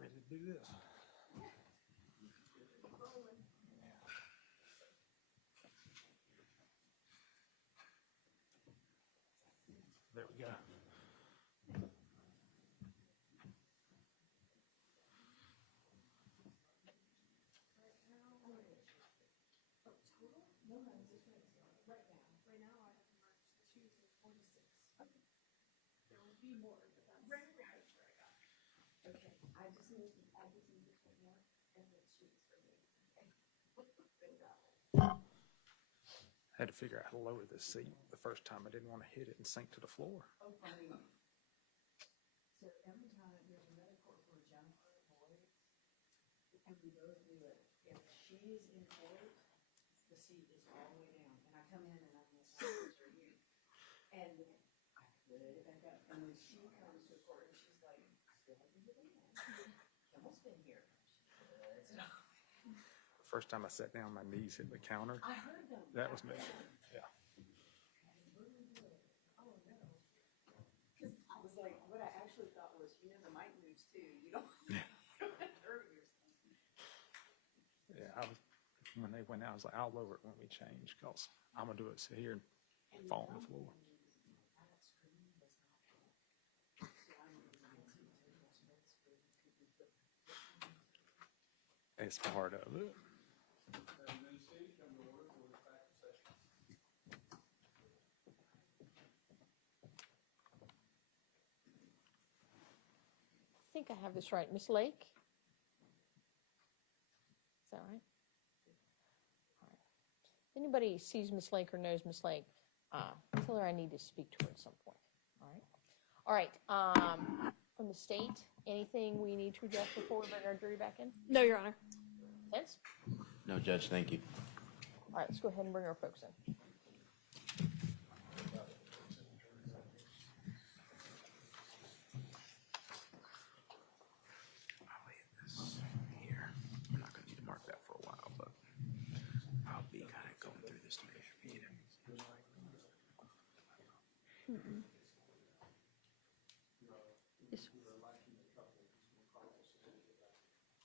Ready to do this. There we go. I had to figure out how to lower this seat the first time. I didn't want to hit it and sink to the floor. Oh, funny. So every time there's another court for Jennifer Boyd, and we both do it. If she's in court, the seat is all the way down, and I come in and I'm in the right here, and I put it back up. And when she comes to court, and she's like, "Still haven't been in. Almost been here." First time I sat down, my knees hit the counter. I heard them. That was me. Yeah. Oh no. Because I was like, what I actually thought was, the mic moves too. You don't hurt yourself. Yeah, when they went out, I was like, I'll lower it when we change because I'm going to do it sit here and fall on the floor. It's part of it. I think I have this right. Miss Lake? Is that right? All right. If anybody sees Miss Lake or knows Miss Lake, tell her I need to speak to her at some point. All right. All right. From the state, anything we need to address before we bring our jury back in? No, Your Honor. Vince? No, Judge, thank you. All right, let's go ahead and bring our folks in. I'll leave this here. I'm not going to need to mark that for a while, but I'll be kind of going through this to make sure we get it. Yes.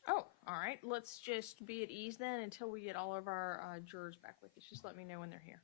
Oh, all right. Let's just be at ease then until we get all of our jurors back with us. Just let me know when they're here.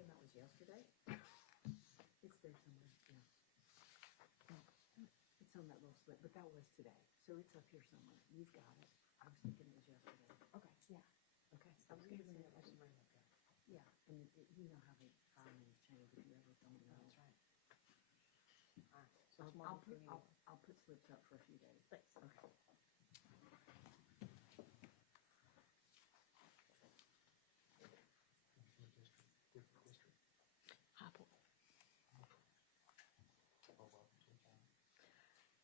thinking that was yesterday. It's there somewhere, yeah. It's on that little slip, but that was today, so it's up here somewhere. You've got it. I was thinking it was yesterday. Okay, yeah. Okay. I was giving it some rain up there. Yeah, and you know how the file names change if you ever don't know. That's right. All right. So I'll, tomorrow I'll we put, need I'll, one. I'll put slips up for a few days. Thanks. Okay. High point.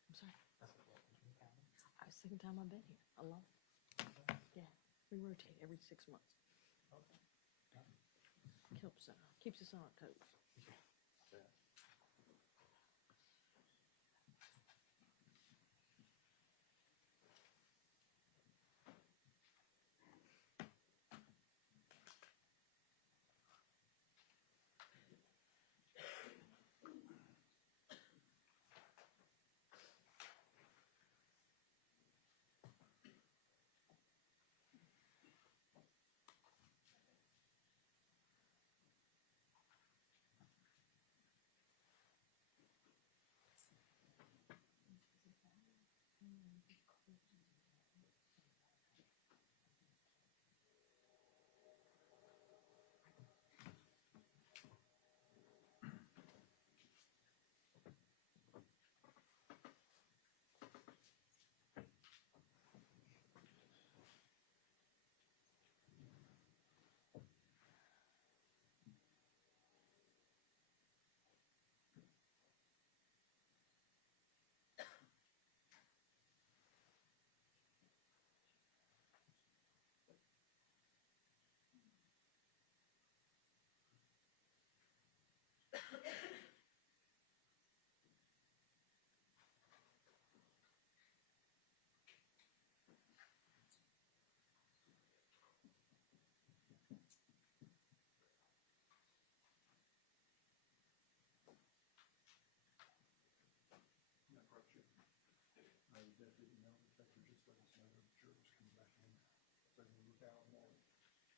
I'm sorry. It's the second time I've been here. I love it. Yeah, we rotate every 6 months. Keeps us on our toes.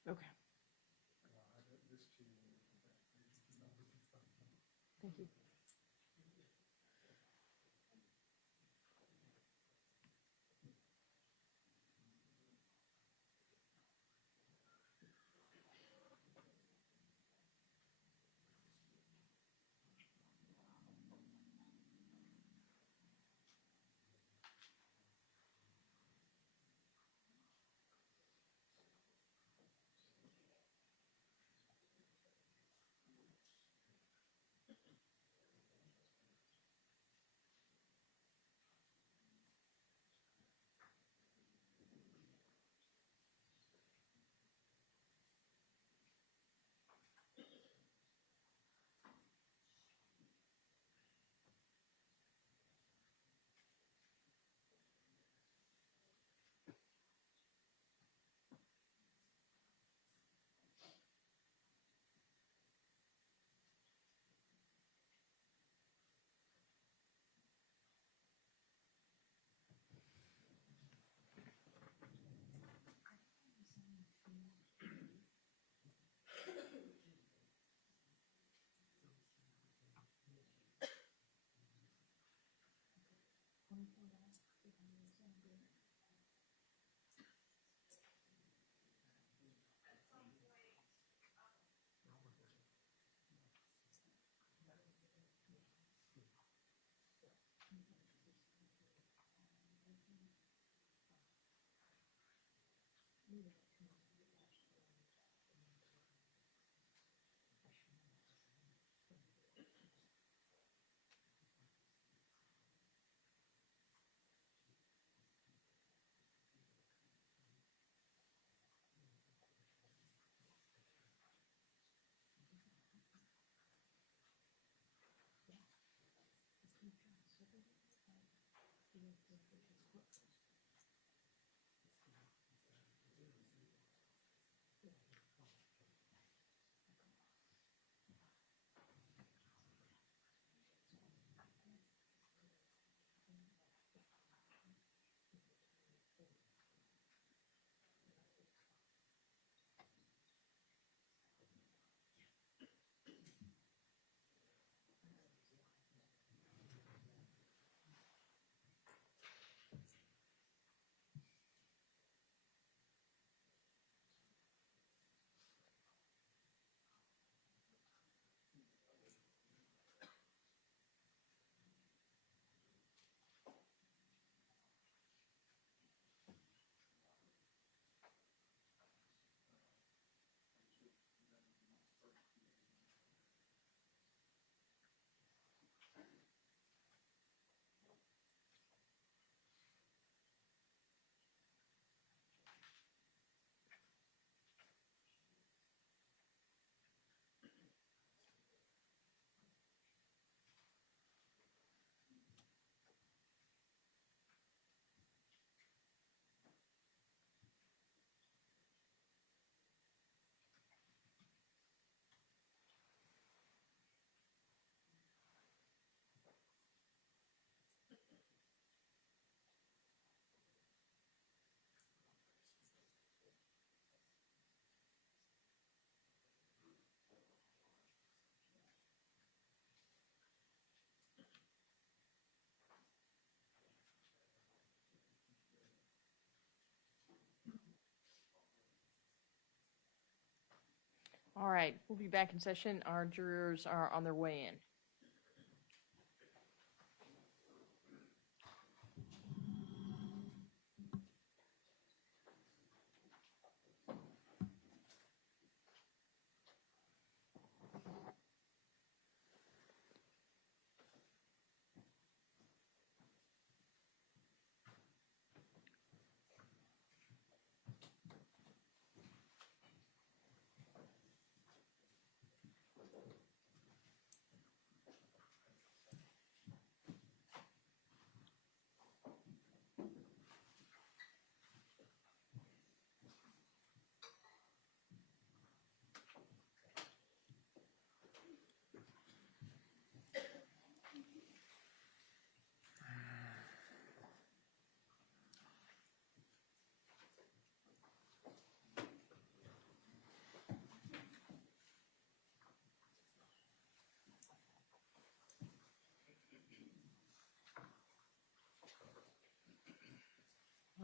Okay. Thank you. All right, we'll be back in session. Our jurors are on their way in.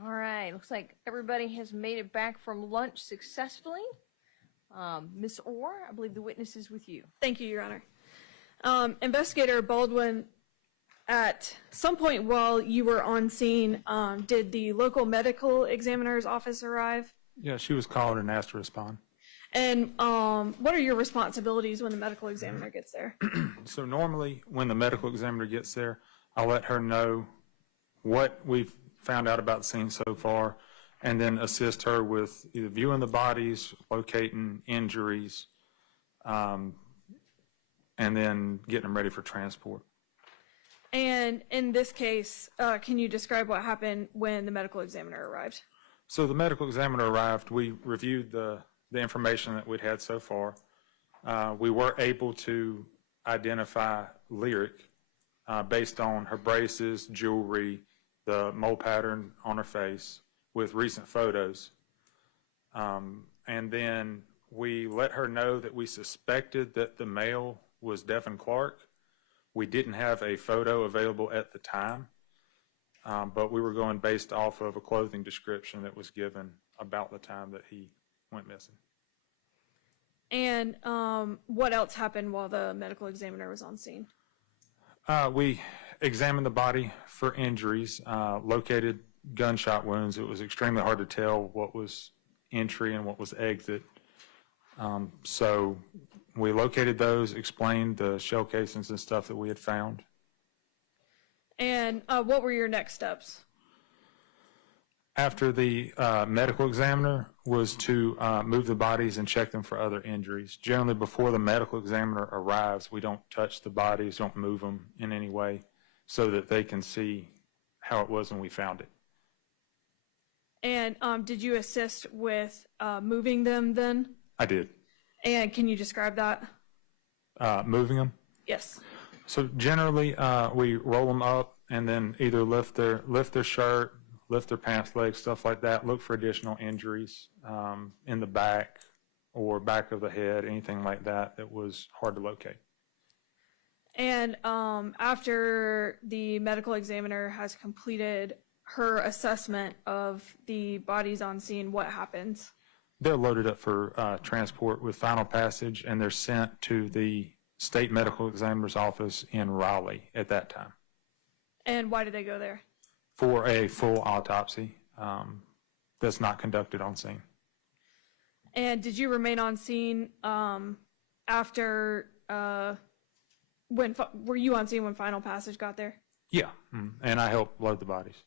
All right, looks like everybody has made it back from lunch successfully. Ms. Orr, I believe the witness is with you. Thank you, Your Honor. Investigator Baldwin, at some point while you were on scene, did the local medical examiner's office arrive? Yeah, she was called and asked to respond. And what are your responsibilities when the medical examiner gets there? So normally, when the medical examiner gets there, I'll let her know what we've found out about the scene so far, and then assist her with either viewing the bodies, locating injuries, and then getting them ready for transport. And in this case, can you describe what happened when the medical examiner arrived? So the medical examiner arrived. We reviewed the information that we'd had so far. We were able to identify Lyric based on her braces, jewelry, the mole pattern on her face with recent photos. And then we let her know that we suspected that the male was Devin Clark. We didn't have a photo available at the time, but we were going based off of a clothing description that was given about the time that he went missing. And what else happened while the medical examiner was on scene? We examined the body for injuries, located gunshot wounds. It was extremely hard to tell what was entry and what was exit. So we located those, explained the shell casings and stuff that we had found. And what were your next steps? After the medical examiner was to move the bodies and check them for other injuries. Generally, before the medical examiner arrives, we don't touch the bodies, don't move them in any way, so that they can see how it was when we found it. And did you assist with moving them then? I did. And can you describe that? Moving them? Yes. So generally, we roll them up and then either lift their shirt, lift their pants legs, stuff like that, look for additional injuries in the back or back of the head, anything like that that was hard to locate. And after the medical examiner has completed her assessment of the bodies on scene, what happens? They're loaded up for transport with final passage, and they're sent to the state medical examiner's office in Raleigh at that time. And why did they go there? For a full autopsy that's not conducted on scene. And did you remain on scene after, were you on scene when final passage got there? Yeah, and I helped load the bodies.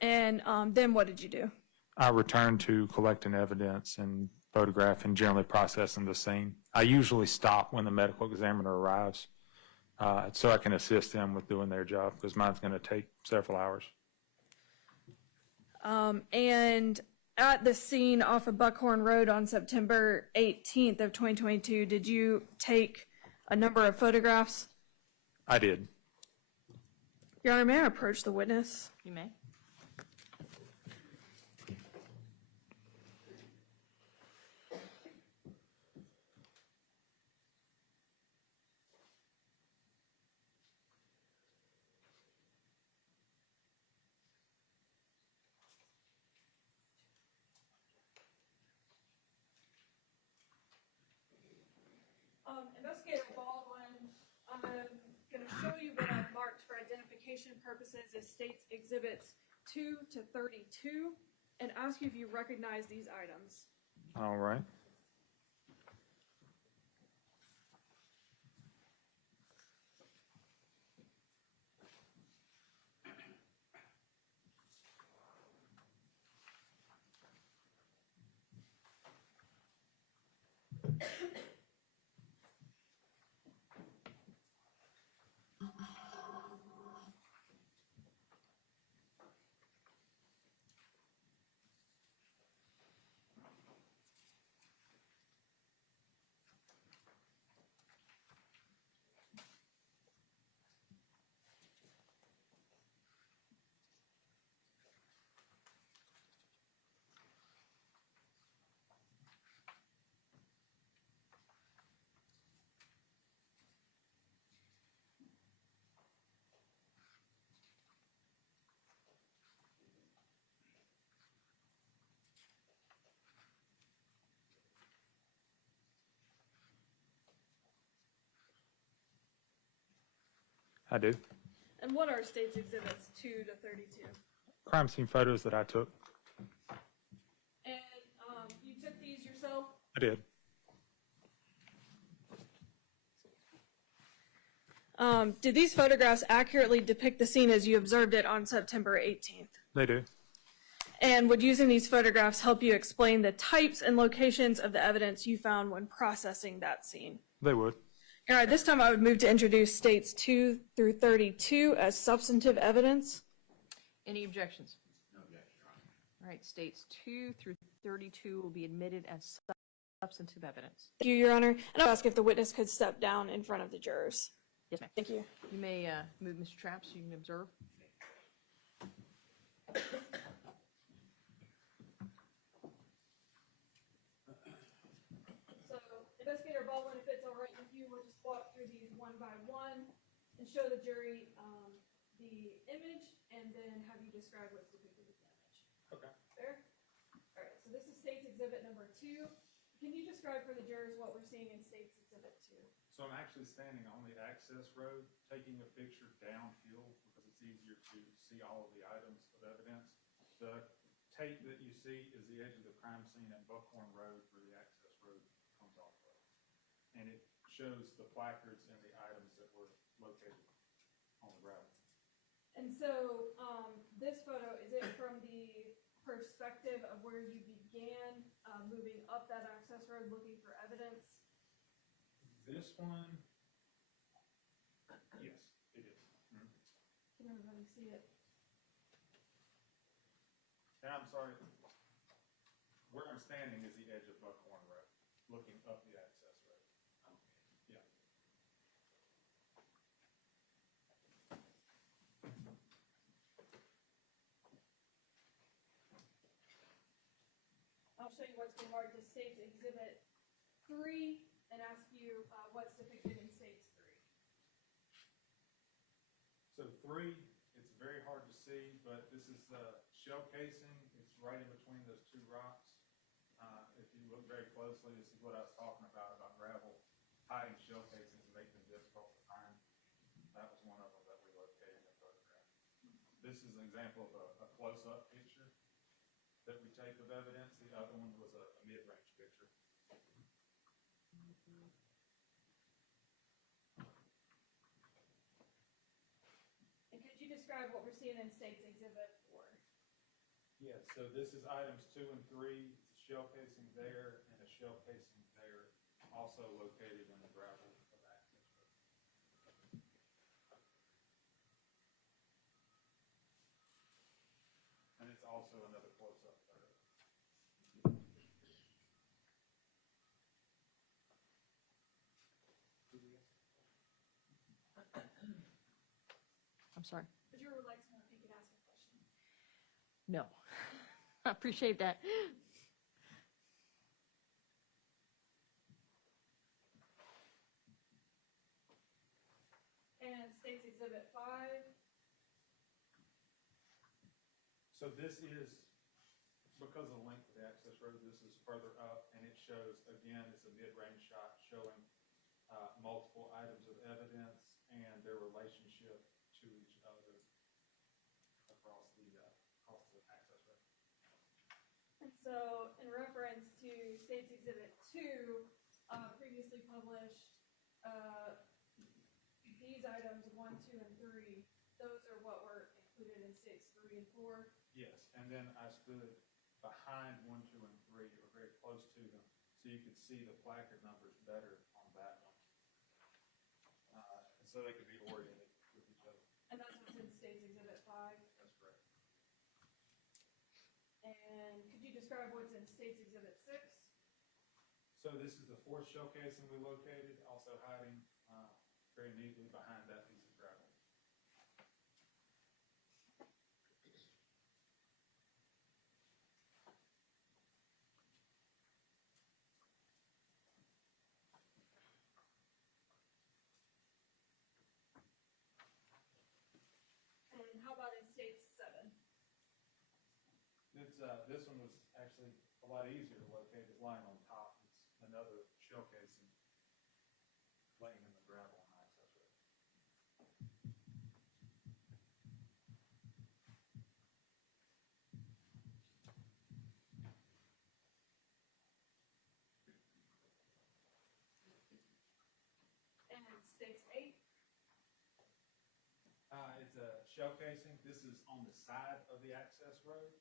And then what did you do? I returned to collecting evidence and photographing, generally processing the scene. I usually stop when the medical examiner arrives so I can assist them with doing their job, because mine's going to take several hours. And at the scene off of Buckhorn Road on September 18th of 2022, did you take a number of photographs? I did. Your Honor, may I approach the witness? You may. Investigator Baldwin, I'm going to show you what I've marked for identification purposes as States Exhibits 2 to 32 and ask you if you recognize these items. All right. I do. And what are States Exhibits 2 to 32? Crime scene photos that I took. And you took these yourself? I did. Did these photographs accurately depict the scene as you observed it on September 18th? They do. And would using these photographs help you explain the types and locations of the evidence you found when processing that scene? They would. All right, this time I would move to introduce States 2 through 32 as substantive evidence. Any objections? No objection, Your Honor. All right, States 2 through 32 will be admitted as substantive evidence. Thank you, Your Honor. And I'll ask if the witness could step down in front of the jurors. Yes, ma'am. Thank you. You may move Mr. Trapp so you can observe. So, Investigator Baldwin, if it's all right with you, we'll just walk through these one by one and show the jury the image and then have you describe what's depicted in the image. Okay. Fair? All right, so this is State's Exhibit number 2. Can you describe for the jurors what we're seeing in State's Exhibit 2? So I'm actually standing on the access road, taking a picture downhill because it's easier to see all of the items of evidence. The tape that you see is the edge of the crime scene at Buckhorn Road where the access road comes off of. And it shows the placards and the items that were located on the gravel. And so this photo, is it from the perspective of where you began moving up that access road looking for evidence? This one, yes, it is. Mm-hmm. Can everybody see it? And I'm sorry, where I'm standing is the edge of Buckhorn Road, looking up the access road. Yeah. I'll show you what's been marked as State's Exhibit 3 and ask you what's depicted in States 3. So 3, it's very hard to see, but this is the shell casing. It's right in between those two rocks. If you look very closely, this is what I was talking about gravel hiding shell casings and making them difficult to find. That was one of them that we located in the photograph. This is an example of a close-up picture that we take of evidence. The other one was a mid-range picture. And could you describe what we're seeing in State's Exhibit 4? Yes, so this is items 2 and 3. It's a shell casing there and a shell casing there, also located in the gravel of access road. And it's also another close-up photo. I'm sorry. The juror would like to know if you could ask a question. No. I appreciate that. And State's Exhibit 5. So this is, because of the length of the access road, this is further up, and it shows, again, it's a mid-range shot showing multiple items of evidence and their relationship to each other across the access road. And so, in reference to State's Exhibit 2, previously published, these items 1, 2, and 3, those are what were included in States 3 and 4. Yes, and then I stood behind 1, 2, and 3, or very close to them, so you could see the placard numbers better on that one. And so they could be oriented with each other. And that's what's in State's Exhibit 5. That's correct. And could you describe what's in State's Exhibit 6? So this is the fourth shell casing we located, also hiding very neatly behind that piece of gravel. And how about in States 7? This one was actually a lot easier to locate. It's lying on top. It's another shell casing laying in the gravel on the access road. And States 8? It's a shell casing. This is on the side of the access road.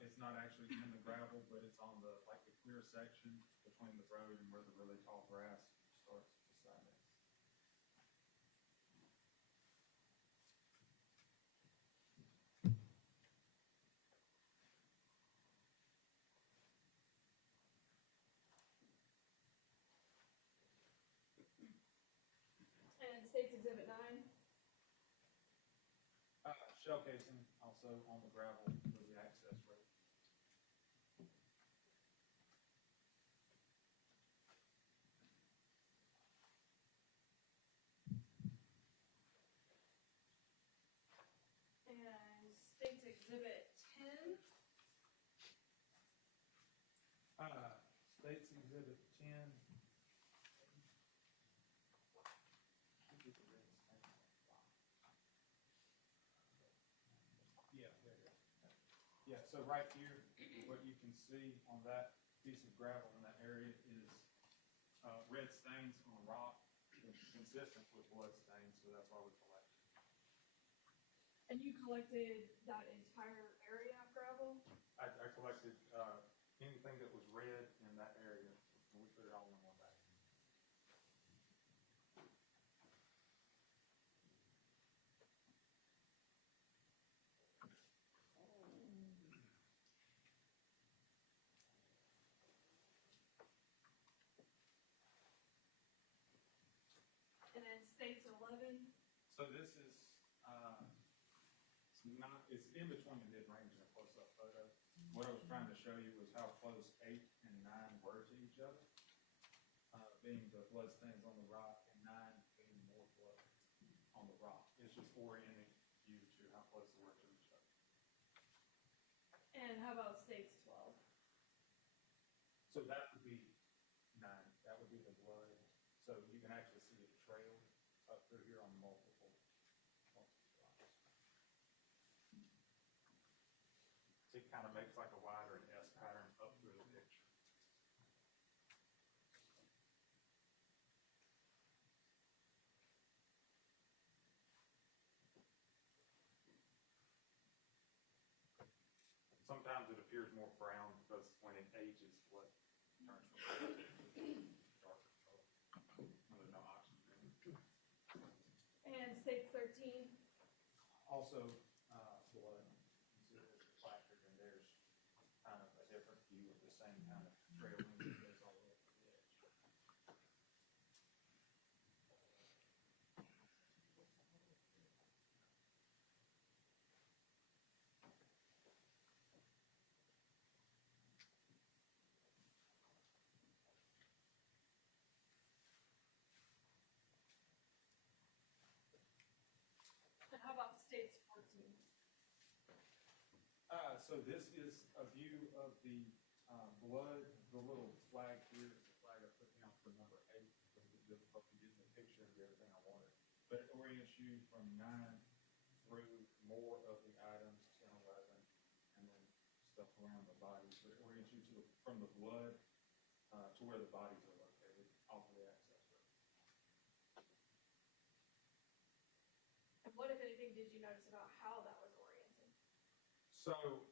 It's not actually in the gravel, but it's on the clear section between the road and where the really tall grass starts beside it. And States Exhibit 9? Shell casing also on the gravel of the access road. And States Exhibit 10? States Exhibit 10. Yeah, there it is. Yeah, so right here, what you can see on that piece of gravel in that area is red stains on rock, consistent with blood stains, so that's why we collected. And you collected that entire area of gravel? I collected anything that was red in that area, and we put it all in one bag. And then States 11? So this is, it's in between the mid-range and a close-up photo. What I was trying to show you was how close 8 and 9 were to each other, being the blood stains on the rock and 9 being more blood on the rock. It's just orienting you to how close they were to each other. And how about States 12? So that would be 9. That would be the blood. So you can actually see it trail up through here on multiple spots. It kind of makes like a wider S pattern up through the picture. Sometimes it appears more brown because when it ages, what turns from darker color when there's no oxygen. And States 13? Also, blood. You see there's a placard, and there's kind of a different view of the same kind of trailing that goes all the way to the edge. And how about States 14? So this is a view of the blood. The little flag here is the flag I put down for number 8 for the difficult to get in the picture and get everything I wanted. But it orients you from 9 through more of the items, 10, 11, and then stuff around the body. So it orients you from the blood to where the bodies are located, off of the access road. And what, if anything, did you notice about how that was oriented? So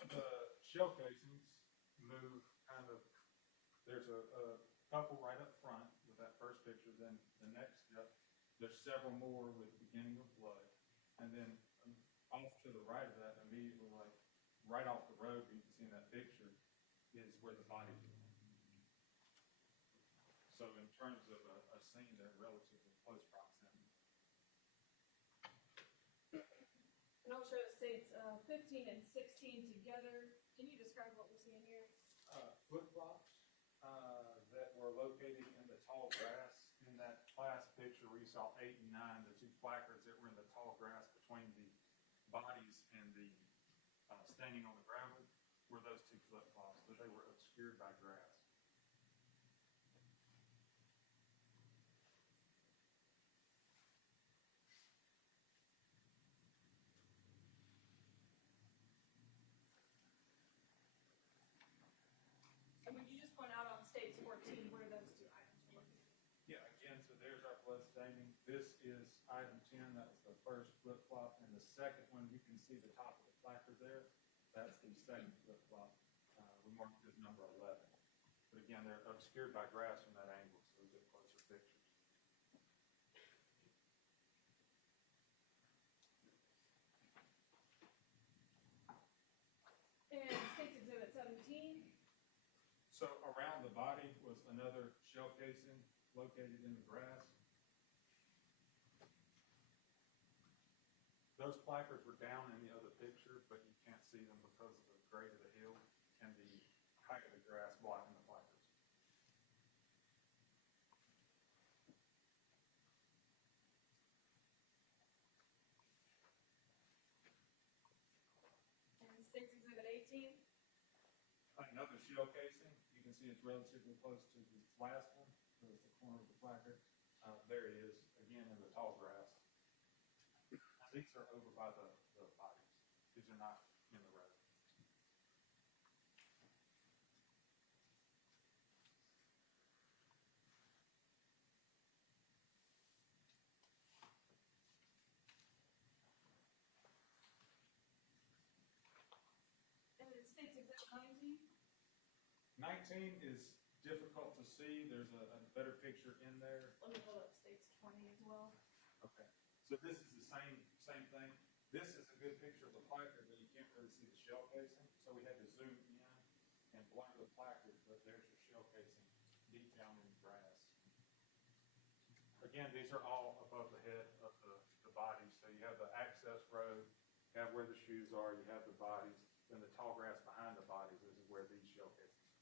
the shell casings move kind of, there's a couple right up front with that first picture, then the next step, there's several more with beginning of blood. And then off to the right of that, immediately, like right off the road, you can see in that picture, is where the bodies are. So in terms of a scene, they're relatively close proximity. And I'll show it states 15 and 16 together. Can you describe what we're seeing here? Flip-flops that were located in the tall grass. In that last picture where you saw 8 and 9, the two placards that were in the tall grass between the bodies and the standing on the gravel were those two flip-flops, but they were obscured by grass. And would you just point out on states 14 where those two items were located? Yeah, again, so there's our blood staining. This is item 10, that was the first flip-flop, and the second one, you can see the top of the placard there. That's the second flip-flop. We marked it as number 11. But again, they're obscured by grass from that angle, so we get closer pictures. And states exhibit 17. So around the body was another shell casing located in the grass. Those placards were down in the other picture, but you can't see them because of the grade of the hill and the height of the grass blocking the placards. And states exhibit 18. Another shell casing. You can see it's relatively close to the last one. There's the corner of the placard. There it is, again in the tall grass. Now, these are over by the bodies. These are not in the road. And it states exhibit 19. 19 is difficult to see. There's a better picture in there. Let me pull up states 20 as well. Okay. So this is the same thing. This is a good picture of the placard, but you can't really see the shell casing. So we had to zoom in and blur the placard, but there's your shell casing deep down in the grass. Again, these are all above the head of the bodies. So you have the access road, you have where the shoes are, you have the bodies, then the tall grass behind the bodies. This is where these shell casings are.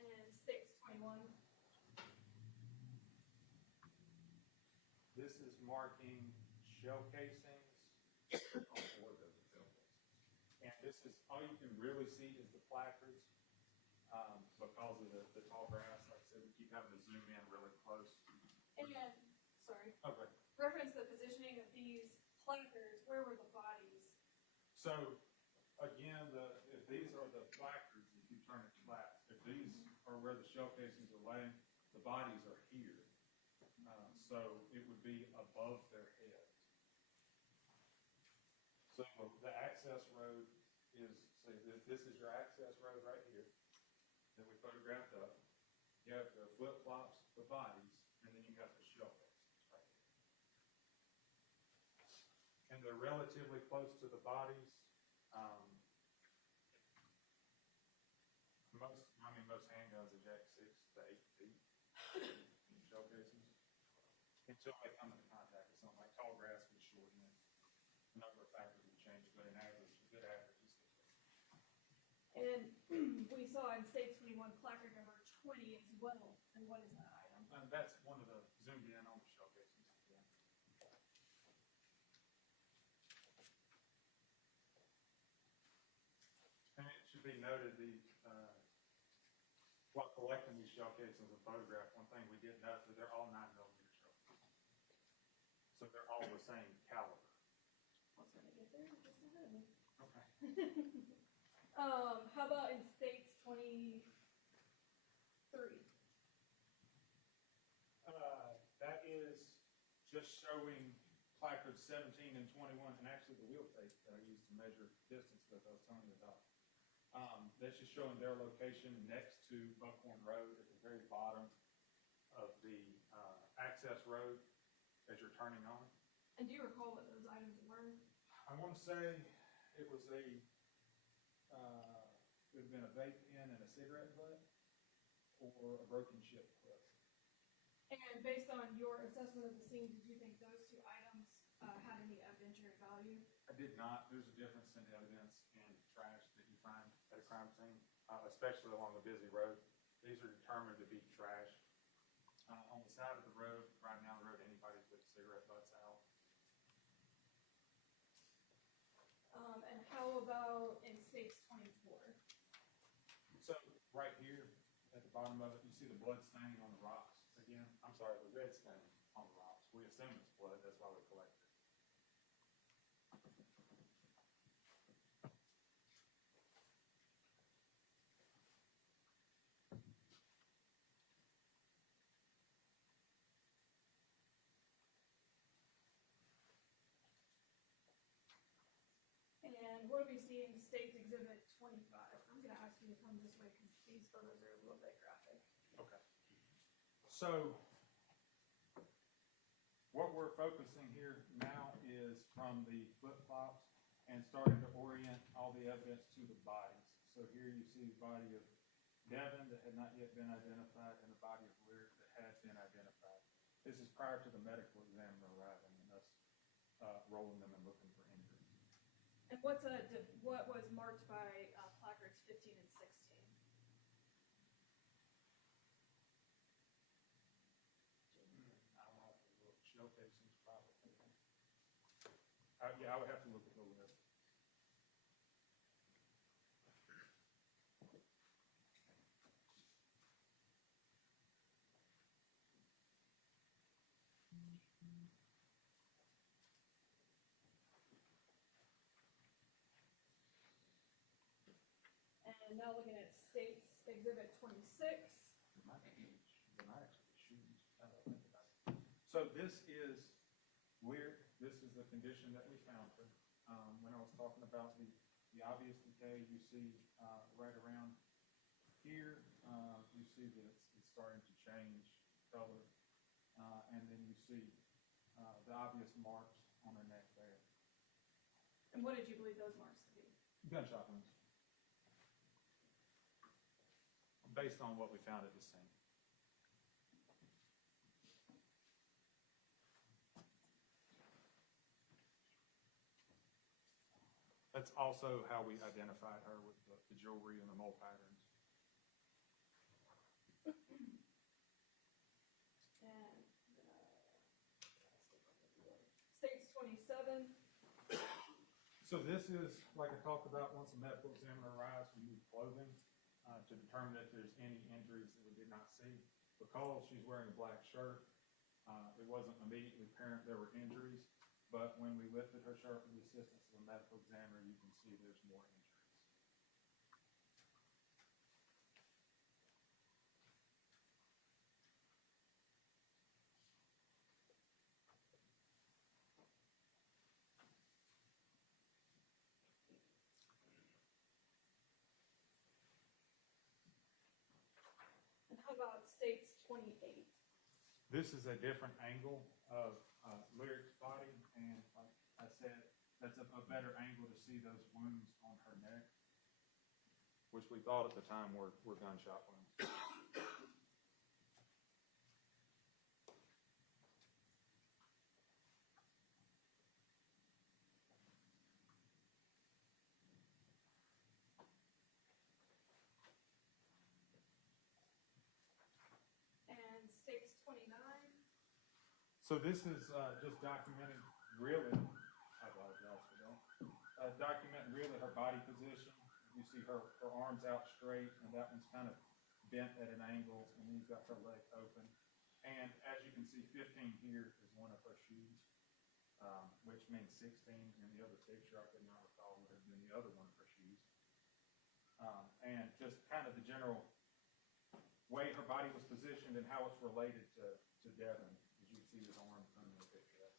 And states 21. This is marking shell casings. And this is, all you can really see is the placards because of the tall grass. Like I said, we keep having to zoom in really close. And, sorry, Okay. reference the positioning of these placards. Where were the bodies? So, again, if these are the placards, if you turn it flat, if these are where the shell casings are laying, the bodies are here. So it would be above their heads. So the access road is, say, this is your access road right here that we photographed up. You have the flip-flops, the bodies, and then you have the shell casings right here. And they're relatively close to the bodies. Most handguns eject 6 to 8 feet in shell casings until they come into contact with something like tall grass would shorten it. A number of factors would change, but an average, a good average is 6 feet. And we saw in states 21 placard number 20 as well. And what is that item? And that's one of the zoomed in on the shell casings. Yeah. And should be noted, while collecting these shell casings and photographs, one thing we did note that they're all 9mm shells. So they're all the same caliber. I was gonna get there, just ahead of me. Okay. How about in states 23? That is just showing placards 17 and 21, and actually the wheel tape that I used to measure distance that I was telling you about. That's just showing their location next to Buckhorn Road at the very bottom of the access road as you're turning on. And do you recall what those items were? I want to say it was it would have been a vape pen and a cigarette butt, or a broken chip clip. And based on your assessment of the scene, did you think those two items had any evidentiary value? I did not. There's a difference in evidence and trash that you find at a crime scene, especially along a busy road. These are determined to be trash. On the side of the road, right now, the road, anybody put cigarette butts out. And how about in states 24? So right here at the bottom of it, you see the blood stain on the rocks again. I'm sorry, the red stain on the rocks. We assume it's blood. That's why we collect it. And what do we see in States Exhibit 25? I'm going to ask you to come this way because these photos are a little bit graphic. Okay. So what we're focusing here now is from the flip-flops and starting to orient all the evidence to the bodies. So here you see the body of Devin that had not yet been identified and the body of Lyric that had been identified. This is prior to the medical examiner arriving and us rolling them and looking for injuries. And what was marked by placards 15 and 16? I don't have to look. Shell casings probably. Yeah, I would have to look at the list. And now looking at States Exhibit 26. They might actually shoes. So this is Lyric. This is the condition that we found her. When I was talking about the obvious decay, you see right around here, you see that it's starting to change color. And then you see the obvious marks on her neck there. And what did you believe those marks to be? Gunshot wounds. Based on what we found at the scene. That's also how we identified her with the jewelry and the mole patterns. And States 27. So this is, like I talked about, once the medical examiner arrives, we use clothing to determine if there's any injuries that we did not see. Because she's wearing a black shirt, it wasn't immediately apparent there were injuries, but when we lifted her shirt with the assistance of a medical examiner, you can see there's more injuries. And how about States 28? This is a different angle of Lyric's body, and like I said, that's a better angle to see those wounds on her neck, which we thought at the time were gunshot wounds. And States 29. So this is just documenting really, I apologize for that, documenting really her body position, you see her arms out straight, and that one's kind of bent at an angle, and then you've got her leg open. And as you can see, 15 here is one of her shoes, which means 16 in the other picture. I could not recall what had been the other one of her shoes. And just kind of the general way her body was positioned and how it's related to Devin, as you can see his arm from the picture.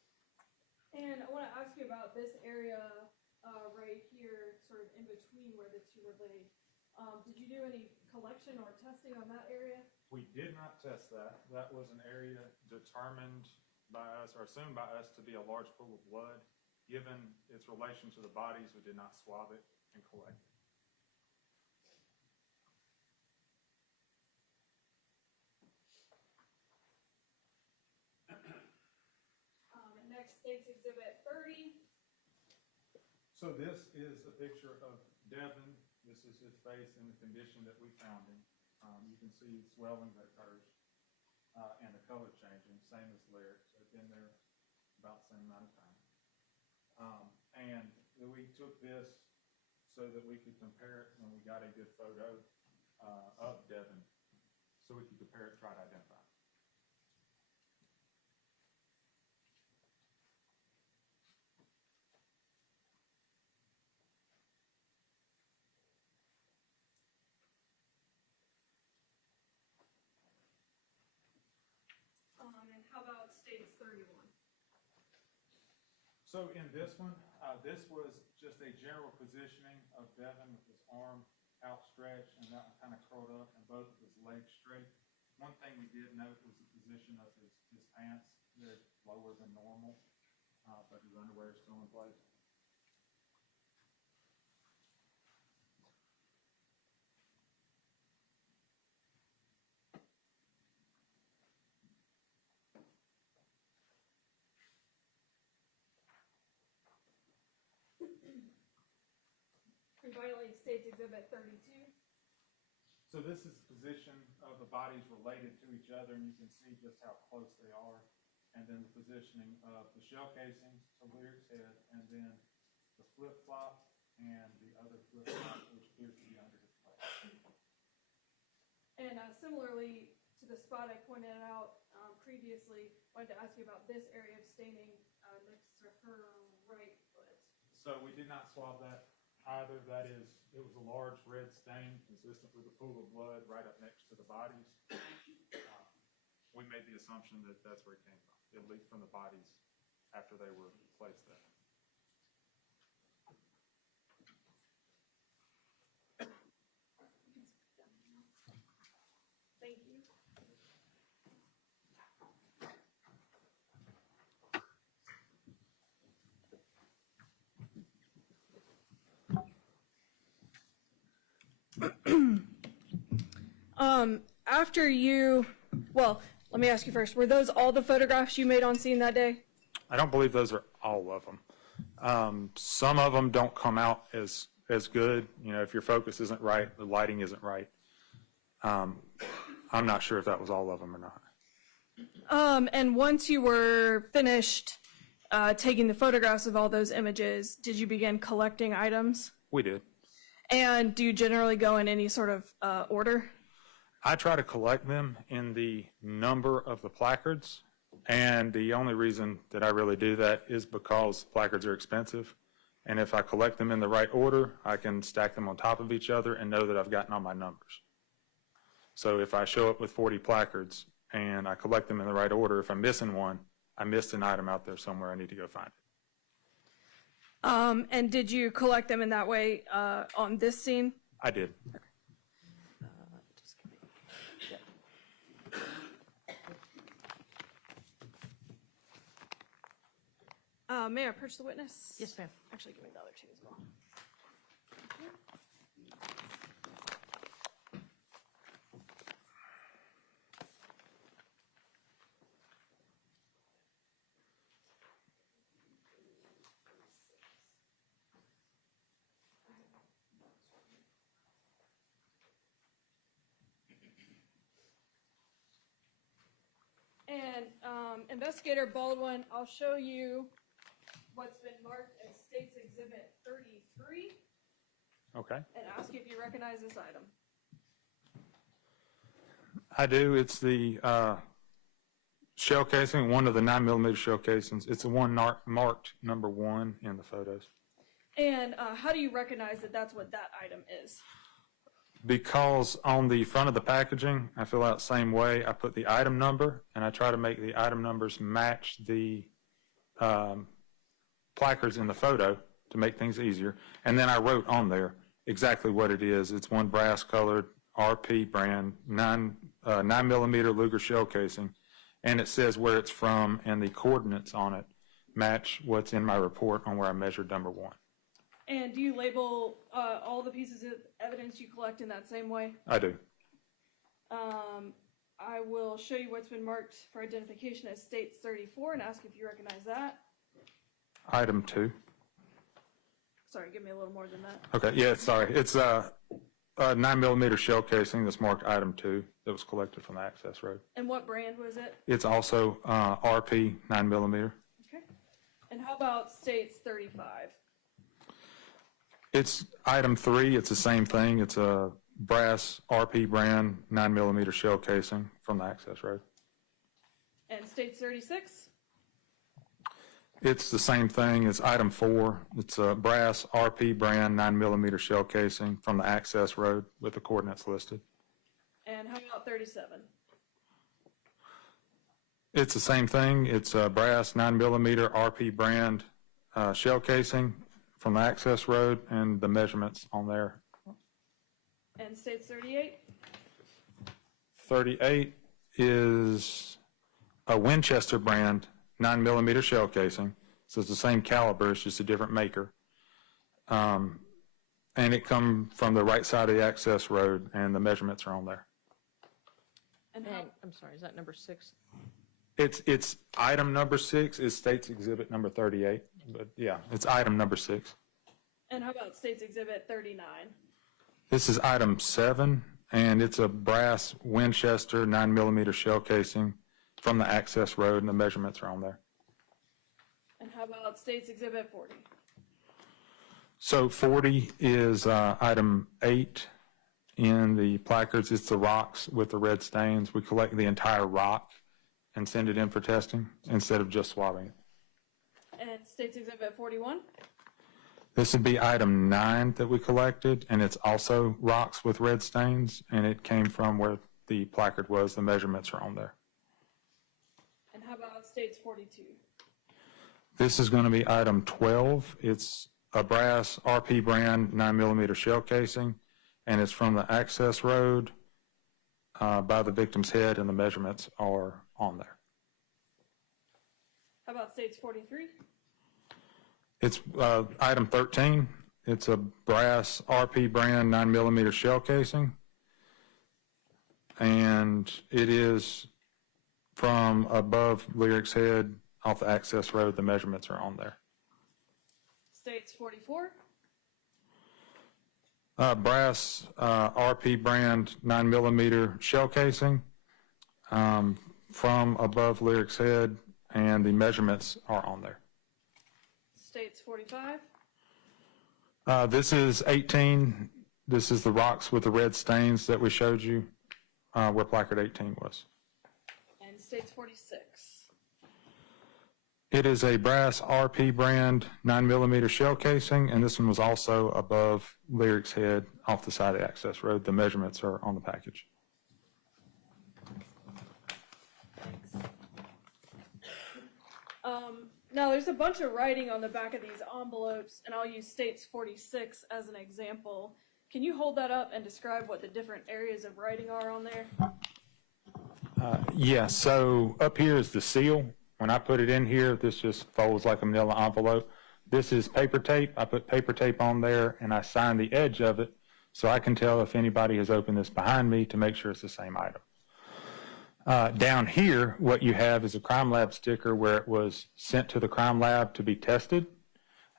And I want to ask you about this area right here, sort of in between where the two were laid. Did you do any collection or testing on that area? We did not test that. That was an area determined by us, or assumed by us, to be a large pool of blood. Given its relation to the bodies, we did not swab it and collect it. Next, State's Exhibit 30. So this is a picture of Devin. This is his face in the condition that we found him. You can see swelling that occurs and the color changing, same as Lyric. So it's been there about the same amount of time. And we took this so that we could compare it when we got a good photo of Devin, so we could compare it, try to identify. And how about State's 31? So in this one, this was just a general positioning of Devin with his arm outstretched and that one kind of curled up and both of his legs straight. One thing we did note was the position of his pants. They're lower than normal, but his underwear is still in place. And finally, State's Exhibit 32. So this is the position of the bodies related to each other, and you can see just how close they are. And then the positioning of the shell casings to Lyric's head, and then the flip-flop and the other flip-flop, which appears to be under his leg. And similarly to the spot I pointed out previously, I wanted to ask you about this area of staining next to her right foot. So we did not swab that either. That is, it was a large red stain consistent with a pool of blood right up next to the bodies. We made the assumption that that's where it came from. It leaked from the bodies after they were placed there. Thank you. After you, well, let me ask you first, were those all the photographs you made on scene that day? I don't believe those are all of them. Some of them don't come out as good. You know, if your focus isn't right, the lighting isn't right. I'm not sure if that was all of them or not. And once you were finished taking the photographs of all those images, did you begin collecting items? We did. And do you generally go in any sort of order? I try to collect them in the number of the placards, and the only reason that I really do that is because placards are expensive, and if I collect them in the right order, I can stack them on top of each other and know that I've gotten all my numbers. So if I show up with 40 placards and I collect them in the right order, if I'm missing one, I missed an item out there somewhere, I need to go find it. And did you collect them in that way on this scene? I did. May I approach the witness? Yes, ma'am. Actually, give me the other two as well. And Investigator Baldwin, I'll show you what's been marked as State's Exhibit 33. Okay. and ask if you recognize this item. I do. It's the shell casing, one of the 9mm shell casings. It's the one marked number 1 in the photos. And how do you recognize that that's what that item is? Because on the front of the packaging, I fill out the same way. I put the item number, and I try to make the item numbers match the placards in the photo to make things easier. And then I wrote on there exactly what it is. It's one brass-colored RP brand, 9mm Luger shell casing, and it says where it's from, and the coordinates on it match what's in my report on where I measured number 1. And do you label all the pieces of evidence you collect in that same way? I do. I will show you what's been marked for identification as States 34 and ask if you recognize that. Item 2. Sorry, give me a little more than that. Okay, yeah, sorry. It's a 9mm shell casing that's marked item 2 that was collected from the access road. And what brand was it? It's also RP 9mm. Okay. And how about States 35? It's item 3. It's the same thing. It's a brass RP brand 9mm shell casing from the access road. And States 36? It's the same thing. It's item 4. It's a brass RP brand 9mm shell casing from the access road with the coordinates listed. And how about 37? It's the same thing. It's a brass 9mm RP brand shell casing from the access road, and the measurements on there. And States 38? 38 is a Winchester brand 9mm shell casing. So it's the same caliber, it's just a different maker. And it come from the right side of the access road, and the measurements are on there. And And, I'm sorry, is that number 6? It's item number 6 is States Exhibit number 38, but yeah, it's item number 6. And how about States Exhibit 39? This is item 7, and it's a brass Winchester 9mm shell casing from the access road, and the measurements are on there. And how about States Exhibit 40? So 40 is item 8 in the placards. It's the rocks with the red stains. We collect the entire rock and send it in for testing instead of just swabbing it. And States Exhibit 41? This would be item 9 that we collected, and it's also rocks with red stains, and it came from where the placard was. The measurements are on there. And how about States 42? This is going to be item 12. It's a brass RP brand 9mm shell casing, and it's from the access road by the victim's head, and the measurements are on there. How about States 43? It's item 13. It's a brass RP brand 9mm shell casing, and it is from above Lyric's head off the access road. The measurements are on there. States 44? Brass RP brand 9mm shell casing from above Lyric's head, and the measurements are on there. States 45? This is 18. This is the rocks with the red stains that we showed you where placard 18 was. And States 46? It is a brass RP brand 9mm shell casing, and this one was also above Lyric's head off the side of the access road. The measurements are on the package. Thanks. Now, there's a bunch of writing on the back of these envelopes, and I'll use States 46 as an example. Can you hold that up and describe what the different areas of writing are on there? Yeah, so up here is the seal. When I put it in here, this just folds like a manila envelope. This is paper tape. I put paper tape on there, and I sign the edge of it so I can tell if anybody has opened this behind me to make sure it's the same item. Down here, what you have is a crime lab sticker where it was sent to the crime lab to be tested,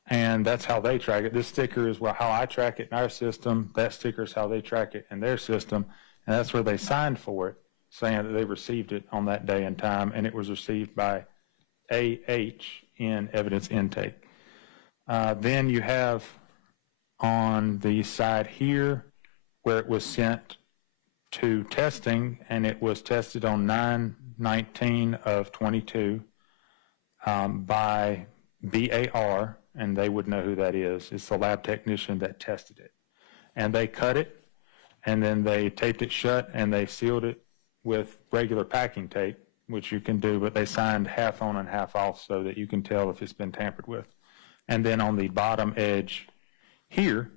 and that's how they track it. This sticker is how I track it in our system. That sticker is how they track it in their system, and that's where they signed for it, saying that they received it on that day and time, and it was received by AH in evidence intake. Then you have on the side here where it was sent to testing, and it was tested on 9/19 of 22 by BAR, and they would know who that is. It's the lab technician that tested it. And they cut it, and then they taped it shut, and they sealed it with regular packing tape, which you can do, but they signed half on and half off so that you can tell if it's been tampered with. And then on the bottom edge here,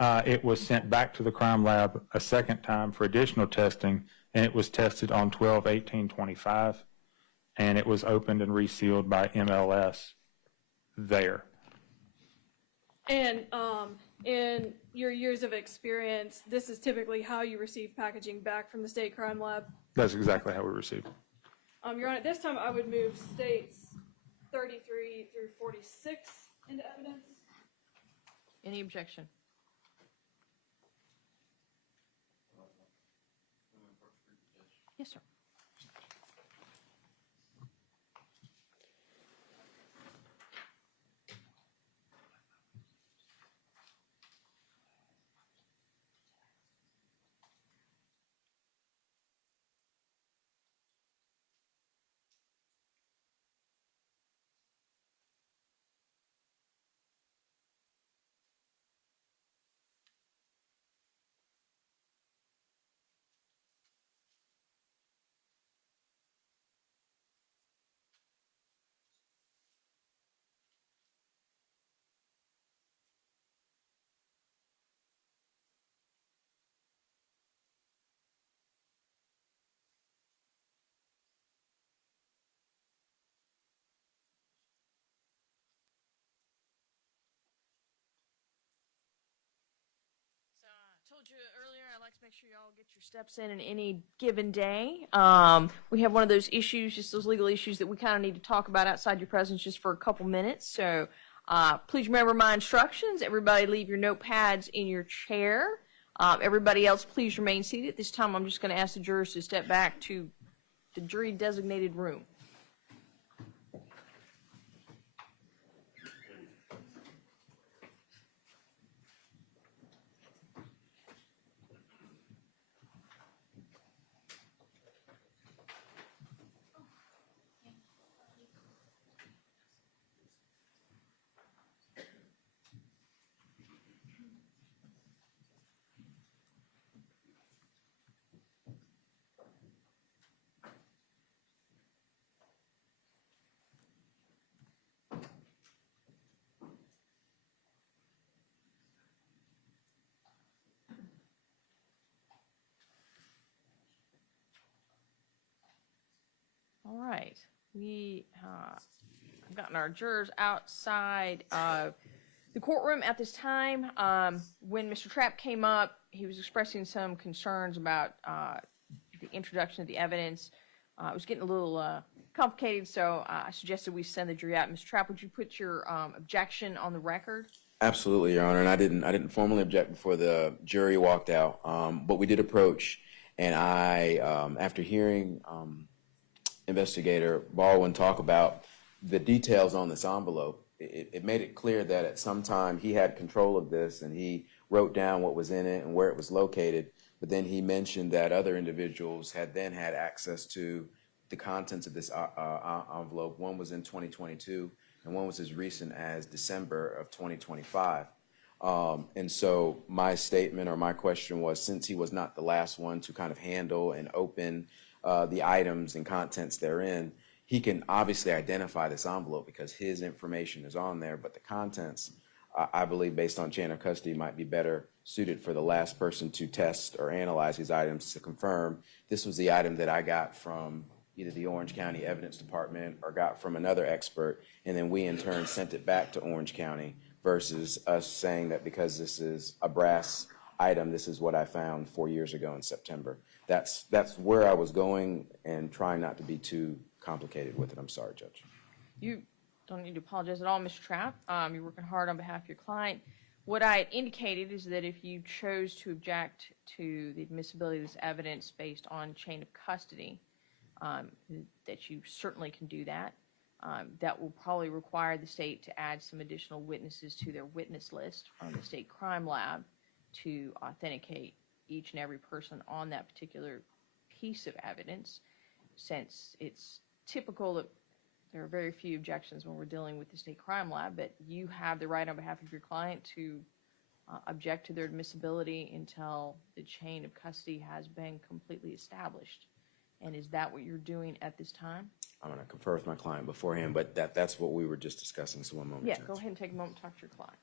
it was sent back to the crime lab a second time for additional testing, and it was tested on 12/18/25, and it was opened and resealed by MLS there. And in your years of experience, this is typically how you receive packaging back from the state crime lab. That's exactly how we received it. Your Honor, this time I would move states 33 through 46 into evidence. Any objection? Yes, sir. Told you earlier, I like to make sure y'all get your steps in any given day. We have one of those issues, just those legal issues that we kind of need to talk about outside your presence just for a couple minutes. So please remember my instructions. Everybody leave your notepads in your chair. Everybody else, please remain seated. This time I'm just going to ask the jurors to step back to the jury designated room. All right, we have gotten our jurors outside the courtroom at this time. When Mr. Trapp came up, he was expressing some concerns about the introduction of the evidence. It was getting a little complicated, so I suggested we send the jury out. Mr. Trapp, would you put your objection on the record? Absolutely, Your Honor, and I didn't formally object before the jury walked out, but we did approach, and I, after hearing Investigator Baldwin talk about the details on this envelope, it made it clear that at some time he had control of this and he wrote down what was in it and where it was located, but then he mentioned that other individuals had then had access to the contents of this envelope. One was in 2022 and one was as recent as December of 2025. And so my statement or my question was, since he was not the last one to kind of handle and open the items and contents therein, he can obviously identify this envelope because his information is on there, but the contents, I believe, based on chain of custody, might be better suited for the last person to test or analyze these items to confirm this was the item that I got from either the Orange County Evidence Department or got from another expert, and then we in turn sent it back to Orange County, versus us saying that because this is a brass item, this is what I found 4 years ago in September. That's where I was going, and trying not to be too complicated with it. I'm sorry, Judge. You don't need to apologize at all, Mr. Trapp. You're working hard on behalf of your client. What I indicated is that if you chose to object to the admissibility of this evidence based on chain of custody, that you certainly can do that. That will probably require the state to add some additional witnesses to their witness list from the state crime lab to authenticate each and every person on that particular piece of evidence, since it's typical that there are very few objections when we're dealing with the state crime lab, but you have the right on behalf of your client to object to their admissibility until the chain of custody has been completely established. And is that what you're doing at this time? I'm going to confer with my client beforehand, but that's what we were just discussing, so one moment. Yeah, Judge. go ahead and take a moment to talk to your client.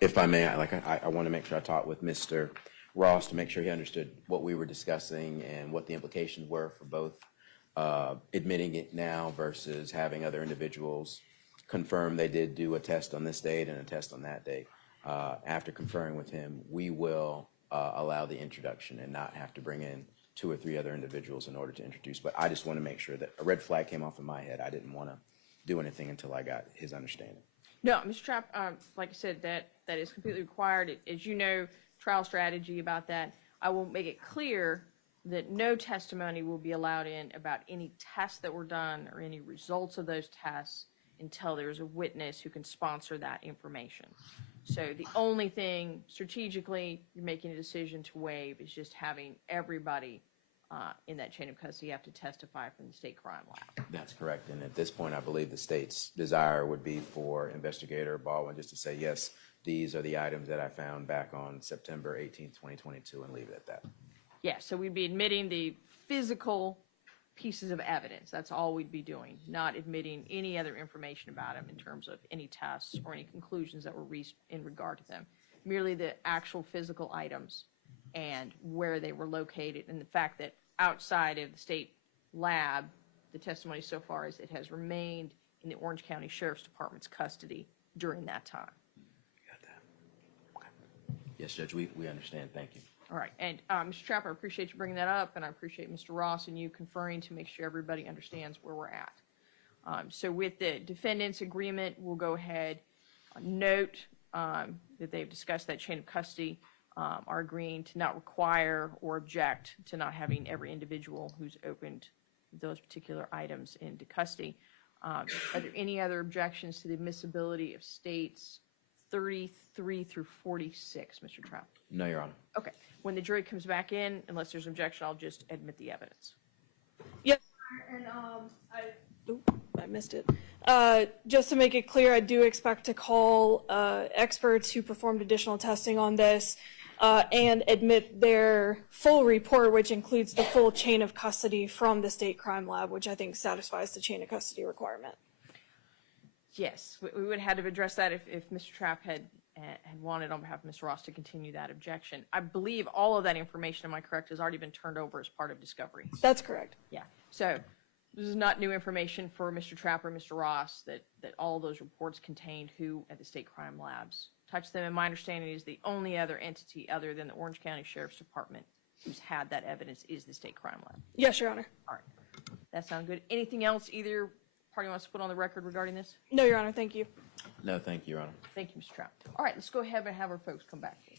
If I may, I want to make sure I talked with Mr. Ross to make sure he understood what we were discussing and what the implications were for both admitting it now versus having other individuals confirm they did do a test on this date and a test on that date. After conferring with him, we will allow the introduction and not have to bring in 2 or 3 other individuals in order to introduce. But I just want to make sure that a red flag came off in my head. I didn't want to do anything until I got his understanding. No, Mr. Trapp, like I said, that is completely required. As you know, trial strategy about that, I will make it clear that no testimony will be allowed in about any tests that were done or any results of those tests until there's a witness who can sponsor that information. So the only thing strategically you're making a decision to waive is just having everybody in that chain of custody have to testify from the state crime lab. That's correct. And at this point, I believe the state's desire would be for Investigator Baldwin just to say, yes, these are the items that I found back on September 18th, 2022, and leave it at that. Yeah, so we'd be admitting the physical pieces of evidence. That's all we'd be doing, not admitting any other information about them in terms of any tests or any conclusions that were reached in regard to them. Merely the actual physical items and where they were located, and the fact that outside of the state lab, the testimony so far is it has remained in the Orange County Sheriff's Department's custody during that time. Got that. Okay. Yes, Judge, we understand. Thank you. All right, and Mr. Trapper, I appreciate you bringing that up, and I appreciate Mr. Ross and you conferring to make sure everybody understands where we're at. So with the defendant's agreement, we'll go ahead, note that they've discussed that chain of custody, are agreeing to not require or object to not having every individual who's opened those particular items into custody. Are there any other objections to the admissibility of states 33 through 46, Mr. Trapp? No, Your Honor. Okay. When the jury comes back in, unless there's objection, I'll just admit the evidence. Yes, and I missed it. Just to make it clear, I do expect to call experts who performed additional testing on this and admit their full report, which includes the full chain of custody from the state crime lab, which I think satisfies the chain of custody requirement. Yes, we would have had to address that if Mr. Trapp had wanted on behalf of Mr. Ross to continue that objection. I believe all of that information, am I correct, has already been turned over as part of discovery. That's correct. Yeah, so this is not new information for Mr. Trapp or Mr. Ross that all of those reports contained who at the state crime labs touched them. And my understanding is the only other entity other than the Orange County Sheriff's Department who's had that evidence is the state crime lab. Yes, Your Honor. All right, that sounds good. Anything else either party wants to put on the record regarding this? No, Your Honor. Thank you. No, thank you, Your Honor. Thank you, Mr. Trapp. All right, let's go ahead and have our folks come back, please.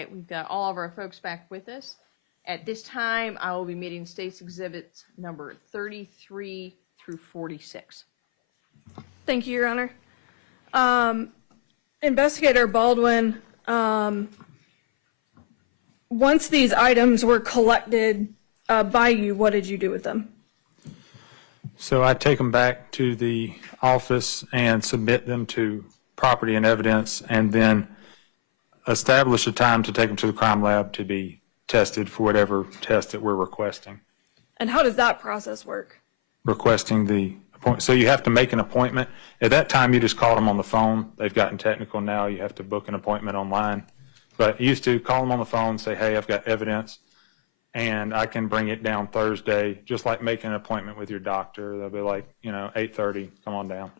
right, we've got all of our folks back with us. At this time, I will be meeting State's Exhibits number 33 through 46. Thank you, Your Honor. Investigator Baldwin, once these items were collected by you, what did you do with them? So I take them back to the office and submit them to property and evidence, and then establish a time to take them to the crime lab to be tested for whatever test that we're requesting. And how does that process work? Requesting the appointment. So you have to make an appointment. At that time, you just called them on the phone. They've gotten technical now. You have to book an appointment online. But you used to call them on the phone, say, hey, I've got evidence, and I can bring it down Thursday, just like making an appointment with your doctor. They'll be like, 8:30, come on down.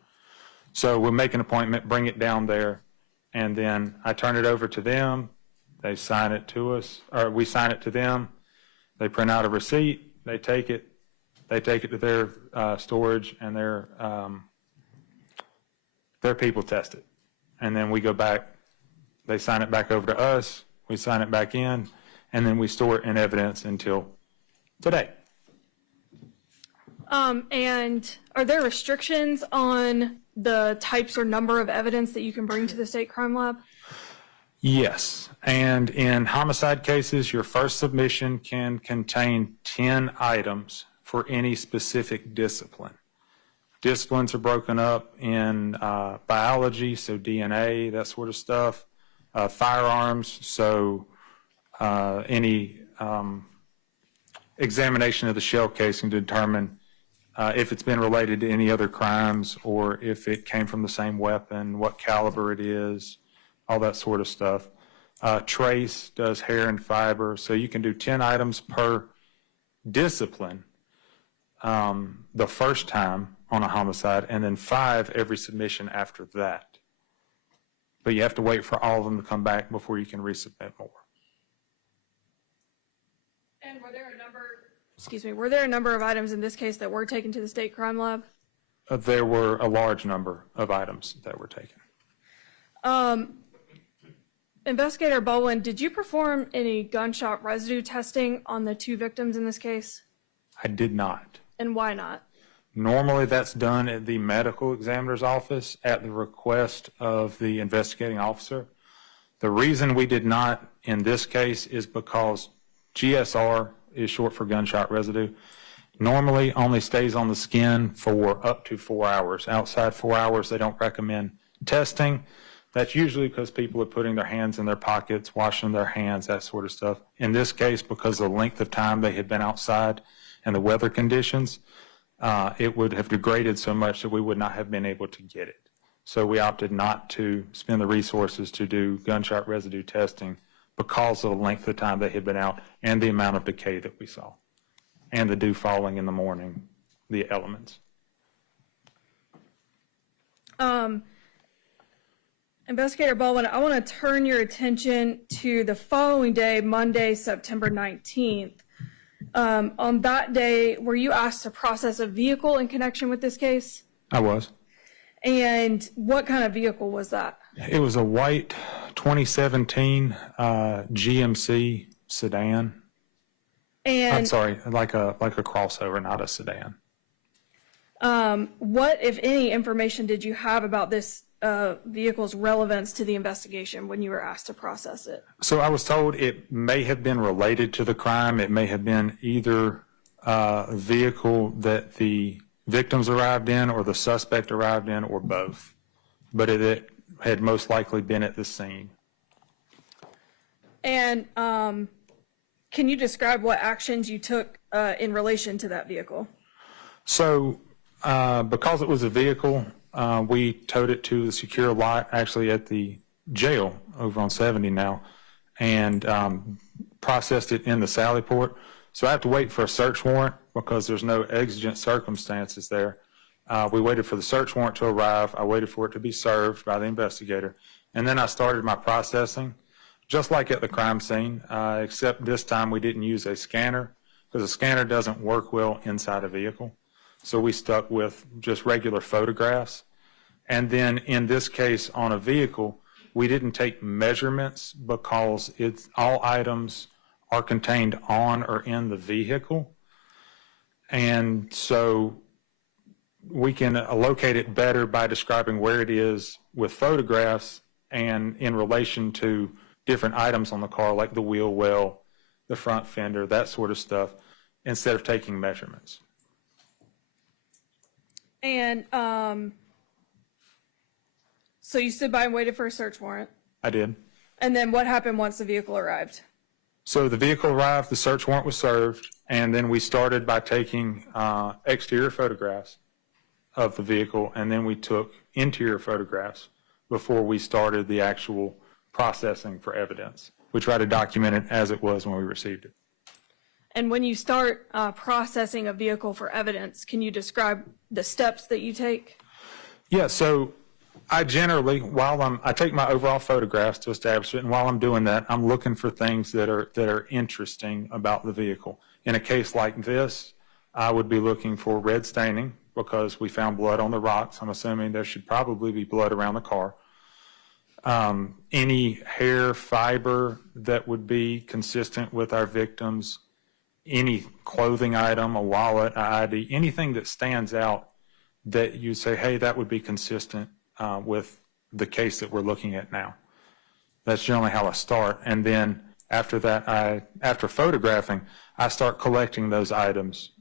So we'll make an appointment, bring it down there, and then I turn it over to them. They sign it to us, or we sign it to them. They print out a receipt. They take it to their storage, and their people test it. And then we go back. They sign it back over to us. We sign it back in, and then we store it in evidence until today. And are there restrictions on the types or number of evidence that you can bring to the state crime lab? Yes, and in homicide cases, your first submission can contain 10 items for any specific discipline. Disciplines are broken up in biology, so DNA, that sort of stuff, firearms, so any examination of the shell casing to determine if it's been related to any other crimes or if it came from the same weapon, what caliber it is, all that sort of stuff. Trace does hair and fiber, so you can do 10 items per discipline the first time on a homicide, and then 5 every submission after that. But you have to wait for all of them to come back before you can resubmit more. And were there a number of items in this case that were taken to the state crime lab? There were a large number of items that were taken. Investigator Baldwin, did you perform any gunshot residue testing on the 2 victims in this case? I did not. And why not? Normally that's done at the medical examiner's office at the request of the investigating officer. The reason we did not in this case is because GSR is short for gunshot residue. Normally only stays on the skin for up to 4 hours. Outside 4 hours, they don't recommend testing. That's usually because people are putting their hands in their pockets, washing their hands, that sort of stuff. In this case, because of the length of time they had been outside and the weather conditions, it would have degraded so much that we would not have been able to get it. So we opted not to spend the resources to do gunshot residue testing because of the length of time they had been out and the amount of decay that we saw and the dew falling in the morning, the elements. Investigator Baldwin, I want to turn your attention to the following day, Monday, September 19th. On that day, were you asked to process a vehicle in connection with this case? I was. And what kind of vehicle was that? It was a white 2017 GMC sedan. And I'm sorry, like a crossover, not a sedan. what, if any, information did you have about this vehicle's relevance to the investigation when you were asked to process it? So I was told it may have been related to the crime. It may have been either a vehicle that the victims arrived in or the suspect arrived in, or both. But it had most likely been at the scene. And can you describe what actions you took in relation to that vehicle? So because it was a vehicle, we towed it to the secure lot, actually at the jail over on 70 now, and processed it in the Sally Port. So I have to wait for a search warrant because there's no exigent circumstances there. We waited for the search warrant to arrive. I waited for it to be served by the investigator. And then I started my processing, just like at the crime scene, except this time we didn't use a scanner because a scanner doesn't work well inside a vehicle. So we stuck with just regular photographs. And then in this case on a vehicle, we didn't take measurements because all items are contained on or in the vehicle. And so we can locate it better by describing where it is with photographs and in relation to different items on the car, like the wheel well, the front fender, that sort of stuff, instead of taking measurements. And so you stood by and waited for a search warrant. I did. And then what happened once the vehicle arrived? So the vehicle arrived, the search warrant was served, and then we started by taking exterior photographs of the vehicle, and then we took interior photographs before we started the actual processing for evidence. We tried to document it as it was when we received it. And when you start processing a vehicle for evidence, can you describe the steps that you take? Yeah, so I generally, I take my overall photographs to establish it, and while I'm doing that, I'm looking for things that are interesting about the vehicle. In a case like this, I would be looking for red staining because we found blood on the rocks. I'm assuming there should probably be blood around the car. Any hair fiber that would be consistent with our victims, any clothing item, a wallet, an ID, anything that stands out that you say, hey, that would be consistent with the case that we're looking at now. That's generally how I start. And then after that, after photographing, I start collecting those items,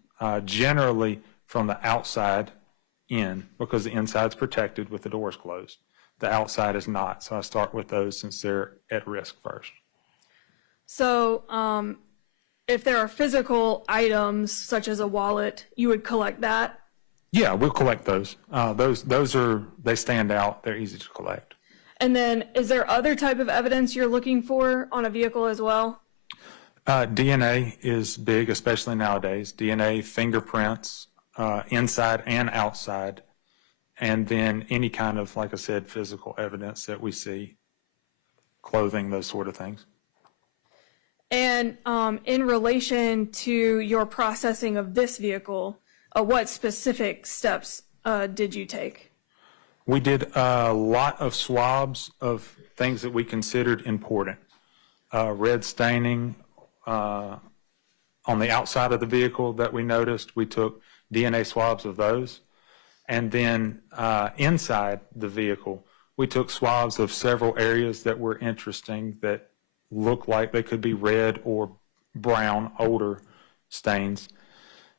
generally from the outside in, because the inside's protected with the doors closed. The outside is not, so I start with those since they're at risk first. So if there are physical items, such as a wallet, you would collect that? Yeah, we'll collect those. They stand out. They're easy to collect. And then is there other type of evidence you're looking for on a vehicle as well? DNA is big, especially nowadays. DNA, fingerprints, inside and outside, and then any kind of, like I said, physical evidence that we see, clothing, those sort of things. And in relation to your processing of this vehicle, what specific steps did you take? We did a lot of swabs of things that we considered important. Red staining on the outside of the vehicle that we noticed, we took DNA swabs of those. And then inside the vehicle, we took swabs of several areas that were interesting that looked like they could be red or brown, older stains.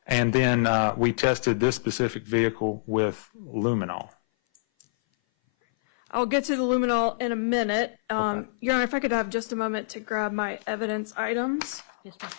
And then we tested this specific vehicle with luminol. I'll get to the luminol in a minute. Okay. Your Honor, if I could have just a moment to grab my evidence items. Yes, ma'am.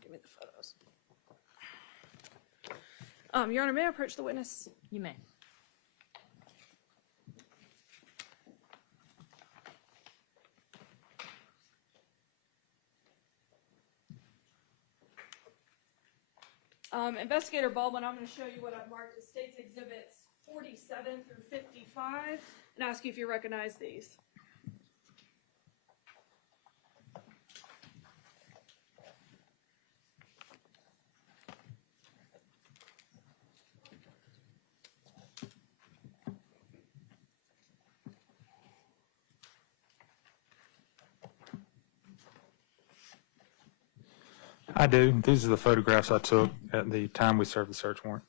Give me the photos. Your Honor, may I approach the witness? You may. Investigator Baldwin, I'm going to show you what I've marked as State's Exhibits 47 through 55 and ask you if you recognize these. I do. These are the photographs I took at the time we served the search warrant.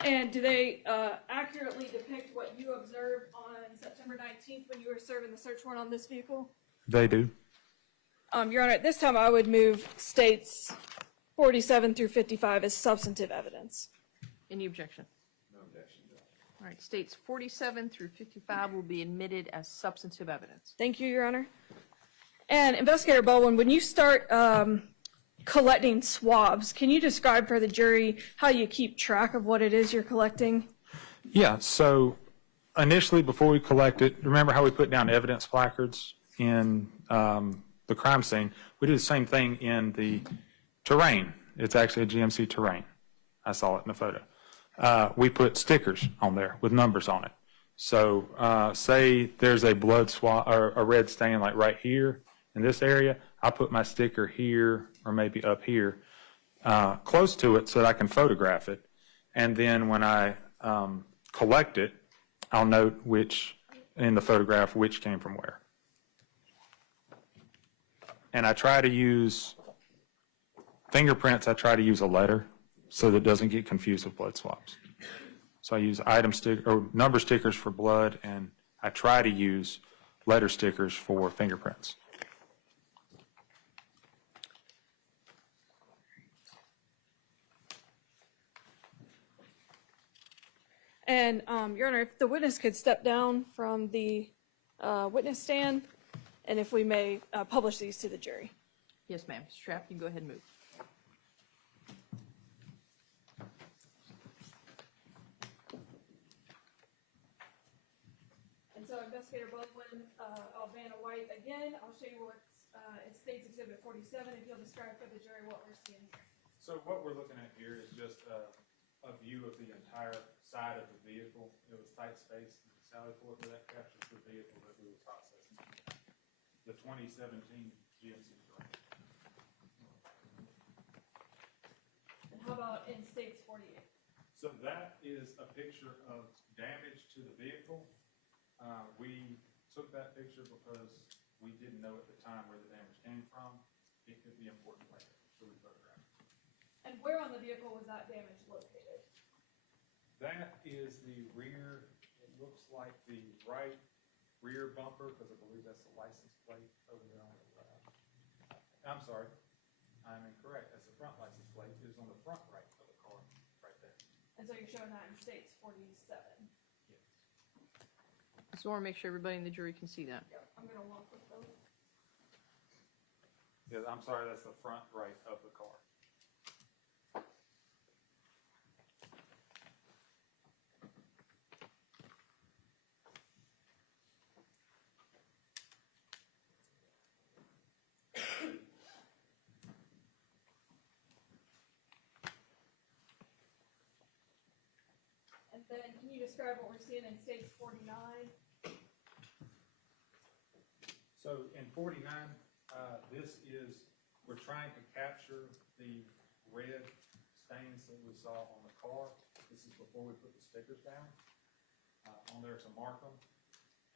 And do they accurately depict what you observed on September 19th when you were serving the search warrant on this vehicle? They do. Your Honor, at this time I would move States 47 through 55 as substantive evidence. Any objection? No objection. All right, states 47 through 55 will be admitted as substantive evidence. Thank you, Your Honor. And Investigator Baldwin, when you start collecting swabs, can you describe for the jury how you keep track of what it is you're collecting? Yeah, so initially, before we collect it, remember how we put down evidence placards in the crime scene? We do the same thing in the terrain. It's actually a GMC terrain. I saw it in the photo. We put stickers on there with numbers on it. So say there's a blood swab or a red stain like right here in this area, I'll put my sticker here or maybe up here close to it so that I can photograph it. And then when I collect it, I'll note which, in the photograph, which came from where. And I try to use fingerprints, I try to use a letter so that it doesn't get confused with blood swabs. So I use number stickers for blood, and I try to use letter stickers for fingerprints. And, Your Honor, if the witness could step down from the witness stand, and if we may publish these to the jury. Yes, ma'am. Mr. Trapp, you can go ahead and move. And so Investigator Baldwin, Vanna White, again, I'll show you what it states Exhibit 47, if you'll describe for the jury what we're seeing here. So what we're looking at here is just a view of the entire side of the vehicle. It was tight space in the Sally Port, but that captures the vehicle that we were processing. The 2017 GMC Terrain. And how about in States 48? So that is a picture of damage to the vehicle. We took that picture because we didn't know at the time where the damage came from. It could be important later, so we photographed it. And where on the vehicle was that damage located? That is the rear, it looks like the right rear bumper, because I believe that's the license plate over there on the left. I'm sorry, I'm incorrect. That's the front license plate. It is on the front right of the car, right there. And so you're showing that in States 47? Yes. So I want to make sure everybody in the jury can see that. Yep, I'm gonna walk with those. Yeah, I'm sorry, that's the front right of the car. And then can you describe what we're seeing in States 49? So in 49, we're trying to capture the red stains that we saw on the car. This is before we put the stickers down on there to mark them.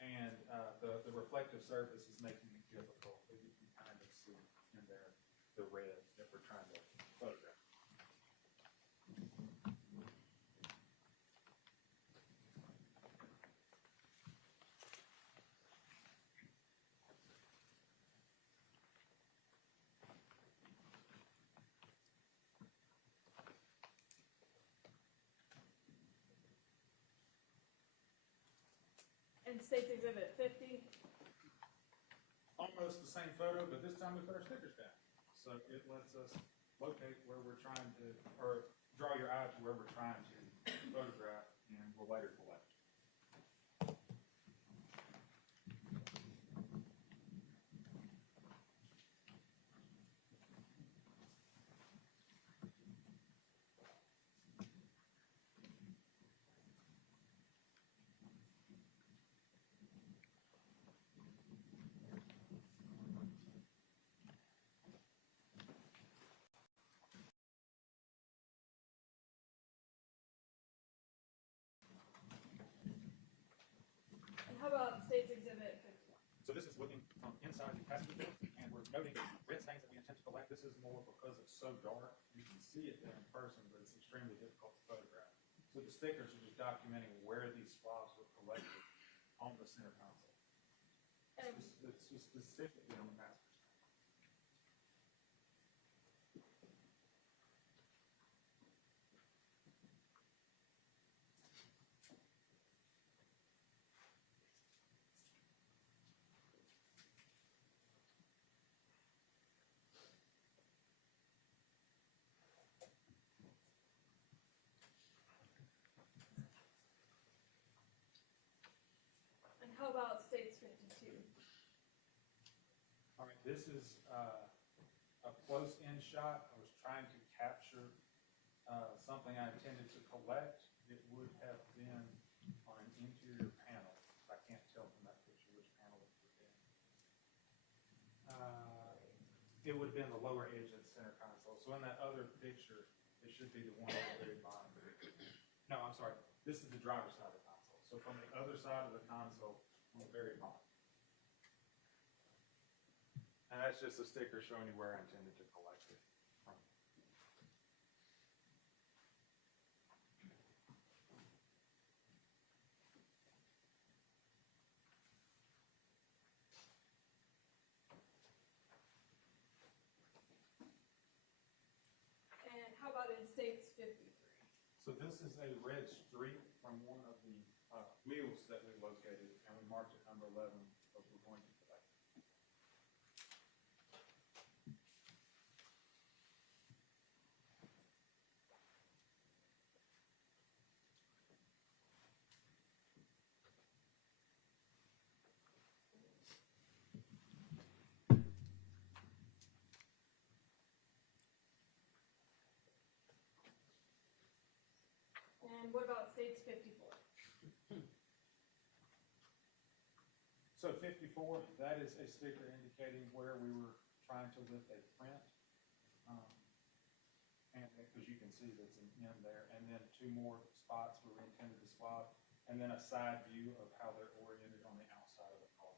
And the reflective surface is making it difficult, but you can kind of see in there the red that we're trying to photograph. And States Exhibit 50? Almost the same photo, but this time we put our stickers down. So it lets us locate where we're trying to, or draw your eye to where we're trying to photograph, and we'll later collect. And how about States Exhibit 51? So this is looking from inside the passenger door, and we're noting red stains that we intend to collect. This is more because it's so dark. You can see it there in person, but it's extremely difficult to photograph. So the stickers are just documenting where these swabs were collected on the center console. It's specifically on the passenger. This is a close-in shot. I was trying to capture something I intended to collect. It would have been on an interior panel. I can't tell from that picture which panel it would have been. It would have been the lower edge of the center console. So in that other picture, it should be the one at the very bottom. No, I'm sorry. This is the driver's side of the console. So from the other side of the console, on the very bottom. And that's just a sticker showing you where I intended to collect it from. And how about in States 53? So this is a red streak from one of the wheels that we located, and we marked it number 11 because we're going to collect it. And what about States 54? So 54, that is a sticker indicating where we were trying to lift a print. And because you can see that's an M there, and then two more spots where we intended to swab, and then a side view of how they're oriented on the outside of the car.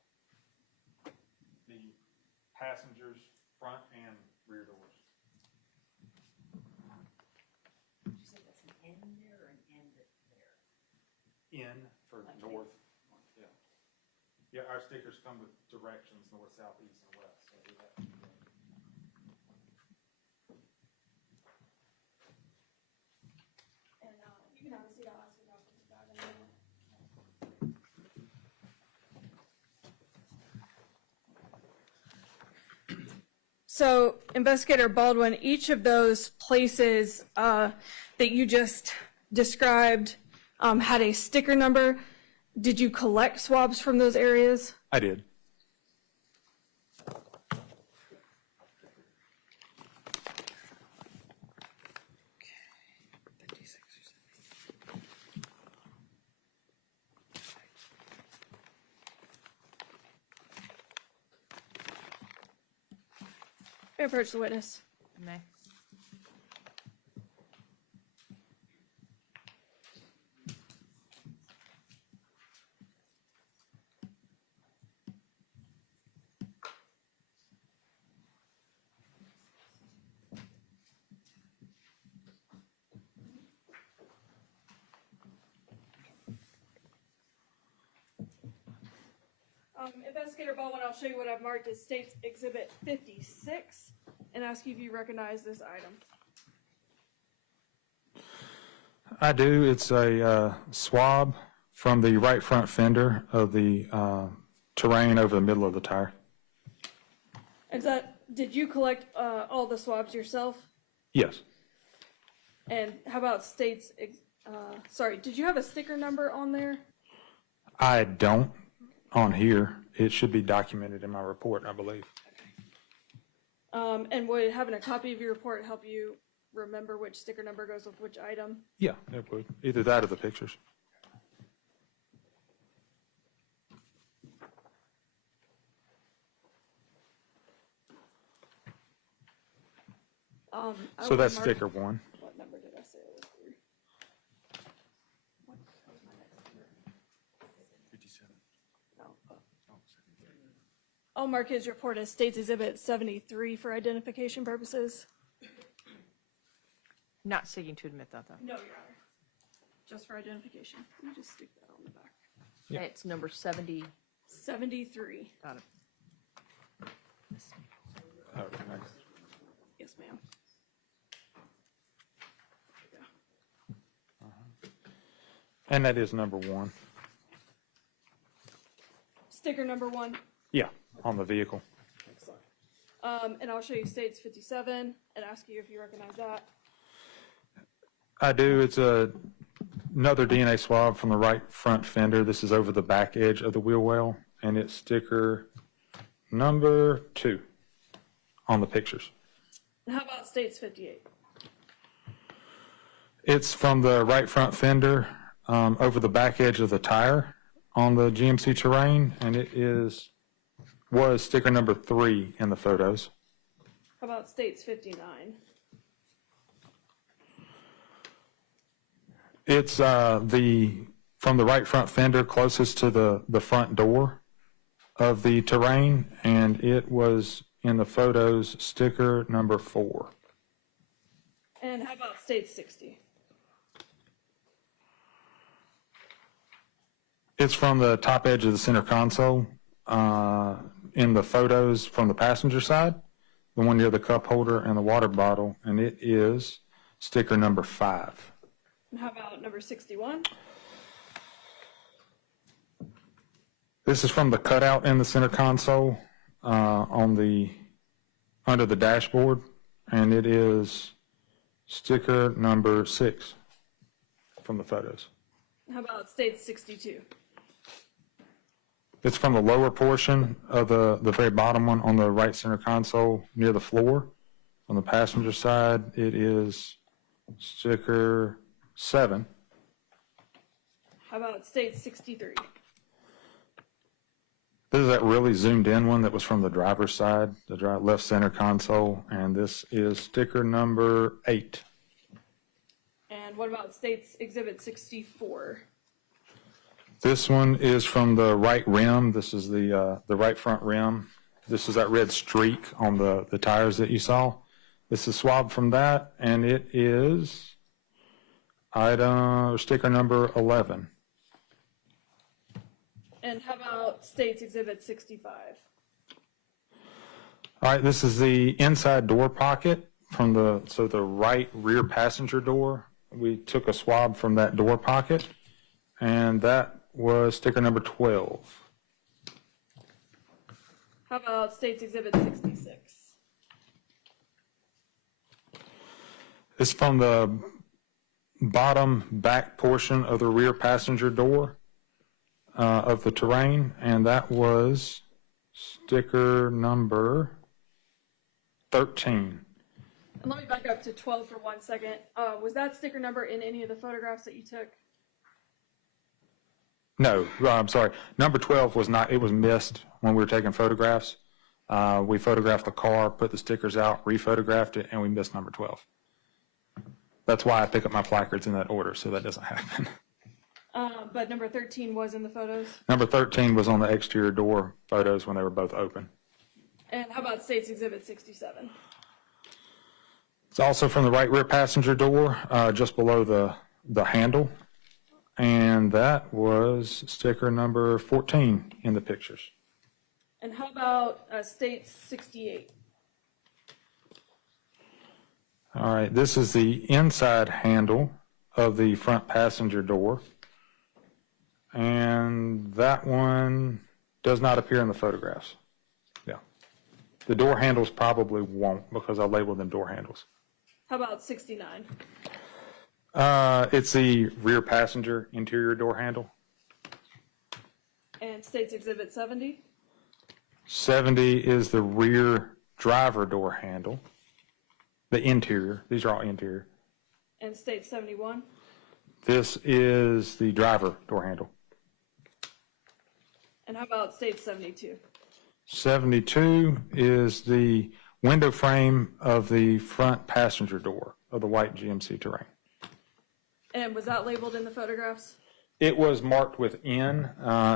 The passengers' front and rear doors. Did you say that's an N there or an end there? In for Okay. north. Yeah. Yeah, our stickers come with directions, north, south, east, and west. So we have to do that. And you can have a seat. I'll ask you about this bag in a minute. So, Investigator Baldwin, each of those places that you just described had a sticker number. Did you collect swabs from those areas? I did. Approach the witness. May. Investigator Baldwin, I'll show you what I've marked as States Exhibit 56 and ask you if you recognize this item. I do. It's a swab from the right front fender of the terrain over the middle of the tire. Did you collect all the swabs yourself? Yes. And how about States, did you have a sticker number on there? I don't on here. It should be documented in my report, I believe. And would having a copy of your report help you remember which sticker number goes with which item? Yeah, it would. Either that or the pictures. So that's sticker 1. What number did I say it was through? I'll mark his report as States Exhibit 73 for identification purposes. Not seeking to admit that, though. No, Your Honor. Just for identification. Let me just stick that on the back. Yeah. It's number 70. 73. Got it. Oh, okay. Yes, ma'am. And that is number 1. Sticker number 1. Yeah, on the vehicle. And I'll show you States 57 and ask you if you recognize that. I do. It's another DNA swab from the right front fender. This is over the back edge of the wheel well, and it's sticker number 2. on the pictures. And how about States 58? It's from the right front fender over the back edge of the tire on the GMC Terrain, and it was sticker number 3 in the photos. How about States 59? It's from the right front fender closest to the front door of the Terrain, and it was in the photos sticker number 4. And how about States 60? It's from the top edge of the center console in the photos from the passenger side, the one near the cup holder and the water bottle, and it is sticker number 5. And how about number 61? This is from the cutout in the center console under the dashboard, and it is sticker number 6 from the photos. How about States 62? It's from the lower portion of the very bottom one on the right center console near the floor. On the passenger side, it is sticker 7. How about States 63? This is that really zoomed in one that was from the driver's side, the left center console, and this is sticker number 8. And what about States Exhibit 64? This one is from the right rim. This is the right front rim. This is that red streak on the tires that you saw. This is Swab from that, and it is sticker number 11. And how about States Exhibit 65? All right, this is the inside door pocket from the right rear passenger door. We took a swab from that door pocket, and that was sticker number 12. How about States Exhibit 66? It's from the bottom back portion of the rear passenger door of the Terrain, and that was sticker number 13. And let me back up to 12 for 1 second. Was that sticker number in any of the photographs that you took? No, I'm sorry. Number 12 was not, it was missed when we were taking photographs. We photographed the car, put the stickers out, rephotographed it, and we missed number 12. That's why I pick up my placards in that order, so that doesn't happen. But number 13 was in the photos? Number 13 was on the exterior door photos when they were both open. And how about States Exhibit 67? It's also from the right rear passenger door, just below the handle. And that was sticker number 14 in the pictures. And how about States 68? All right, this is the inside handle of the front passenger door. And that one does not appear in the photographs. Yeah. The door handles probably won't because I labeled them door handles. How about 69? It's the rear passenger interior door handle. And States Exhibit 70? 70 is the rear driver door handle. The interior. These are all interior. And States 71? This is the driver door handle. And how about States 72? 72 is the window frame of the front passenger door of the white GMC Terrain. And was that labeled in the photographs? It was marked with N.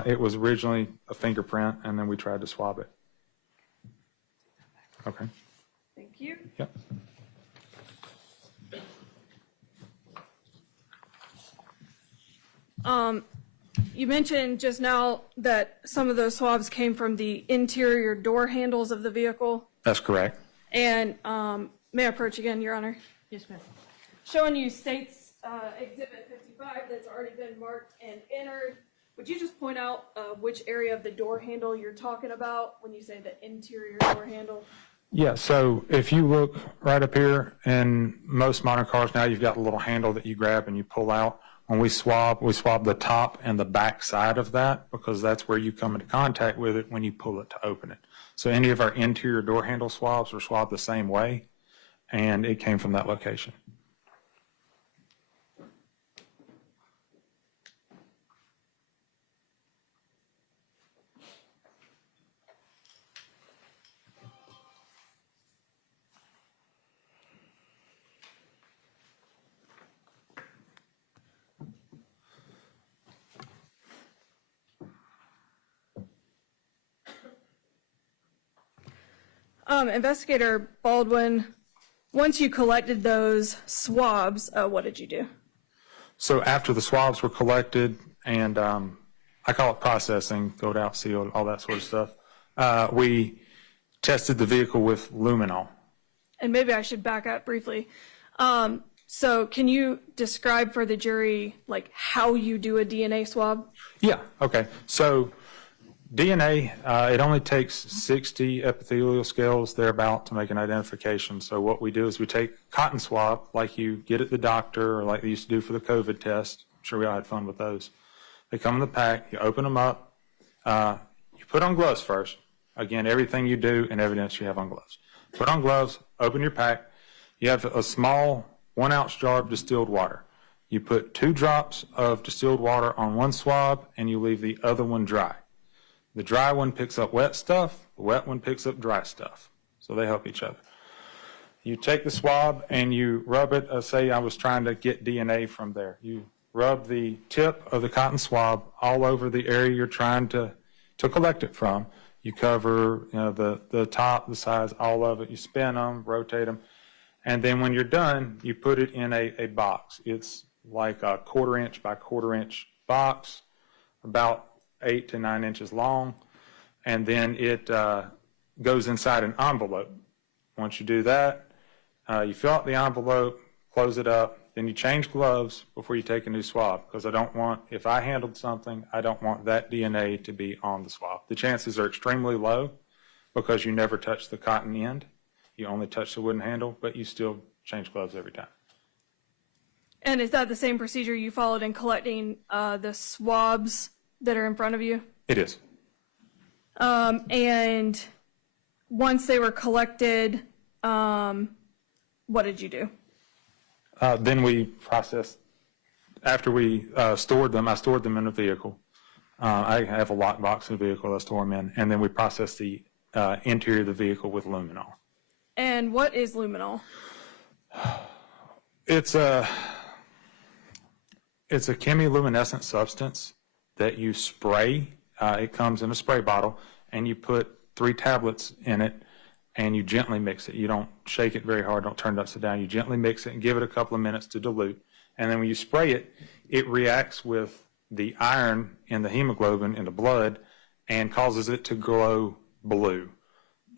It was originally a fingerprint, and then we tried to swab it. Okay. Thank you. Yep. You mentioned just now that some of those swabs came from the interior door handles of the vehicle. That's correct. And may I approach again, Your Honor? Yes, ma'am. Showing you States Exhibit 55 that's already been marked and entered. Would you just point out which area of the door handle you're talking about when you say the interior door handle? Yeah, so if you look right up here, in most modern cars now, you've got a little handle that you grab and you pull out. When we swab the top and the back side of that because that's where you come into contact with it when you pull it to open it. So any of our interior door handle swabs were swabbed the same way, and it came from that location. Investigator Baldwin, once you collected those swabs, what did you do? So after the swabs were collected, and I call it processing, filled out, sealed, all that sort of stuff, we tested the vehicle with luminol. And maybe I should back up briefly. So can you describe for the jury, like, how you do a DNA swab? Yeah, okay. So DNA, it only takes 60 epithelial scales thereabout to make an identification. So what we do is we take cotton swab, like you get at the doctor, or like they used to do for the COVID test. I'm sure we all had fun with those. They come in the pack, you open them up, you put on gloves first. Again, everything you do and evidence you have on gloves. Put on gloves, open your pack. You have a small 1 ounce jar of distilled water. You put 2 drops of distilled water on one swab and you leave the other one dry. The dry one picks up wet stuff, the wet one picks up dry stuff. So they help each other. You take the swab and you rub it. Say I was trying to get DNA from there. You rub the tip of the cotton swab all over the area you're trying to collect it from. You cover the top, the sides, all of it. You spin them, rotate them. And then when you're done, you put it in a box. It's like a 1/4 inch by 1/4 inch box, about 8 to 9 inches long, and then it goes inside an envelope. Once you do that, you fill out the envelope, close it up, then you change gloves before you take a new swab, because if I handled something, I don't want that DNA to be on the swab. The chances are extremely low because you never touch the cotton end. You only touch the wooden handle, but you still change gloves every time. And is that the same procedure you followed in collecting the swabs that are in front of you? It is. And once they were collected, what did you do? Then we processed, after we stored them, I stored them in a vehicle. I have a lockbox in the vehicle I store them in, and then we processed the interior of the vehicle with luminol. And what is luminol? It's a chemiluminescent substance that you spray. It comes in a spray bottle, and you put 3 tablets in it, and you gently mix it. You don't shake it very hard, don't turn it upside down. You gently mix it and give it a couple of minutes to dilute. And then when you spray it, it reacts with the iron in the hemoglobin in the blood and causes it to glow blue,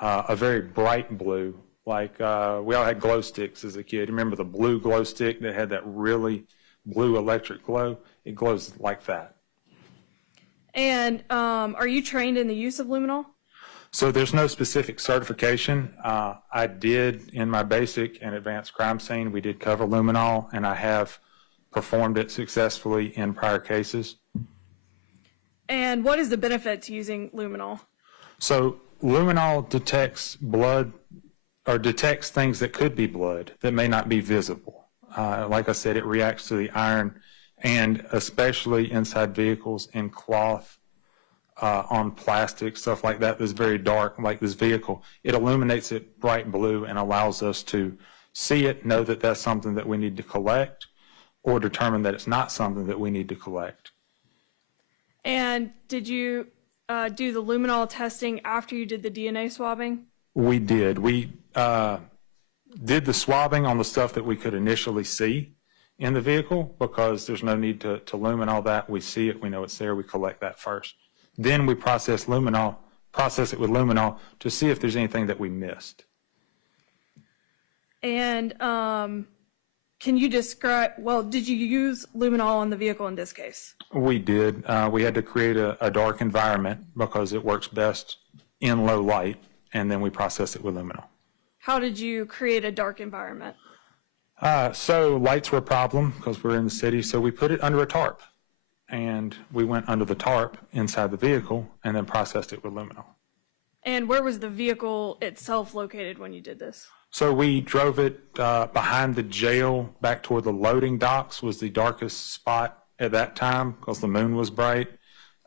a very bright blue. Like we all had glow sticks as a kid. Remember the blue glow stick that had that really blue electric glow? It glows like that. And are you trained in the use of luminol? So there's no specific certification. I did in my basic and advanced crime scene, we did cover luminol, and I have performed it successfully in prior cases. And what is the benefit to using luminol? So luminol detects blood, or detects things that could be blood that may not be visible. Like I said, it reacts to the iron, and especially inside vehicles in cloth, on plastic, stuff like that that's very dark, like this vehicle. It illuminates it bright blue and allows us to see it, know that that's something that we need to collect, or determine that it's not something that we need to collect. And did you do the luminol testing after you did the DNA swabbing? We did. We did the swabbing on the stuff that we could initially see in the vehicle, because there's no need to luminol that. We see it, we know it's there, we collect that first. Then we process it with luminol to see if there's anything that we missed. And can you describe, did you use luminol on the vehicle in this case? We did. We had to create a dark environment because it works best in low light, and then we process it with luminol. How did you create a dark environment? So lights were a problem because we're in the city, so we put it under a tarp. And we went under the tarp inside the vehicle and then processed it with luminol. And where was the vehicle itself located when you did this? So we drove it behind the jail back toward the loading docks was the darkest spot at that time because the moon was bright.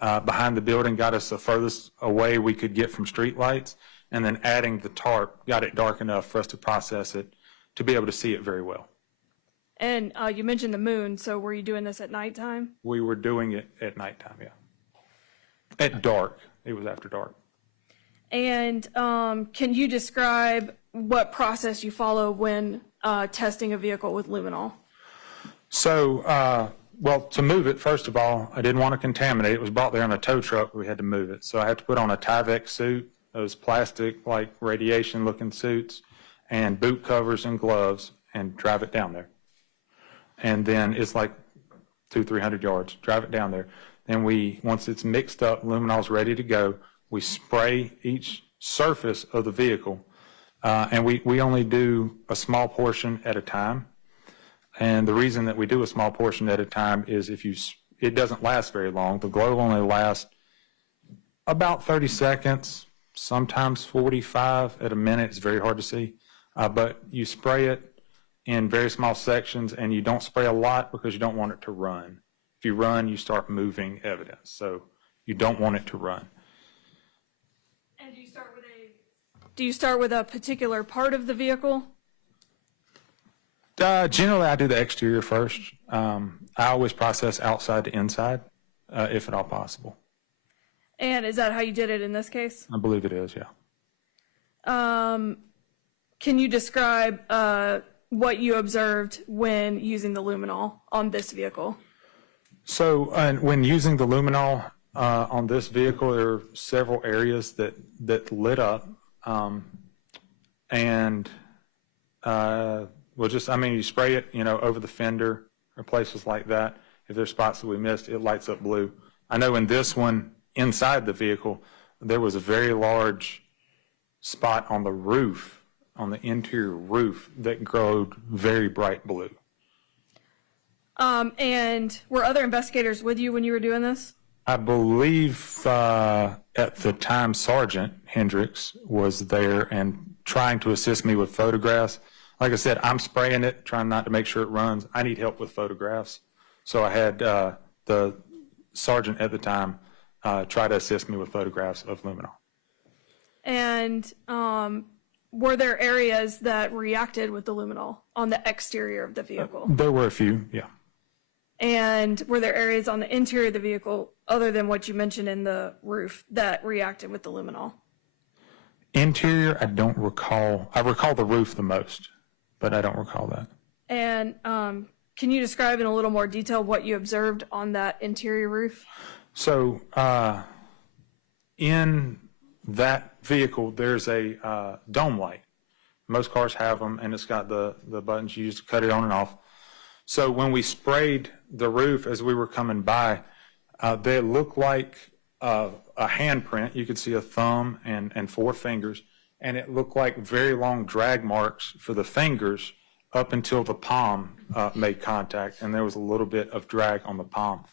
Behind the building got us the furthest away we could get from street lights. And then adding the tarp got it dark enough for us to process it to be able to see it very well. And you mentioned the moon, so were you doing this at nighttime? We were doing it at nighttime, yeah. At dark. It was after dark. And can you describe what process you follow when testing a vehicle with luminol? So, well, to move it, first of all, I didn't want to contaminate it. It was brought there on a tow truck. We had to move it. So I had to put on a Tyvek suit, those plastic, like radiation-looking suits, and boot covers and gloves, and drive it down there. And then it's like 200-300 yards. Drive it down there. Then once it's mixed up, luminol's ready to go, we spray each surface of the vehicle. And we only do a small portion at a time. And the reason that we do a small portion at a time is it doesn't last very long. The glow only lasts about 30 seconds, sometimes 45 at a minute. It's very hard to see. But you spray it in very small sections, and you don't spray a lot because you don't want it to run. If you run, you start moving evidence. So you don't want it to run. And do you start with a particular part of the vehicle? Generally, I do the exterior first. I always process outside to inside, if at all possible. And is that how you did it in this case? I believe it is, yeah. Can you describe what you observed when using the luminol on this vehicle? So when using the luminol on this vehicle, there are several areas that lit up. You spray it, over the fender or places like that. If there's spots that we missed, it lights up blue. I know in this one, inside the vehicle, there was a very large spot on the roof, on the interior roof, that glowed very bright blue. And were other investigators with you when you were doing this? I believe at the time Sergeant Hendricks was there and trying to assist me with photographs. Like I said, I'm spraying it, trying not to make sure it runs. I need help with photographs. So I had the sergeant at the time try to assist me with photographs of luminol. And were there areas that reacted with the luminol on the exterior of the vehicle? There were a few, yeah. And were there areas on the interior of the vehicle, other than what you mentioned in the roof, that reacted with the luminol? Interior, I don't recall. I recall the roof the most, but I don't recall that. And can you describe in a little more detail what you observed on that interior roof? So in that vehicle, there's a dome light. Most cars have them, and it's got the buttons you use to cut it on and off. So when we sprayed the roof as we were coming by, they looked like a handprint. You could see a thumb and 4 fingers, and it looked like very long drag marks for the fingers up until the palm made contact, and there was a little bit of drag on the palm.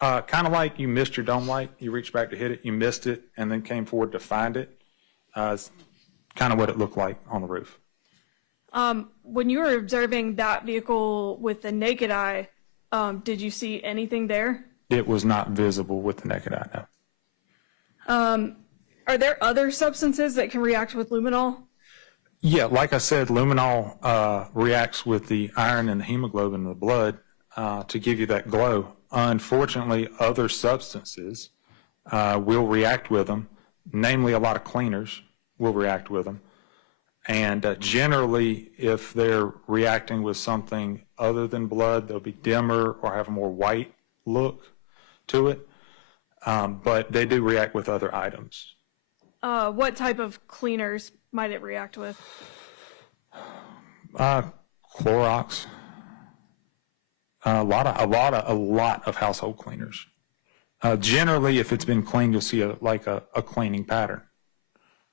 Kind of like you missed your dome light. You reached back to hit it, you missed it, and then came forward to find it. It's kind of what it looked like on the roof. When you were observing that vehicle with the naked eye, did you see anything there? It was not visible with the naked eye, no. Are there other substances that can react with luminol? Yeah, like I said, luminol reacts with the iron and the hemoglobin in the blood to give you that glow. Unfortunately, other substances will react with them, namely a lot of cleaners will react with them. And generally, if they're reacting with something other than blood, they'll be dimmer or have a more white look to it. But they do react with other items. What type of cleaners might it react with? Clorox. A lot of household cleaners. Generally, if it's been cleaned, you'll see a cleaning pattern.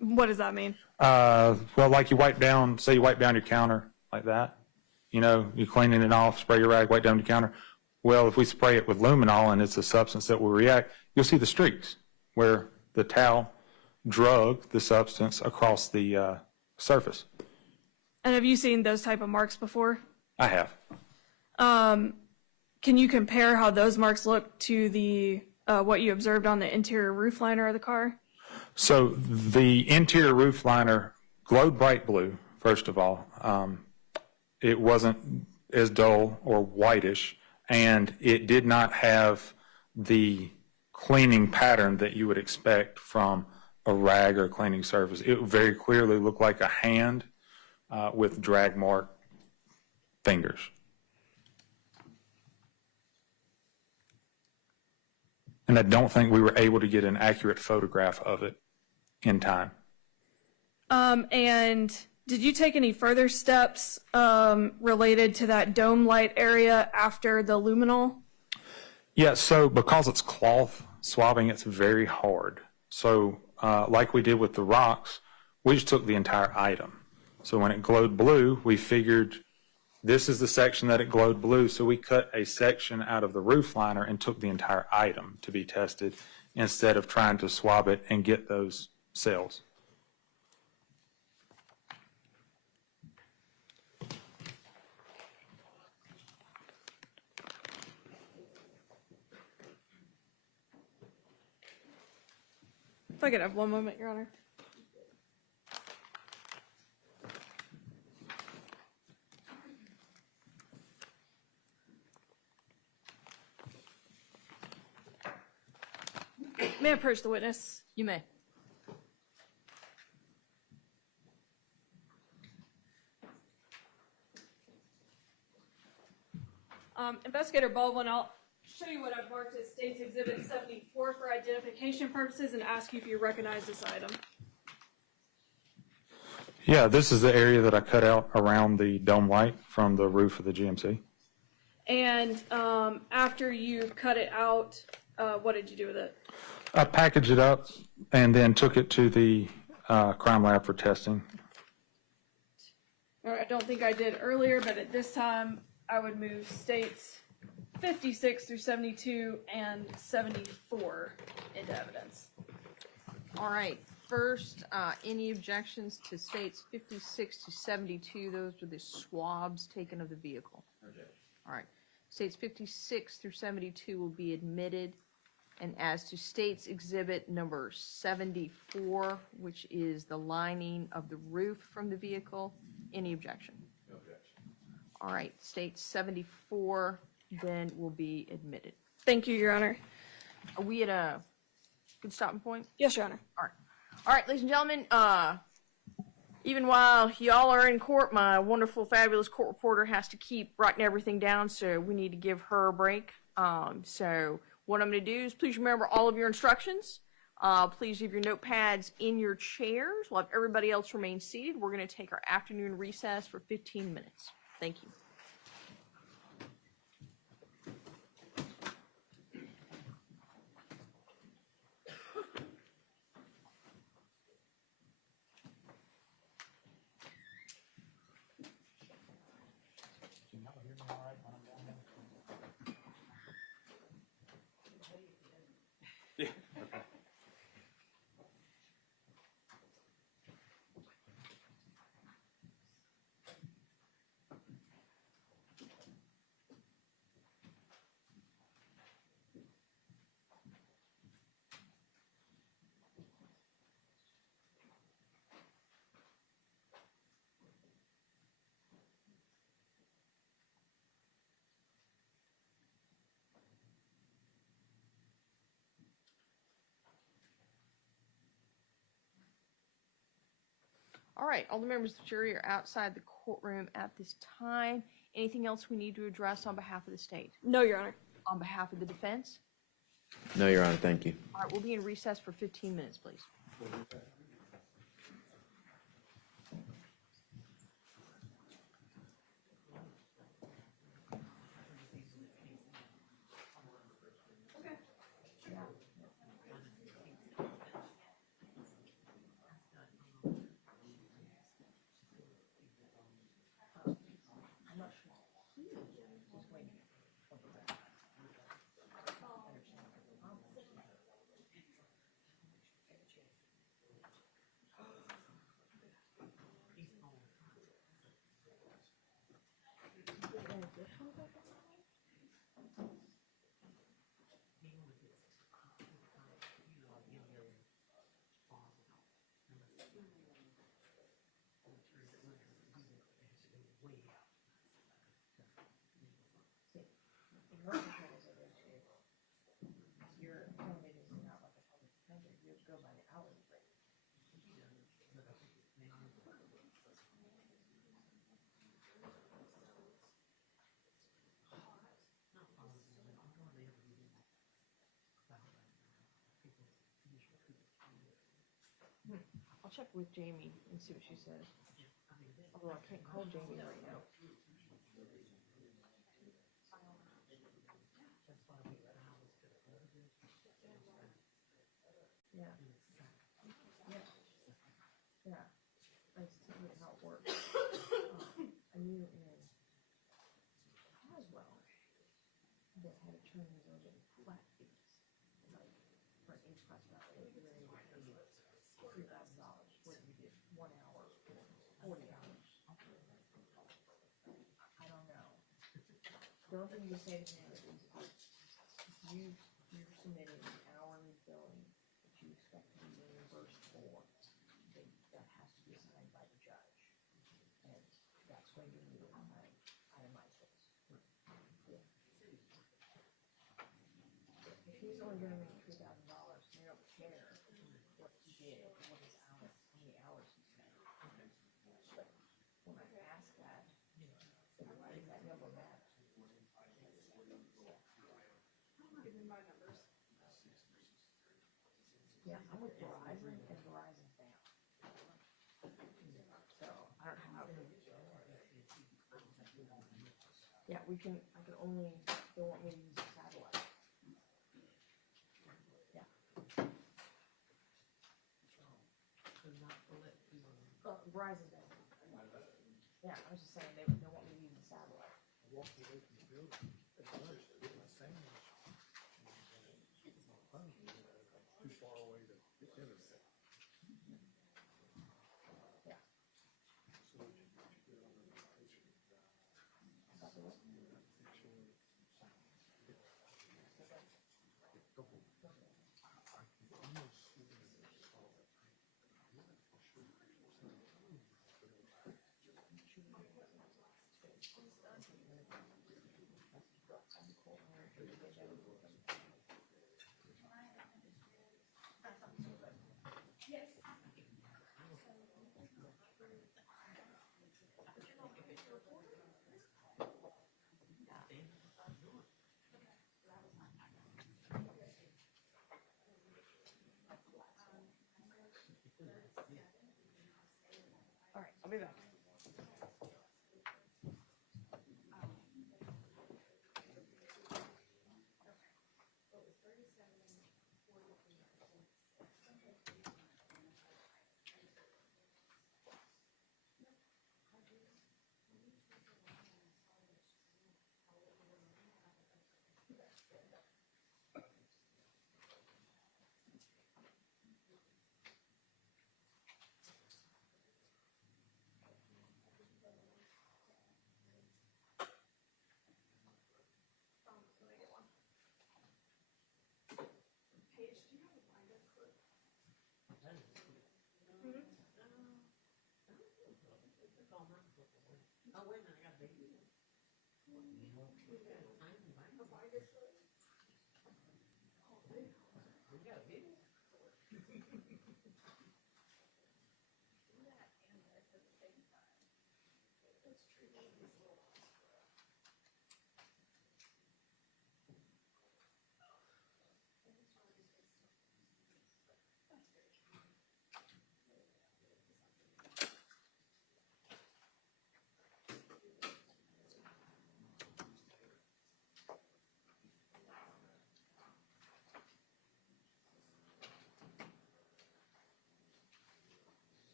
What does that mean? Well, like say you wipe down your counter like that, you're cleaning it off, spray your rag, wait down the counter. Well, if we spray it with luminol and it's a substance that will react, you'll see the streaks where the towel drug the substance across the surface. And have you seen those type of marks before? I have. Can you compare how those marks look to the what you observed on the interior roof liner of the car? So the interior roof liner glowed bright blue, first of all. It wasn't as dull or whitish, and it did not have the cleaning pattern that you would expect from a rag or cleaning surface. It very clearly looked like a hand with drag mark fingers. And I don't think we were able to get an accurate photograph of it in time. And did you take any further steps related to that dome light area after the luminol? Yeah, so because it's cloth swabbing, it's very hard. So like we did with the rocks, we just took the entire item. So when it glowed blue, we figured this is the section that it glowed blue, so we cut a section out of the roof liner and took the entire item to be tested instead of trying to swab it and get those cells. If I could have one moment, Your Honor. May I approach the witness? You may. Investigator Baldwin, I'll show you what I've marked as State's Exhibit 74 for identification purposes and ask you if you recognize this item. Yeah, this is the area that I cut out around the dome light from the roof of the GMC. And after you cut it out, what did you do with it? I packaged it up and then took it to the crime lab for testing. Or I don't think I did earlier, but at this time, I would move States 56 through 72 and 74 into evidence. All right. First, any objections to states 56 to 72? Those were the swabs taken of the vehicle. All right. States 56 through 72 will be admitted. And as to states exhibit number 74, which is the lining of the roof from the vehicle, any objection? No objection. All right. State 74 then will be admitted. Thank you, Your Honor. Are we at a good stopping point? Yes, Your Honor. All right. All right, ladies and gentlemen, even while y'all are in court, my wonderful, fabulous court reporter has to keep writing everything down, so we need to give her a break. So what I'm going to do is please remember all of your instructions. Please leave your notepads in your chairs. We'll have everybody else remain seated. We're going to take our afternoon recess for 15 minutes. Thank you. All right, all the members of the jury are outside the courtroom at this time. Anything else we need to address on behalf of the state? No, Your Honor. On behalf of the defense? No, Your Honor, thank you. All right, we'll be in recess for 15 minutes, please. I'm not sure. I'll check with Jamie and see what she says. Although I can't call Jamie right now. Yeah. Yeah. Yeah. That's typically how it works. I knew in Haswell that had attorneys on getting flat fees, like for an H class value, $3,000, where you did 1 hour, 40 hours. I don't know. The only thing you say to me is, you're submitting an hourly billing that you expect to be reimbursed for, that has to be signed by the judge. And that's when you need to itemize this. If he's only gonna make $3,000, they don't care what he did, what his hours, how many hours he spent. But when I ask that, that number matters. Give me my numbers. Yeah, I'm with Verizon, and Verizon's down. So, I don't know how. Yeah, I can only, they want me to use the satellite. Yeah. Verizon's down. Yeah, I was just saying, they want me to use the satellite. Walked away from the building at lunch to get my sandwich. Too far away to get internet. Yeah. So you get on the picture. About the what? All right, I'll be back.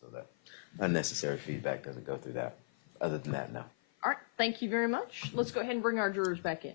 so that unnecessary feedback doesn't go through that. Other than that, no. All right, thank you very much. Let's go ahead and bring our jurors back in.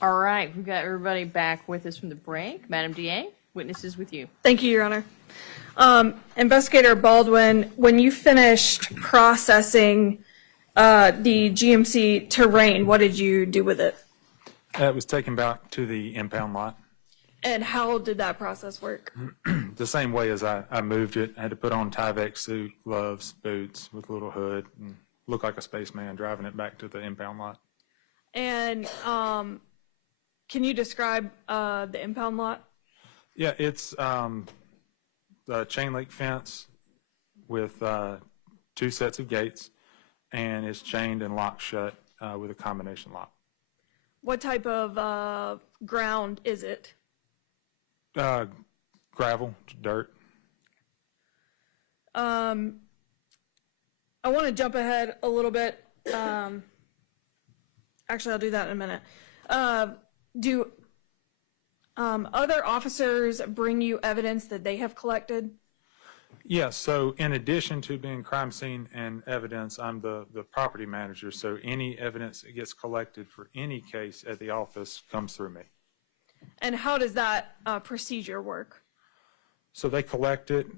All right, we've got everybody back with us from the break. Madam DA, witnesses with you. Thank you, Your Honor. Investigator Baldwin, when you finished processing the GMC terrain, what did you do with it? It was taken back to the impound lot. And how did that process work? The same way as I moved it. I had to put on Tyvek suit, gloves, boots with a little hood, and look like a spaceman driving it back to the impound lot. And can you describe the impound lot? Yeah, it's the chain link fence with 2 sets of gates, and it's chained and locked shut with a combination lock. What type of ground is it? Gravel, dirt. I want to jump ahead a little bit. Actually, I'll do that in a minute. Do other officers bring you evidence that they have collected? Yes, so in addition to being crime scene and evidence, I'm the property manager, so any evidence that gets collected for any case at the office comes through me. And how does that procedure work? So they collect it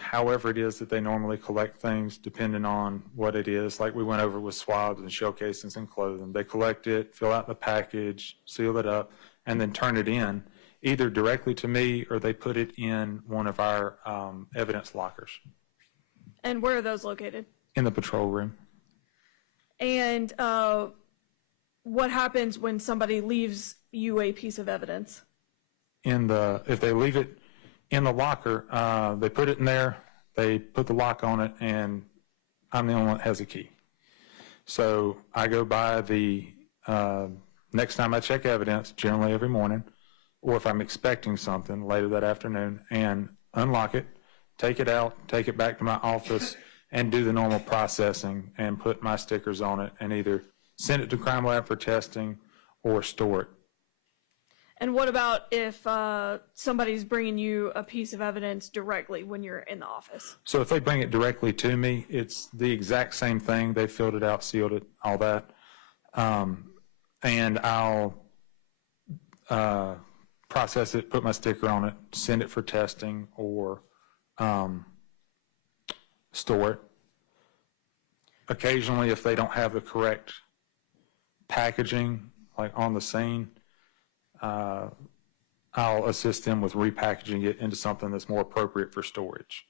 however it is that they normally collect things, depending on what it is. Like we went over with swabs and shell casings and clothing. They collect it, fill out the package, seal it up, and then turn it in, either directly to me or they put it in one of our evidence lockers. And where are those located? In the patrol room. And what happens when somebody leaves you a piece of evidence? If they leave it in the locker, they put it in there, they put the lock on it, and I'm the only one that has a key. So I go by the next time I check evidence, generally every morning, or if I'm expecting something later that afternoon, and unlock it, take it out, take it back to my office, and do the normal processing and put my stickers on it and either send it to crime lab for testing or store it. And what about if somebody's bringing you a piece of evidence directly when you're in the office? So if they bring it directly to me, it's the exact same thing. They filled it out, sealed it, all that. And I'll process it, put my sticker on it, send it for testing or store it. Occasionally, if they don't have the correct packaging, like on the scene, I'll assist them with repackaging it into something that's more appropriate for storage.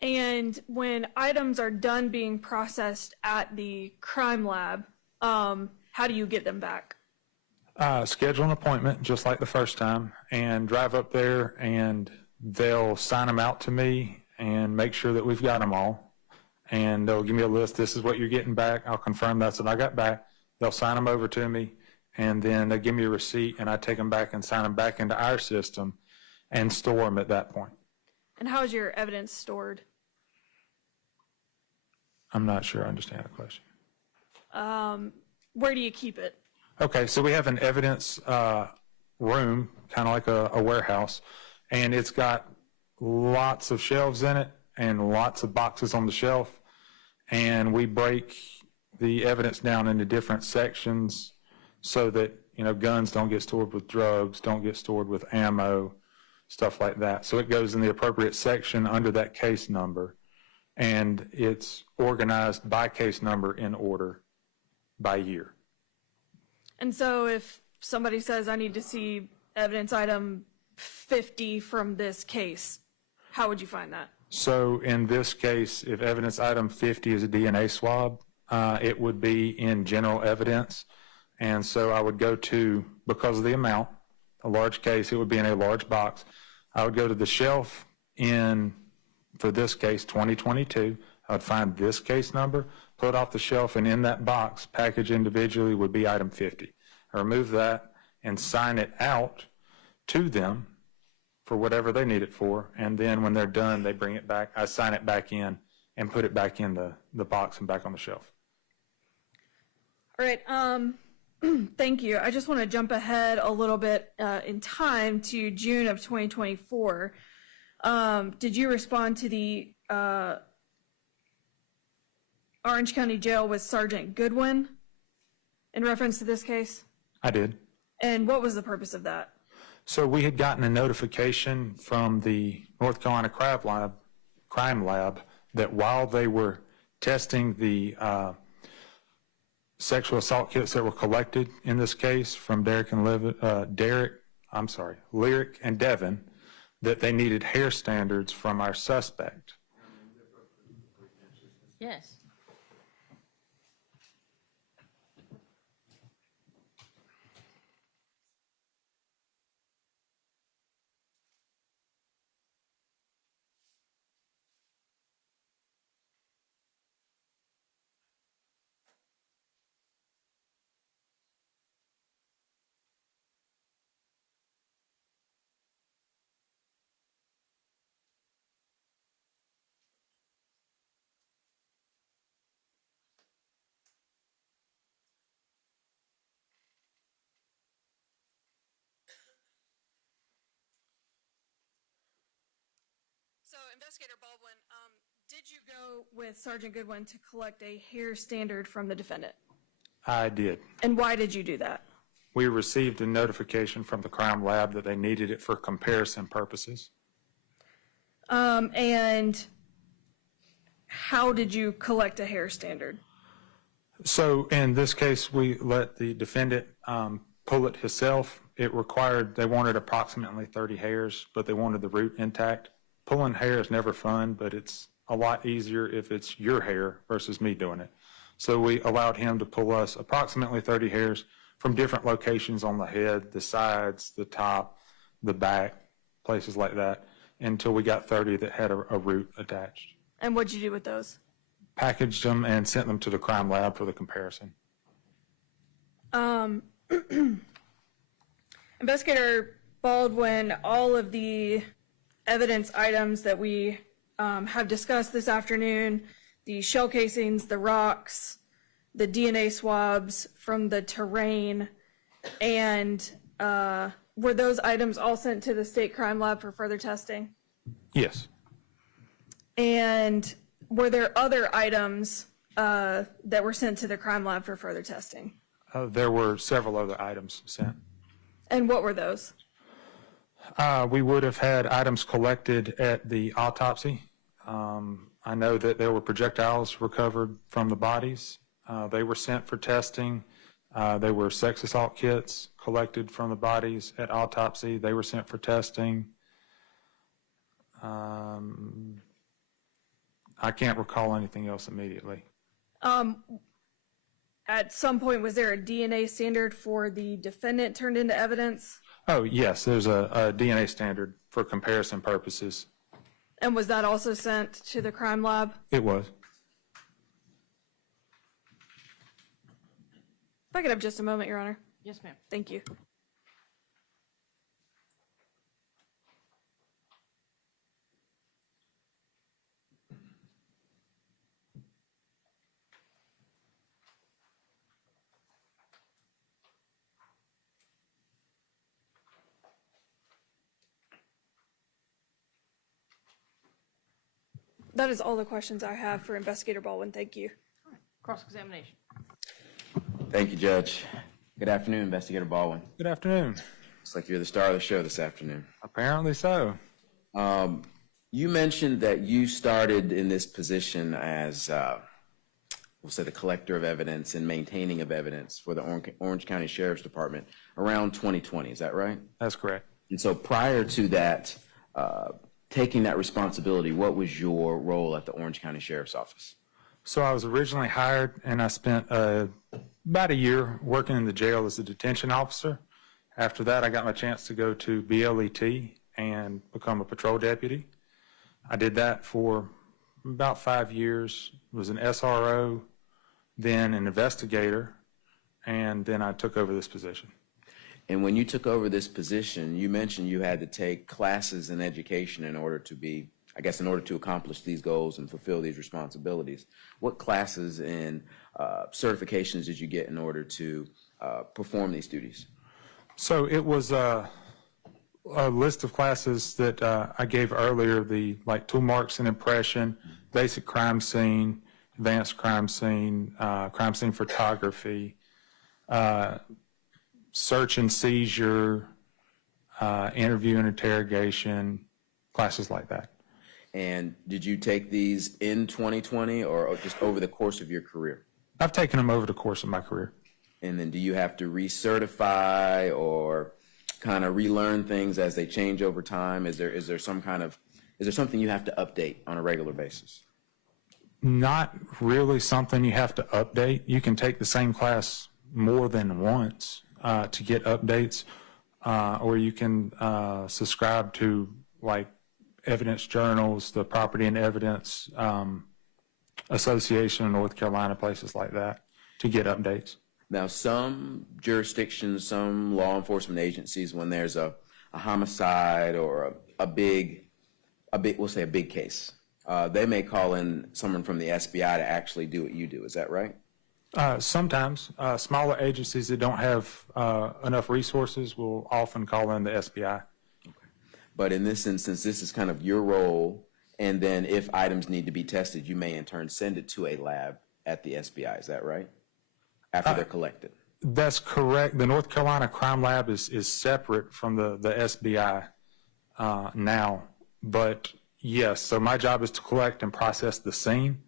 And when items are done being processed at the crime lab, how do you get them back? Schedule an appointment, just like the first time, and drive up there, and they'll sign them out to me and make sure that we've got them all. And they'll give me a list. This is what you're getting back. I'll confirm that's what I got back. They'll sign them over to me, and then they give me a receipt, and I take them back and sign them back into our system and store them at that point. And how is your evidence stored? I'm not sure I understand the question. Where do you keep it? Okay, so we have an evidence room, kind of like a warehouse, and it's got lots of shelves in it and lots of boxes on the shelf, and we break the evidence down into different sections so that, you know, guns don't get stored with drugs, don't get stored with ammo, stuff like that. So it goes in the appropriate section under that case number, and it's organized by case number in order by year. And so if somebody says, I need to see evidence item 50 from this case, how would you find that? So in this case, if evidence item 50 is a DNA swab, it would be in general evidence. And so I would go to, because of the amount, a large case, it would be in a large box. I would go to the shelf in, for this case, 2022. I would find this case number, pull it off the shelf, and in that box, packaged individually, would be item 50. I remove that and sign it out to them for whatever they need it for, and then when they're done, they bring it back. I sign it back in and put it back in the box and back on the shelf. All right, thank you. I just want to jump ahead a little bit in time to June of 2024. Did you respond to the Orange County Jail with Sergeant Goodwin in reference to this case? I did. And what was the purpose of that? So we had gotten a notification from the North Carolina Crime Lab that while they were testing the sexual assault kits that were collected in this case from Lyric and Devin, that they needed hair standards from our suspect. Yes. So, Investigator Baldwin, did you go with Sergeant Goodwin to collect a hair standard from the defendant? I did. And why did you do that? We received a notification from the crime lab that they needed it for comparison purposes. And how did you collect a hair standard? So in this case, we let the defendant pull it himself. It required, they wanted approximately 30 hairs, but they wanted the root intact. Pulling hair is never fun, but it's a lot easier if it's your hair versus me doing it. So we allowed him to pull us approximately 30 hairs from different locations on the head, the sides, the top, the back, places like that, until we got 30 that had a root attached. And what'd you do with those? Packaged them and sent them to the crime lab for the comparison. Investigator Baldwin, all of the evidence items that we have discussed this afternoon, the shell casings, the rocks, the DNA swabs from the terrain, and were those items all sent to the state crime lab for further testing? Yes. And were there other items that were sent to the crime lab for further testing? There were several other items sent. And what were those? We would have had items collected at the autopsy. I know that there were projectiles recovered from the bodies. They were sent for testing. They were sex assault kits collected from the bodies at autopsy. They were sent for testing. I can't recall anything else immediately. At some point, was there a DNA standard for the defendant turned into evidence? Oh, yes, there's a DNA standard for comparison purposes. And was that also sent to the crime lab? It was. If I could have just a moment, Your Honor. Yes, ma'am. Thank you. That is all the questions I have for Investigator Baldwin. Thank you. Cross-examination. Thank you, Judge. Good afternoon, Investigator Baldwin. Good afternoon. Looks like you're the star of the show this afternoon. Apparently so. You mentioned that you started in this position as, we'll say, the collector of evidence and maintaining of evidence for the Orange County Sheriff's Department around 2020. Is that right? That's correct. And so prior to that, taking that responsibility, what was your role at the Orange County Sheriff's Office? So I was originally hired, and I spent about a year working in the jail as a detention officer. After that, I got my chance to go to BLET and become a patrol deputy. I did that for about 5 years, was an SRO, then an investigator, and then I took over this position. And when you took over this position, you mentioned you had to take classes in education in order to be, I guess, in order to accomplish these goals and fulfill these responsibilities. What classes and certifications did you get in order to perform these duties? So it was a list of classes that I gave earlier, the like tool marks and impression, basic crime scene, advanced crime scene photography, search and seizure, interview and interrogation, classes like that. And did you take these in 2020 or just over the course of your career? I've taken them over the course of my career. And then do you have to recertify or kind of relearn things as they change over time? Is there something you have to update on a regular basis? Not really something you have to update. You can take the same class more than once to get updates, or you can subscribe to like evidence journals, the Property and Evidence Association in North Carolina, places like that, to get updates. Now, some jurisdictions, some law enforcement agencies, when there's a homicide or a big, we'll say a big case, they may call in someone from the SBI to actually do what you do. Is that right? Sometimes smaller agencies that don't have enough resources will often call in the SBI. But in this instance, this is kind of your role, and then if items need to be tested, you may in turn send it to a lab at the SBI. Is that right? After they're collected. That's correct. The North Carolina Crime Lab is separate from the SBI now. But yes, so my job is to collect and process the scene.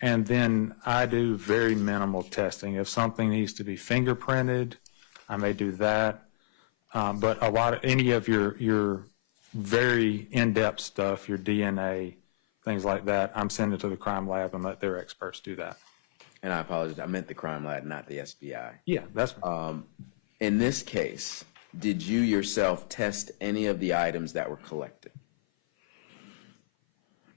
And then I do very minimal testing. If something needs to be fingerprinted, I may do that. But any of your very in-depth stuff, your DNA, things like that, I'm sending to the crime lab and let their experts do that. And I apologize, I meant the crime lab, not the SBI. Yeah, that's In this case, did you yourself test any of the items that were collected?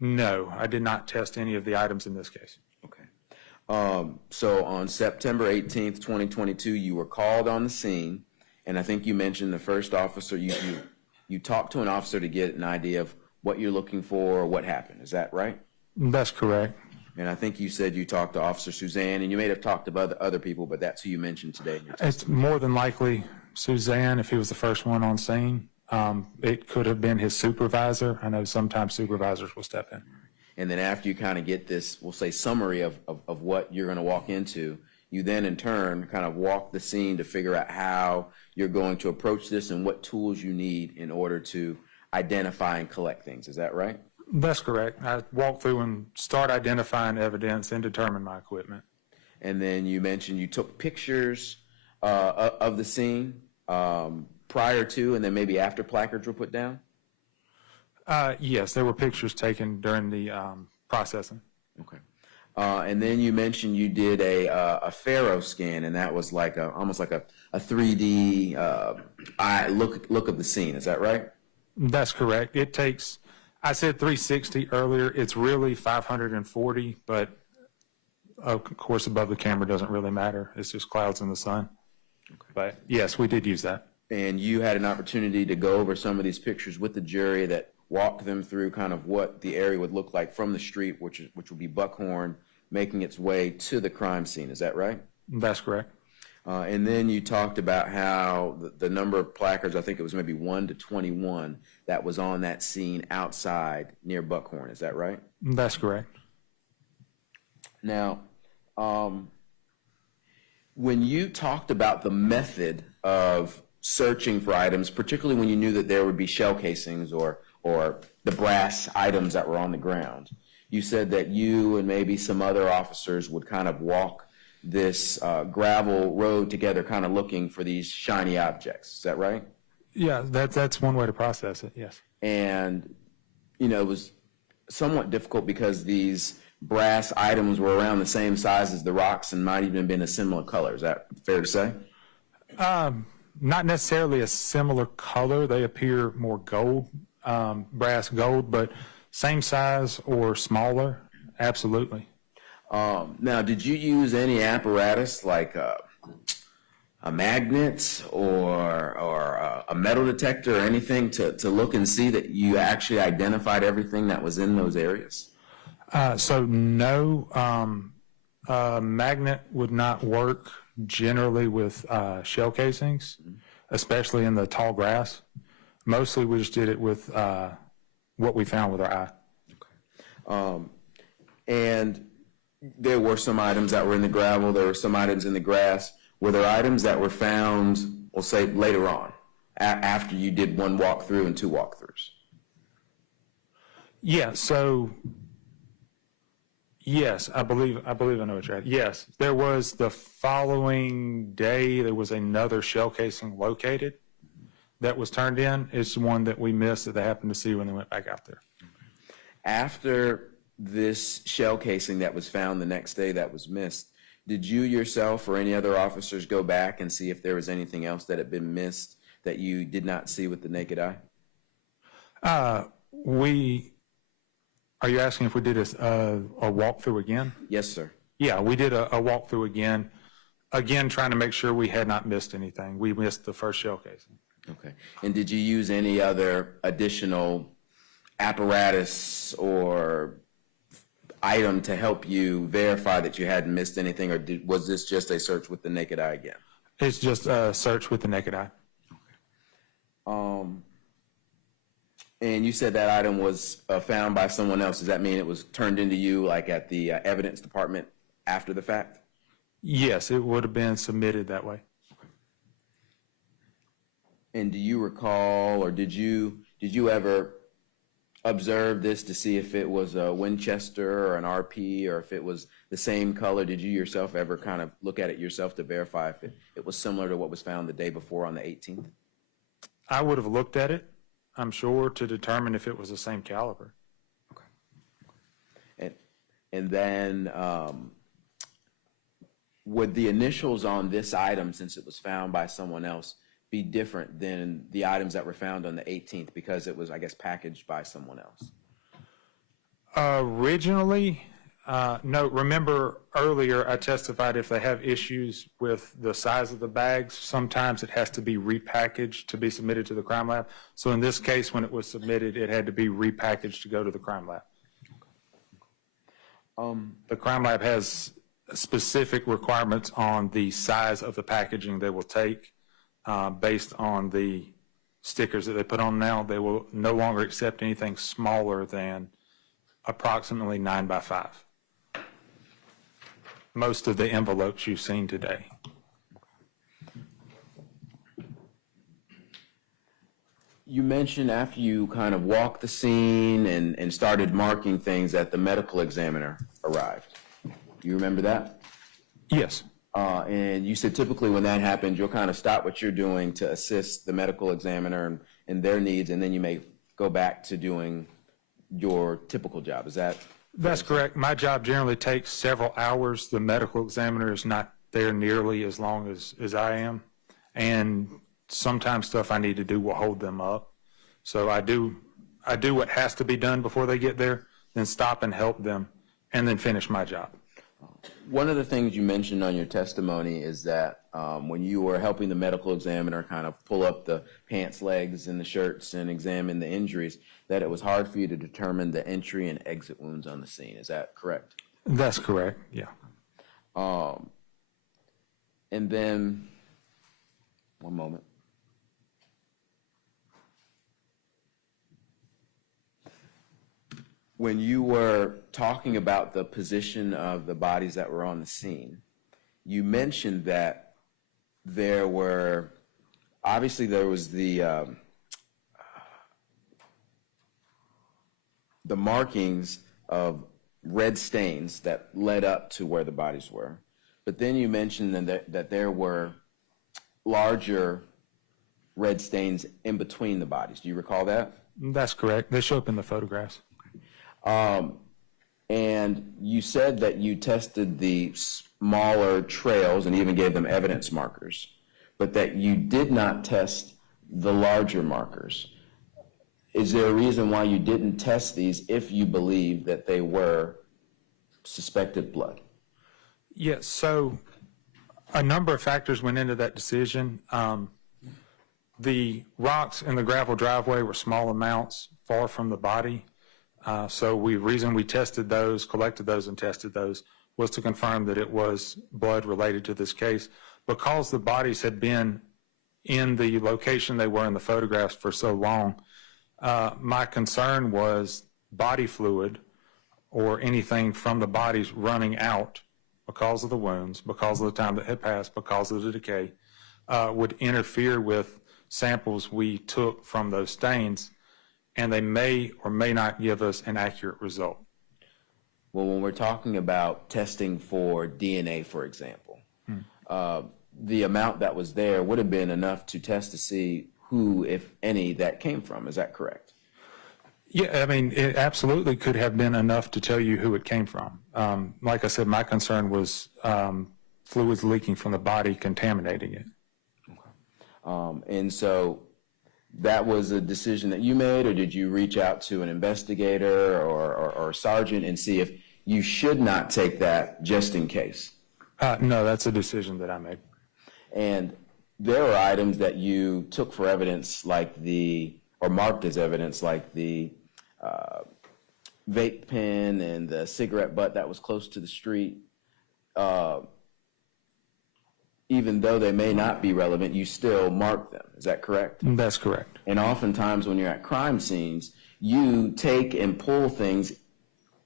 No, I did not test any of the items in this case. Okay. So on September 18th, 2022, you were called on the scene, and I think you mentioned the first officer, you talked to an officer to get an idea of what you're looking for or what happened. Is that right? That's correct. And I think you said you talked to Officer Suzanne, and you may have talked to other people, but that's who you mentioned today. It's more than likely Suzanne, if he was the first one on scene. It could have been his supervisor. I know sometimes supervisors will step in. And then after you kind of get this, we'll say, summary of what you're going to walk into, you then in turn kind of walk the scene to figure out how you're going to approach this and what tools you need in order to identify and collect things. Is that right? That's correct. I walk through and start identifying evidence and determine my equipment. And then you mentioned you took pictures of the scene prior to and then maybe after placards were put down? Yes, there were pictures taken during the processing. Okay. And then you mentioned you did a Faro scan, and that was like almost like a 3D look of the scene. Is that right? That's correct. It takes, I said 360 earlier. It's really 540, but of course above the camera doesn't really matter. It's just clouds in the sun. Okay. But yes, we did use that. And you had an opportunity to go over some of these pictures with the jury that walked them through kind of what the area would look like from the street, which would be Buckhorn, making its way to the crime scene. Is that right? That's correct. And then you talked about how the number of placards, I think it was maybe 1 to 21, that was on that scene outside near Buckhorn. Is that right? That's correct. Now, when you talked about the method of searching for items, particularly when you knew that there would be shell casings or the brass items that were on the ground, you said that you and maybe some other officers would kind of walk this gravel road together, kind of looking for these shiny objects. Is that right? Yeah, that's one way to process it, yes. And, you know, it was somewhat difficult because these brass items were around the same size as the rocks and might even have been a similar color. Is that fair to say? Not necessarily a similar color. They appear more gold, brass gold, but same size or smaller, absolutely. Now, did you use any apparatus like a magnet or a metal detector or anything to look and see that you actually identified everything that was in those areas? So no, magnet would not work generally with shell casings, especially in the tall grass. Mostly we just did it with what we found with our eye. And there were some items that were in the gravel, there were some items in the grass. Were there items that were found, we'll say, later on, after you did one walkthrough and two walkthroughs? Yeah, so, yes, I believe I know what you're at. Yes, there was the following day, there was another shell casing located that was turned in. It's the one that we missed that they happened to see when they went back out there. After this shell casing that was found the next day that was missed, did you yourself or any other officers go back and see if there was anything else that had been missed that you did not see with the naked eye? Are you asking if we did a walkthrough again? Yes, sir. Yeah, we did a walkthrough again trying to make sure we had not missed anything. We missed the first shell casing. Okay. And did you use any other additional apparatus or item to help you verify that you hadn't missed anything, or was this just a search with the naked eye again? It's just a search with the naked eye. And you said that item was found by someone else. Does that mean it was turned into you, like at the evidence department after the fact? Yes, it would have been submitted that way. And do you recall, or did you ever observe this to see if it was a Winchester or an RP, or if it was the same color? Did you yourself ever kind of look at it yourself to verify if it was similar to what was found the day before on the 18th? I would have looked at it, I'm sure, to determine if it was the same caliber. Okay. And then would the initials on this item, since it was found by someone else, be different than the items that were found on the 18th because it was, I guess, packaged by someone else? Originally, no. Remember earlier I testified if they have issues with the size of the bags, sometimes it has to be repackaged to be submitted to the crime lab. So in this case, when it was submitted, it had to be repackaged to go to the crime lab. The crime lab has specific requirements on the size of the packaging they will take. Based on the stickers that they put on now, they will no longer accept anything smaller than approximately 9 by 5. Most of the envelopes you've seen today. You mentioned after you kind of walked the scene and started marking things that the medical examiner arrived. Do you remember that? Yes. And you said typically when that happens, you'll kind of stop what you're doing to assist the medical examiner in their needs, and then you may go back to doing your typical job. Is that? That's correct. My job generally takes several hours. The medical examiner is not there nearly as long as I am. And sometimes stuff I need to do will hold them up. So I do what has to be done before they get there, then stop and help them, and then finish my job. One of the things you mentioned on your testimony is that when you were helping the medical examiner kind of pull up the pants legs and the shirts and examine the injuries, that it was hard for you to determine the entry and exit wounds on the scene. Is that correct? That's correct, yeah. And then, one moment. When you were talking about the position of the bodies that were on the scene, you mentioned that there were, obviously there was the markings of red stains that led up to where the bodies were. But then you mentioned that there were larger red stains in between the bodies. Do you recall that? That's correct. They show up in the photographs. And you said that you tested the smaller trails and even gave them evidence markers, but that you did not test the larger markers. Is there a reason why you didn't test these if you believe that they were suspected blood? Yes, so a number of factors went into that decision. The rocks in the gravel driveway were small amounts, far from the body. So the reason we tested those, collected those and tested those, was to confirm that it was blood related to this case. Because the bodies had been in the location they were in the photographs for so long, my concern was body fluid or anything from the bodies running out because of the wounds, because of the time that had passed, because of the decay, would interfere with samples we took from those stains, and they may or may not give us an accurate result. Well, when we're talking about testing for DNA, for example, the amount that was there would have been enough to test to see who, if any, that came from. Is that correct? Yeah, I mean, it absolutely could have been enough to tell you who it came from. Like I said, my concern was fluids leaking from the body contaminating it. Okay. And so that was a decision that you made, or did you reach out to an investigator or sergeant and see if you should not take that just in case? No, that's a decision that I made. And there are items that you took for evidence or marked as evidence, like the vape pen and the cigarette butt that was close to the street. Even though they may not be relevant, you still mark them. Is that correct? That's correct. And oftentimes when you're at crime scenes, you take and pull things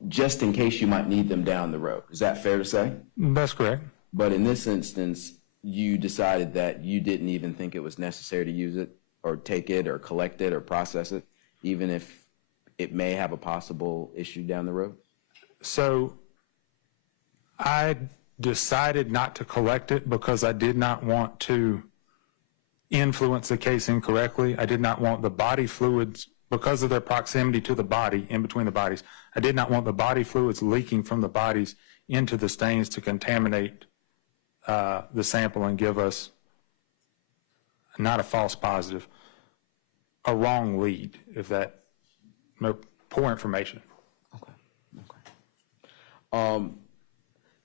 just in case you might need them down the road. Is that fair to say? That's correct. But in this instance, you decided that you didn't even think it was necessary to use it or take it or collect it or process it, even if it may have a possible issue down the road? So I decided not to collect it because I did not want to influence the case incorrectly. I did not want the body fluids, because of their proximity to the body, in between the bodies, I did not want the body fluids leaking from the bodies into the stains to contaminate the sample and give us not a false positive, a wrong lead, poor information. Okay.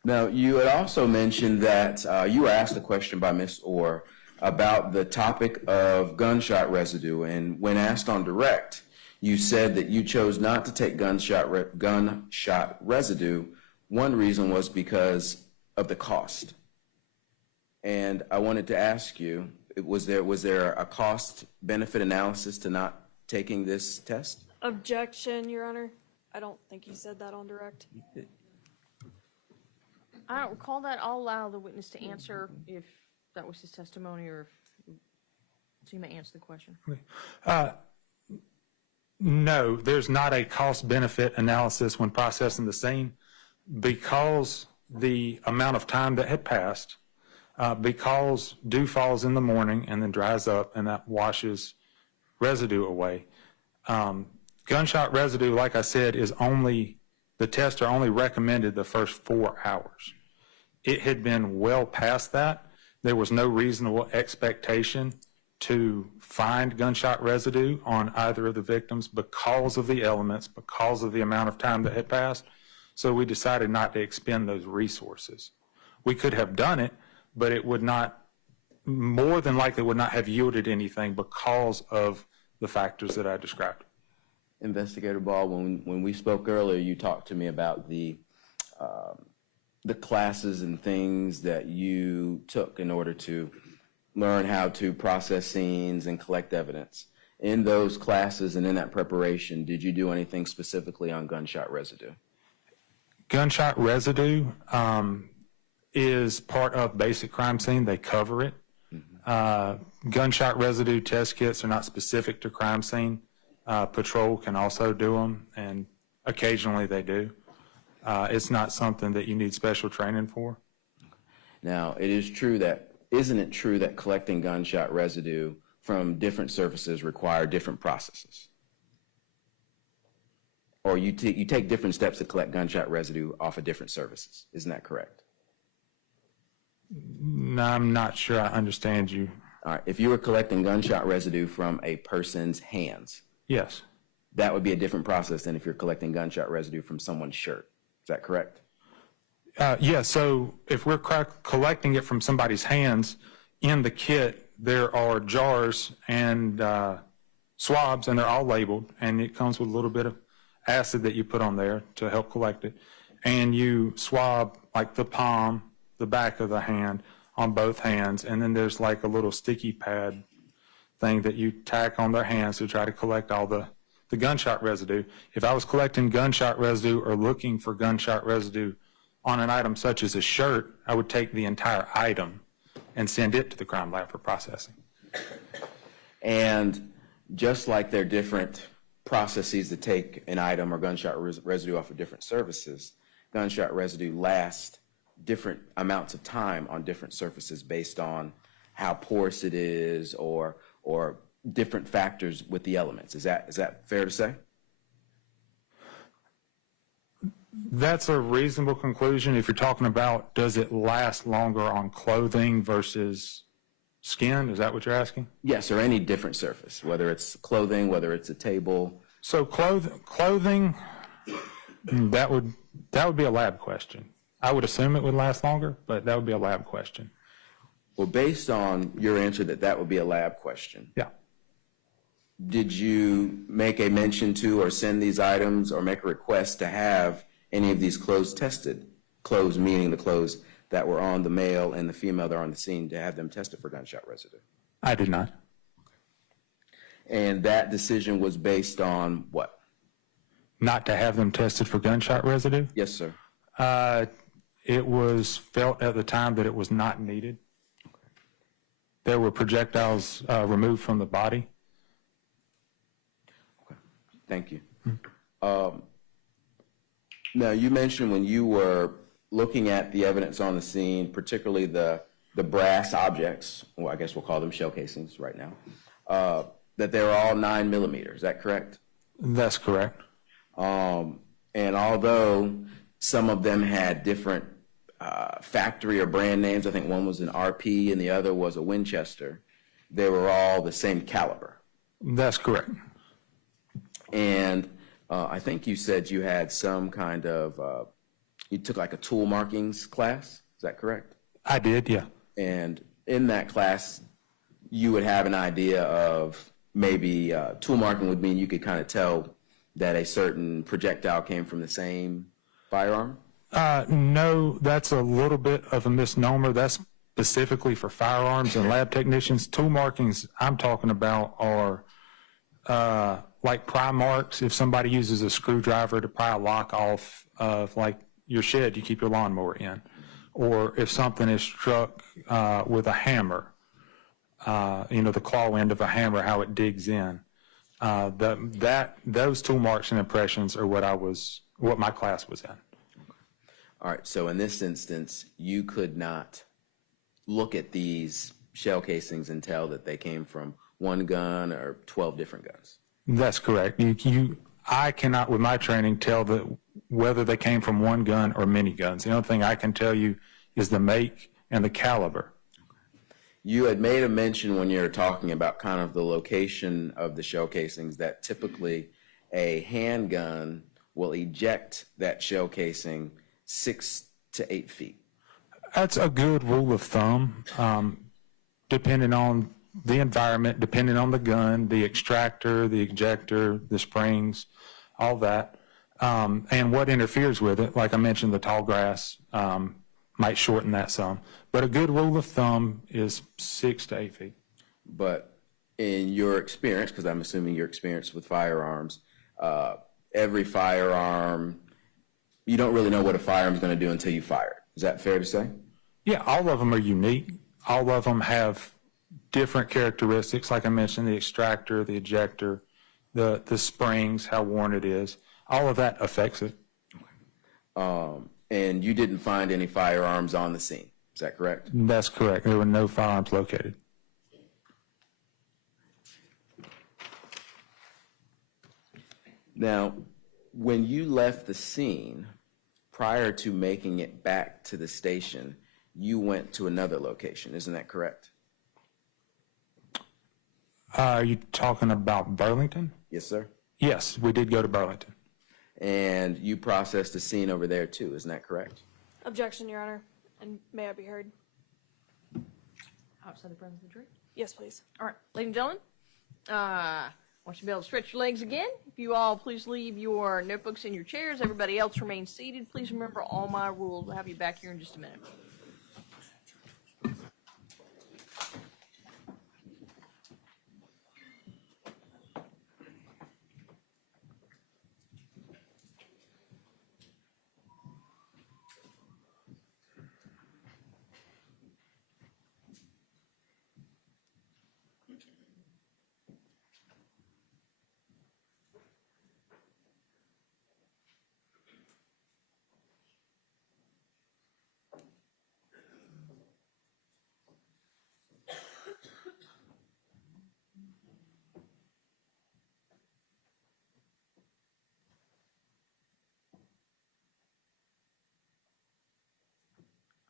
Now, you had also mentioned that you were asked a question by Ms. Orr about the topic of gunshot residue, and when asked on direct, you said that you chose not to take gunshot residue. One reason was because of the cost. And I wanted to ask you, was there a cost-benefit analysis to not taking this test? Objection, Your Honor. I don't think you said that on direct. I don't recall that. I'll allow the witness to answer if that was his testimony, or if, so you may answer the question. No, there's not a cost-benefit analysis when processing the scene, because the amount of time that had passed, Because dew falls in the morning and then dries up, and that washes residue away. Gunshot residue, like I said, the tests are only recommended the first 4 hours. It had been well past that. There was no reasonable expectation to find gunshot residue on either of the victims because of the elements, because of the amount of time that had passed. So we decided not to expend those resources. We could have done it, but it would not, more than likely would not have yielded anything because of the factors that I described. Investigator Baldwin, when we spoke earlier, you talked to me about the classes and things that you took in order to learn how to process scenes and collect evidence. In those classes and in that preparation, did you do anything specifically on gunshot residue? Gunshot residue is part of basic crime scene. They cover it. Gunshot residue test kits are not specific to crime scene. Patrol can also do them, and occasionally they do. It's not something that you need special training for. Now, isn't it true that collecting gunshot residue from different surfaces require different processes? Or you take different steps to collect gunshot residue off of different surfaces. Isn't that correct? No, I'm not sure I understand you. All right. If you were collecting gunshot residue from a person's hands, Yes. that would be a different process than if you're collecting gunshot residue from someone's shirt. Is that correct? Yeah, so if we're collecting it from somebody's hands, in the kit there are jars and swabs, and they're all labeled, and it comes with a little bit of acid that you put on there to help collect it. And you swab like the palm, the back of the hand, on both hands, and then there's like a little sticky pad thing that you tack on their hands to try to collect all the gunshot residue. If I was collecting gunshot residue or looking for gunshot residue on an item such as a shirt, I would take the entire item and send it to the crime lab for processing. And just like there are different processes to take an item or gunshot residue off of different surfaces, gunshot residue lasts different amounts of time on different surfaces based on how porous it is or different factors with the elements. Is that fair to say? That's a reasonable conclusion. If you're talking about does it last longer on clothing versus skin, is that what you're asking? Yes, or any different surface, whether it's clothing, whether it's a table. So clothing, that would be a lab question. I would assume it would last longer, but that would be a lab question. Well, based on your answer that would be a lab question, Yeah. did you make a mention to or send these items or make a request to have any of these clothes tested? Clothes meaning the clothes that were on the male and the female that are on the scene, to have them tested for gunshot residue? I did not. And that decision was based on what? Not to have them tested for gunshot residue? Yes, sir. It was felt at the time that it was not needed. There were projectiles removed from the body. Okay. Thank you. Now, you mentioned when you were looking at the evidence on the scene, particularly the brass objects, well, I guess we'll call them shell casings right now, that they were all 9 millimeters. Is that correct? That's correct. And although some of them had different factory or brand names, I think one was an RP and the other was a Winchester, they were all the same caliber. That's correct. And I think you said you had some kind of, you took like a tool markings class, is that correct? I did, yeah. And in that class, you would have an idea of maybe tool marking would mean you could kind of tell that a certain projectile came from the same firearm? No, that's a little bit of a misnomer. That's specifically for firearms and lab technicians. Tool markings I'm talking about are like pry marks. If somebody uses a screwdriver to pry a lock off of like your shed you keep your lawnmower in, or if something is struck with a hammer, the claw end of a hammer, how it digs in. Those tool marks and impressions are what my class was in. All right, so in this instance, you could not look at these shell casings and tell that they came from one gun or 12 different guns? That's correct. I cannot, with my training, tell whether they came from one gun or many guns. The only thing I can tell you is the make and the caliber. You had made a mention when you were talking about kind of the location of the shell casings that typically a handgun will eject that shell casing 6 to 8 feet. That's a good rule of thumb, depending on the environment, depending on the gun, the extractor, the ejector, the springs, all that, and what interferes with it. Like I mentioned, the tall grass might shorten that some. But a good rule of thumb is 6 to 8 feet. But in your experience, because I'm assuming your experience with firearms, every firearm, you don't really know what a firearm is going to do until you fire it. Is that fair to say? Yeah, all of them are unique. All of them have different characteristics. Like I mentioned, the extractor, the ejector, the springs, how worn it is. All of that affects it. And you didn't find any firearms on the scene. Is that correct? That's correct. There were no firearms located. Now, when you left the scene, prior to making it back to the station, you went to another location. Isn't that correct? Are you talking about Burlington? Yes, sir. Yes, we did go to Burlington. And you processed the scene over there too. Isn't that correct? Objection, Your Honor. And may I be heard? Outside the presence of the jury. Yes, please. All right, ladies and gentlemen, I want you to be able to stretch your legs again. If you all please leave your notebooks in your chairs. Everybody else remain seated. Please remember all my rules. We'll have you back here in just a minute.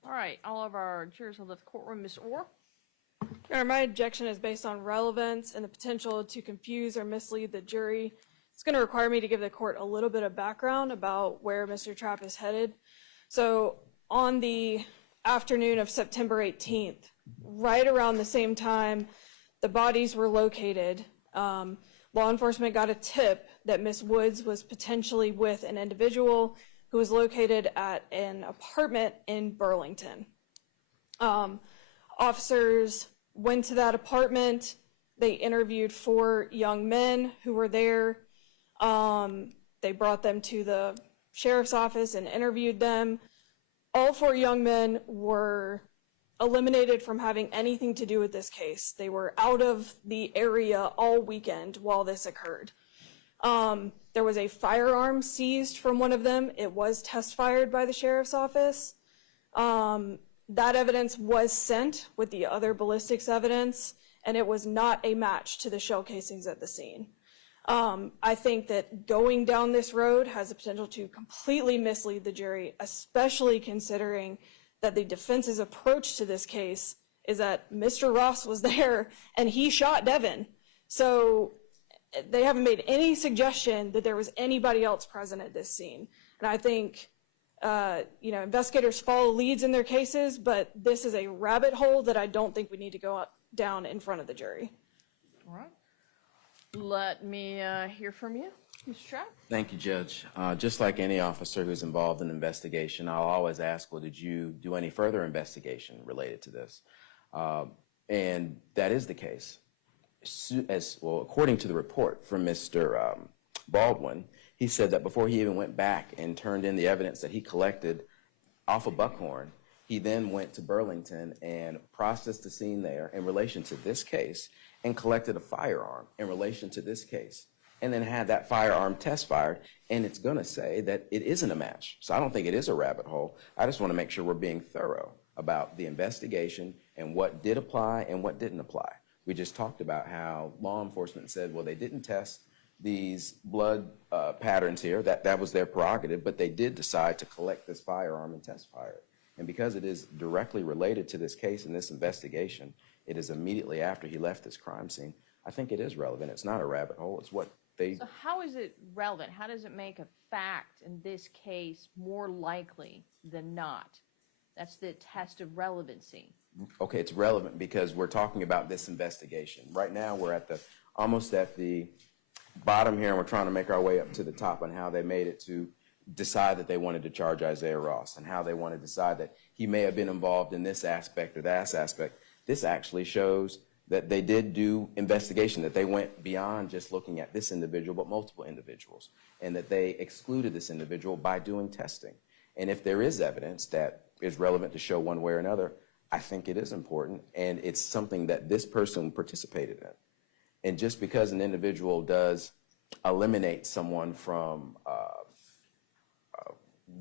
All right, all of our chairs have left the courtroom. Ms. Orr? Your Honor, my objection is based on relevance and the potential to confuse or mislead the jury. It's going to require me to give the court a little bit of background about where Mr. Trapp is headed. So on the afternoon of September 18th, right around the same time the bodies were located, law enforcement got a tip that Miss Woods was potentially with an individual who was located at an apartment in Burlington. Officers went to that apartment. They interviewed 4 young men who were there. They brought them to the sheriff's office and interviewed them. All 4 young men were eliminated from having anything to do with this case. They were out of the area all weekend while this occurred. There was a firearm seized from one of them. It was test fired by the sheriff's office. That evidence was sent with the other ballistics evidence, and it was not a match to the shell casings at the scene. I think that going down this road has the potential to completely mislead the jury, especially considering that the defense's approach to this case is that Mr. Ross was there and he shot Devin. So they haven't made any suggestion that there was anybody else present at this scene. And I think, investigators follow leads in their cases, but this is a rabbit hole that I don't think we need to go down in front of the jury. All right. Let me hear from you, Mr. Trapp. Thank you, Judge. Just like any officer who's involved in an investigation, I'll always ask, well, did you do any further investigation related to this? And that is the case. According to the report from Mr. Baldwin, he said that before he even went back and turned in the evidence that he collected off of Buckhorn, he then went to Burlington and processed the scene there in relation to this case and collected a firearm in relation to this case, and then had that firearm test fired, and it's going to say that it isn't a match. So I don't think it is a rabbit hole. I just want to make sure we're being thorough about the investigation and what did apply and what didn't apply. We just talked about how law enforcement said, well, they didn't test these blood patterns here. That was their prerogative, but they did decide to collect this firearm and test fire it. And because it is directly related to this case and this investigation, it is immediately after he left this crime scene. I think it is relevant. It's not a rabbit hole. It's what they... So how is it relevant? How does it make a fact in this case more likely than not? That's the test of relevancy. Okay, it's relevant because we're talking about this investigation. Right now, we're at almost at the bottom here, and we're trying to make our way up to the top on how they made it to decide that they wanted to charge Issiah Ross and how they want to decide that he may have been involved in this aspect or that aspect. This actually shows that they did do investigation, that they went beyond just looking at this individual, but multiple individuals, and that they excluded this individual by doing testing. And if there is evidence that is relevant to show one way or another, I think it is important, and it's something that this person participated in. And just because an individual does eliminate someone from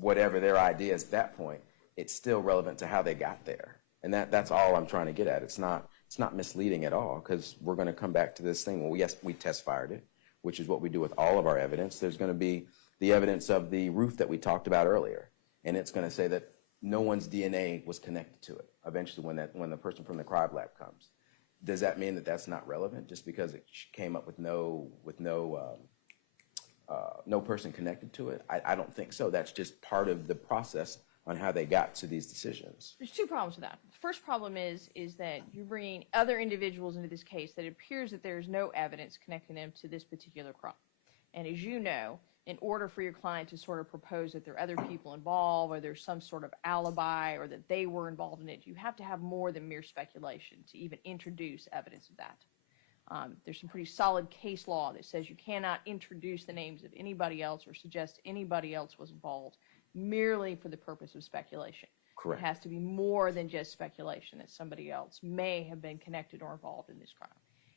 whatever their idea is at that point, it's still relevant to how they got there. And that's all I'm trying to get at. It's not misleading at all, because we're going to come back to this thing. Well, yes, we test fired it, which is what we do with all of our evidence. There's going to be the evidence of the roof that we talked about earlier, and it's going to say that no one's DNA was connected to it eventually when the person from the crime lab comes. Does that mean that that's not relevant just because it came up with no person connected to it? I don't think so. That's just part of the process on how they got to these decisions. There's two problems with that. The first problem is that you're bringing other individuals into this case that it appears that there's no evidence connecting them to this particular crime. And as you know, in order for your client to sort of propose that there are other people involved or there's some sort of alibi or that they were involved in it, you have to have more than mere speculation to even introduce evidence of that. There's some pretty solid case law that says you cannot introduce the names of anybody else or suggest anybody else was involved merely for the purpose of speculation. Correct. It has to be more than just speculation that somebody else may have been connected or involved in this crime.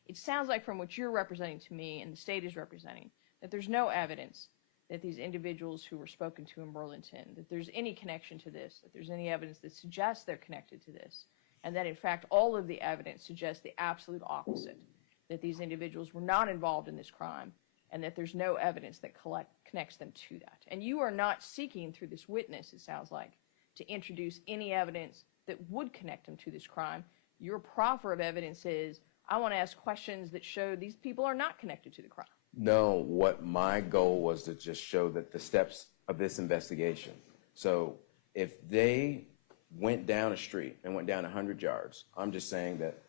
It sounds like from what you're representing to me and the state is representing that there's no evidence that these individuals who were spoken to in Burlington, that there's any connection to this, that there's any evidence that suggests they're connected to this, and that in fact all of the evidence suggests the absolute opposite, that these individuals were not involved in this crime, and that there's no evidence that connects them to that. And you are not seeking through this witness, it sounds like, to introduce any evidence that would connect them to this crime. Your proffer of evidence is, I want to ask questions that show these people are not connected to the crime. No, what my goal was to just show that the steps of this investigation. So if they went down a street and went down 100 yards, I'm just saying that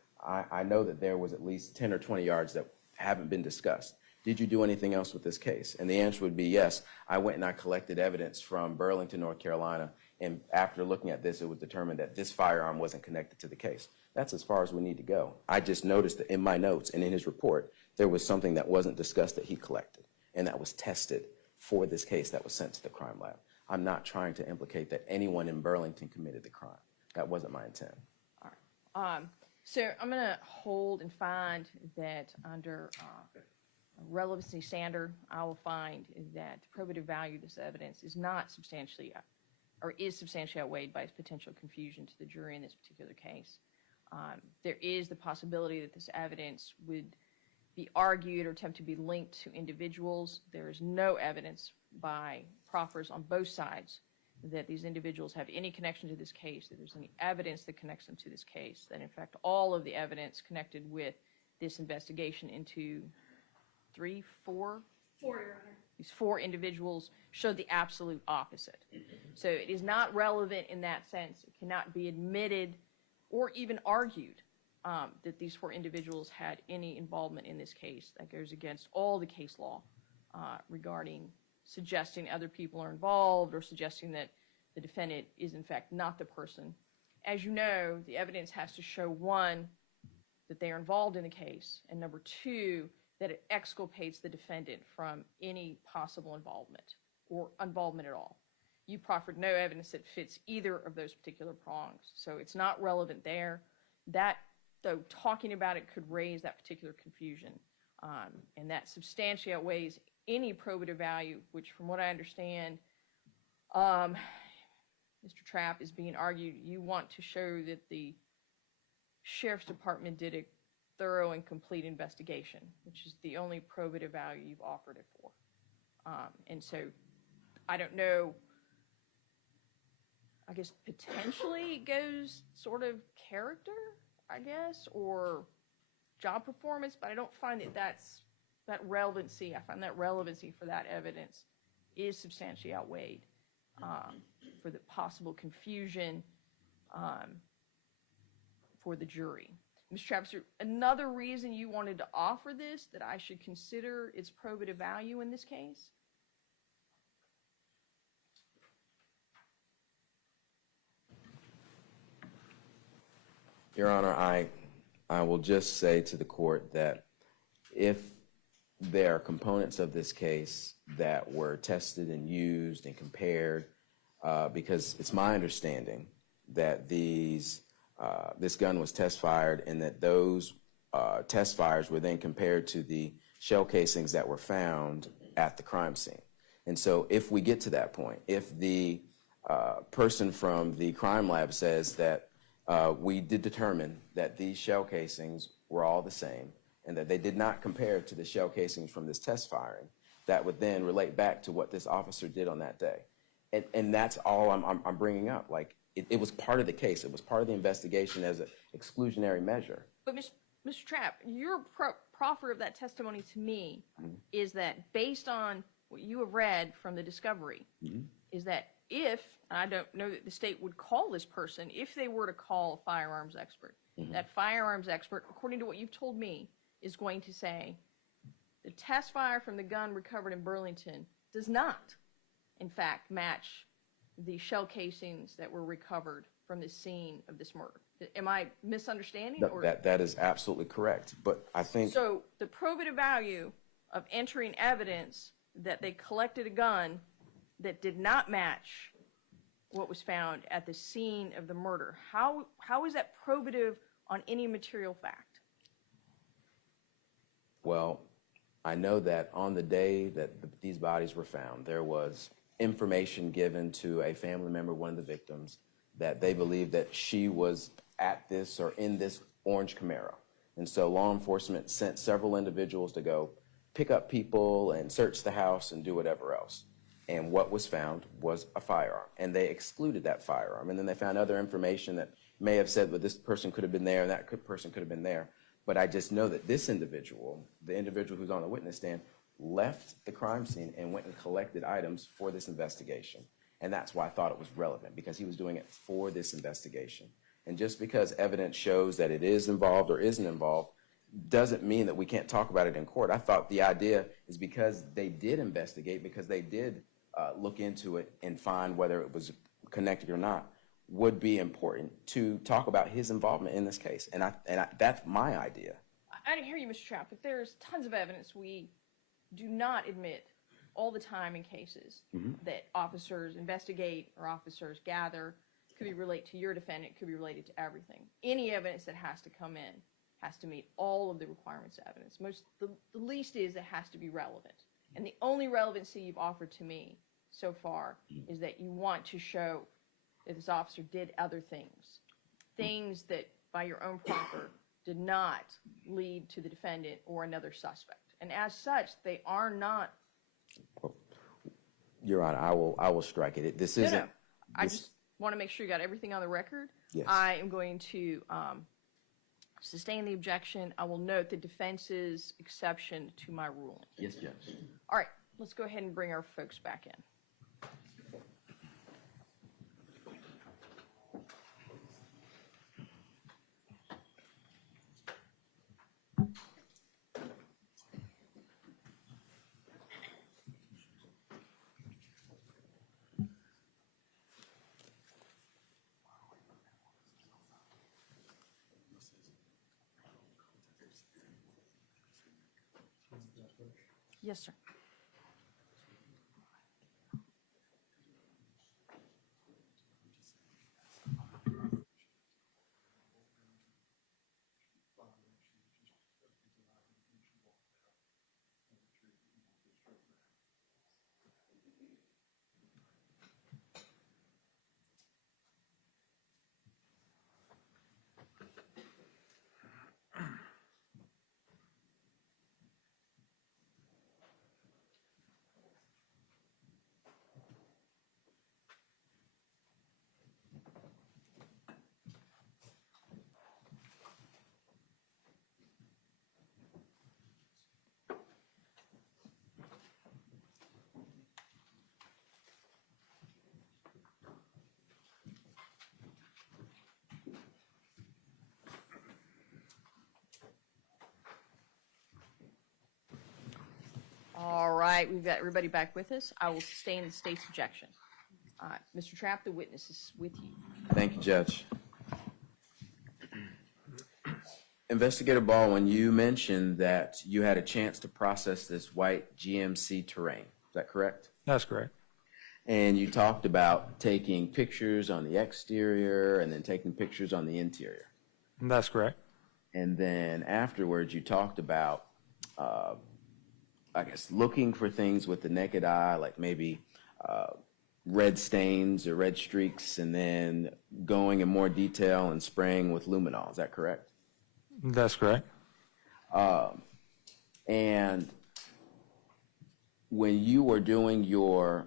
I know that there was at least 10 or 20 yards that haven't been discussed. Did you do anything else with this case? And the answer would be yes. I went and I collected evidence from Burlington, North Carolina, and after looking at this, it was determined that this firearm wasn't connected to the case. That's as far as we need to go. I just noticed that in my notes and in his report, there was something that wasn't discussed that he collected, and that was tested for this case that was sent to the crime lab. I'm not trying to implicate that anyone in Burlington committed the crime. That wasn't my intent. All right. So I'm going to hold and find that under relevancy standard, I will find that the probative value of this evidence is not substantially or is substantially outweighed by its potential confusion to the jury in this particular case. There is the possibility that this evidence would be argued or attempt to be linked to individuals. There is no evidence by proffers on both sides that these individuals have any connection to this case, that there's any evidence that connects them to this case, that in fact all of the evidence connected with this investigation into four, Your Honor. These four individuals showed the absolute opposite. So it is not relevant in that sense. It cannot be admitted or even argued that these four individuals had any involvement in this case. That goes against all the case law regarding suggesting other people are involved or suggesting that the defendant is in fact not the person. As you know, the evidence has to show, one, that they are involved in the case, and number two, that it exculpates the defendant from any possible involvement or involvement at all. You proffered no evidence that fits either of those particular prongs, so it's not relevant there. That, though, talking about it could raise that particular confusion, and that substantially outweighs any probative value, which from what I understand, Mr. Trapp, is being argued. You want to show that the Sheriff's Department did a thorough and complete investigation, which is the only probative value you've offered it for. And so I don't know, I guess potentially it goes sort of character, I guess, or job performance, but I don't find that relevancy. I find that relevancy for that evidence is substantially outweighed for the possible confusion for the jury. Mr. Travis, another reason you wanted to offer this that I should consider its probative value in this case? Your Honor, I will just say to the court that if there are components of this case that were tested and used and compared, because it's my understanding that this gun was test fired and that those test fires were then compared to the shell casings that were found at the crime scene. And so if we get to that point, if the person from the crime lab says that we did determine that these shell casings were all the same and that they did not compare to the shell casings from this test firing, that would then relate back to what this officer did on that day. And that's all I'm bringing up. Like, it was part of the case. It was part of the investigation as an exclusionary measure. But Mr. Trapp, your proffer of that testimony to me is that based on what you have read from the discovery, is that if, and I don't know that the state would call this person, if they were to call a firearms expert, that firearms expert, according to what you've told me, is going to say the test fire from the gun recovered in Burlington does not, in fact, match the shell casings that were recovered from the scene of this murder. Am I misunderstanding? That is absolutely correct. But I think... So the probative value of entering evidence that they collected a gun that did not match what was found at the scene of the murder, how is that probative on any material fact? Well, I know that on the day that these bodies were found, there was information given to a family member, one of the victims, that they believed that she was at this or in this orange Camaro. And so law enforcement sent several individuals to go pick up people and search the house and do whatever else. And what was found was a firearm. And they excluded that firearm. And then they found other information that may have said, well, this person could have been there and that person could have been there. But I just know that this individual, the individual who's on the witness stand, left the crime scene and went and collected items for this investigation. And that's why I thought it was relevant, because he was doing it for this investigation. And just because evidence shows that it is involved or isn't involved doesn't mean that we can't talk about it in court. I thought the idea is because they did investigate, because they did look into it and find whether it was connected or not, would be important to talk about his involvement in this case. And that's my idea. I didn't hear you, Mr. Trapp, but there's tons of evidence we do not admit all the time in cases that officers investigate or officers gather. Could be related to your defendant, could be related to everything. Any evidence that has to come in has to meet all of the requirements of evidence. The least is it has to be relevant. And the only relevancy you've offered to me so far is that you want to show that this officer did other things that by your own proffer did not lead to the defendant or another suspect. And as such, they are not. Your Honor, I will strike it. This isn't. No. I just want to make sure you got everything on the record. Yes. I am going to sustain the objection. I will note the defense's exception to my ruling. Yes, Judge. All right, let's go ahead and bring our folks back in. Yes, sir. All right, we've got everybody back with us. I will sustain the state's objection. All right, Mr. Trapp, the witness is with you. Thank you, Judge. Investigator Baldwin, you mentioned that you had a chance to process this white GMC Terrain. Is that correct? That's correct. And you talked about taking pictures on the exterior and then taking pictures on the interior. That's correct. And then afterwards, you talked about, I guess, looking for things with the naked eye, like maybe red stains or red streaks, and then going in more detail and spraying with luminol. Is that correct? That's correct. And when you were doing your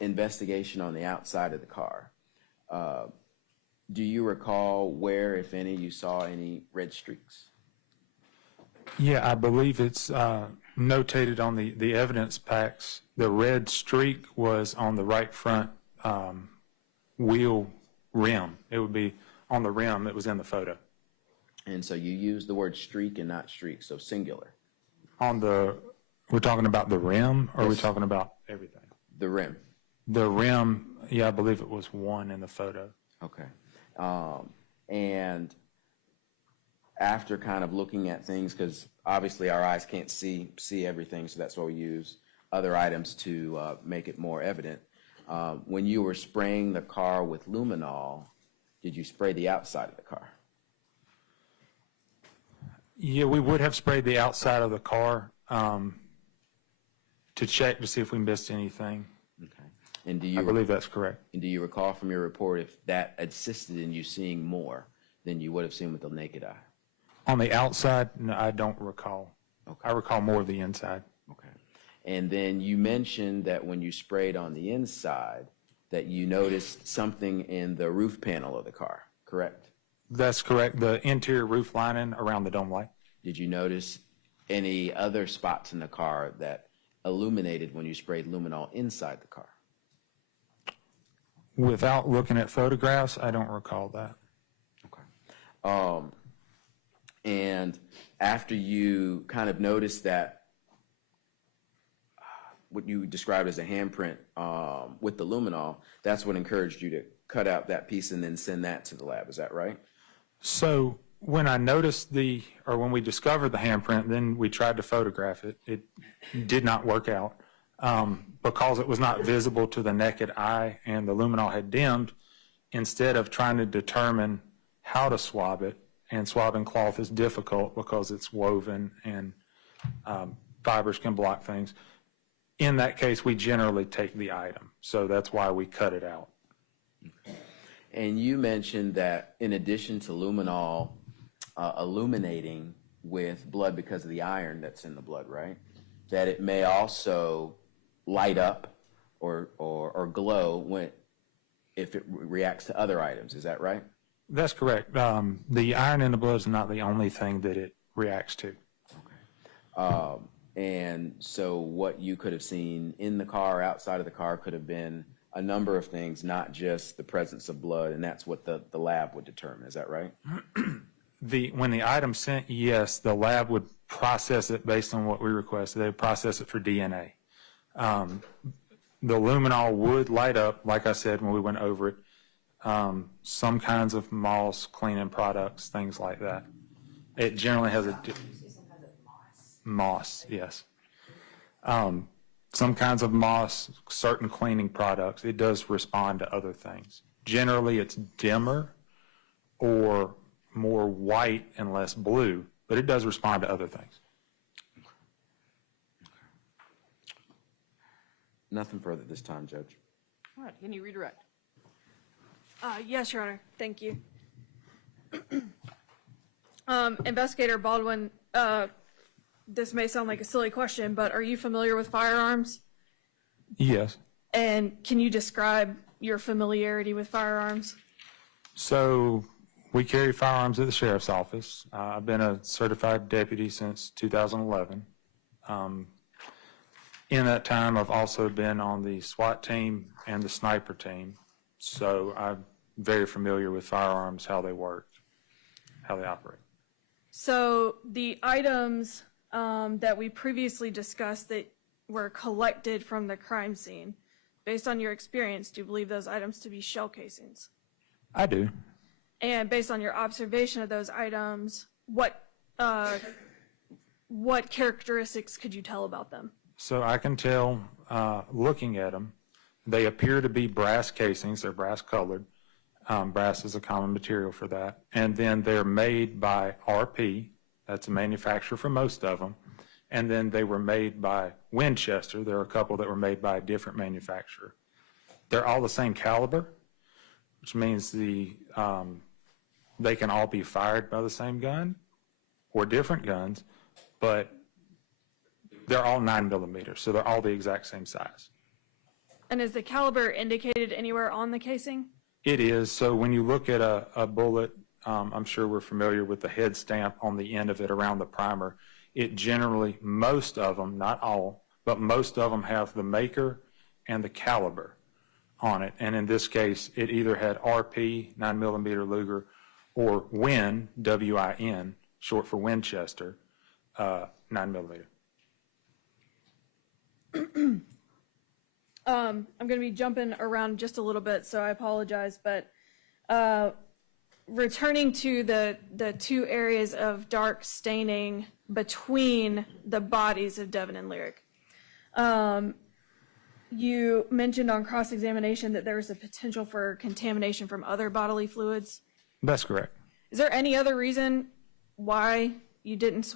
investigation on the outside of the car, do you recall where, if any, you saw any red streaks? Yeah, I believe it's notated on the evidence packs. The red streak was on the right front wheel rim. It would be on the rim that was in the photo. And so you used the word streak and not streak, so singular. We're talking about the rim, or are we Yes. talking about everything? The rim. The rim, yeah, I believe it was one in the photo. Okay. And after kind of looking at things, because obviously our eyes can't see everything, so that's why we use other items to make it more evident. When you were spraying the car with luminol, did you spray the outside of the car? Yeah, we would have sprayed the outside of the car to check to see if we missed anything. Okay. And I believe that's correct. do you recall from your report if that assisted in you seeing more than you would have seen with the naked eye? On the outside, no, I don't recall. Okay. I recall more of the inside. Okay. And then you mentioned that when you sprayed on the inside, that you noticed something in the roof panel of the car, correct? That's correct. The interior roof lining around the dome light. Did you notice any other spots in the car that illuminated when you sprayed luminol inside the car? Without looking at photographs, I don't recall that. Okay. And after you kind of noticed that, what you described as a handprint with the luminol, that's what encouraged you to cut out that piece and then send that to the lab. Is that right? So when I noticed when we discovered the handprint, then we tried to photograph it. It did not work out because it was not visible to the naked eye and the luminol had dimmed. Instead of trying to determine how to swab it, and swabbing cloth is difficult because it's woven and fibers can block things. In that case, we generally take the item. So that's why we cut it out. And you mentioned that in addition to luminol illuminating with blood because of the iron that's in the blood, right? That it may also light up or glow if it reacts to other items. Is that right? That's correct. The iron in the blood is not the only thing that it reacts to. Okay. And so what you could have seen in the car, outside of the car, could have been a number of things, not just the presence of blood, and that's what the lab would determine. Is that right? When the item's sent, yes, the lab would process it based on what we requested. They would process it for DNA. The luminol would light up, like I said when we went over it, some kinds of moss cleaning products, things like that. It generally has moss, yes. Some kinds of moss, certain cleaning products, it does respond to other things. Generally, it's dimmer or more white and less blue, but it does respond to other things. Nothing further this time, Judge. All right, can you redirect? Yes, Your Honor. Thank you. Investigator Baldwin, this may sound like a silly question, but are you familiar with firearms? Yes. And can you describe your familiarity with firearms? So we carry firearms at the sheriff's office. I've been a certified deputy since 2011. In that time, I've also been on the SWAT team and the sniper team. So I'm very familiar with firearms, how they work, how they operate. So the items that we previously discussed that were collected from the crime scene. Based on your experience, do you believe those items to be shell casings? I do. And based on your observation of those items, what characteristics could you tell about them? So I can tell, looking at them, they appear to be brass casings. They're brass colored. Brass is a common material for that. And then they're made by RP. That's a manufacturer for most of them. And then they were made by Winchester. There are a couple that were made by a different manufacturer. They're all the same caliber, which means they can all be fired by the same gun or different guns, but they're all 9mm, so they're all the exact same size. And is the caliber indicated anywhere on the casing? It is. So when you look at a bullet, I'm sure we're familiar with the head stamp on the end of it around the primer. It generally, most of them, not all, but most of them have the maker and the caliber on it. And in this case, it either had RP, 9mm Luger, or Win, W-I-N, short for Winchester, 9mm. I'm going to be jumping around just a little bit, so I apologize, but returning to the two areas of dark staining between the bodies of Devin and Lyric. You mentioned on cross-examination that there was a potential for contamination from other bodily fluids. That's correct. Is there any other reason why you didn't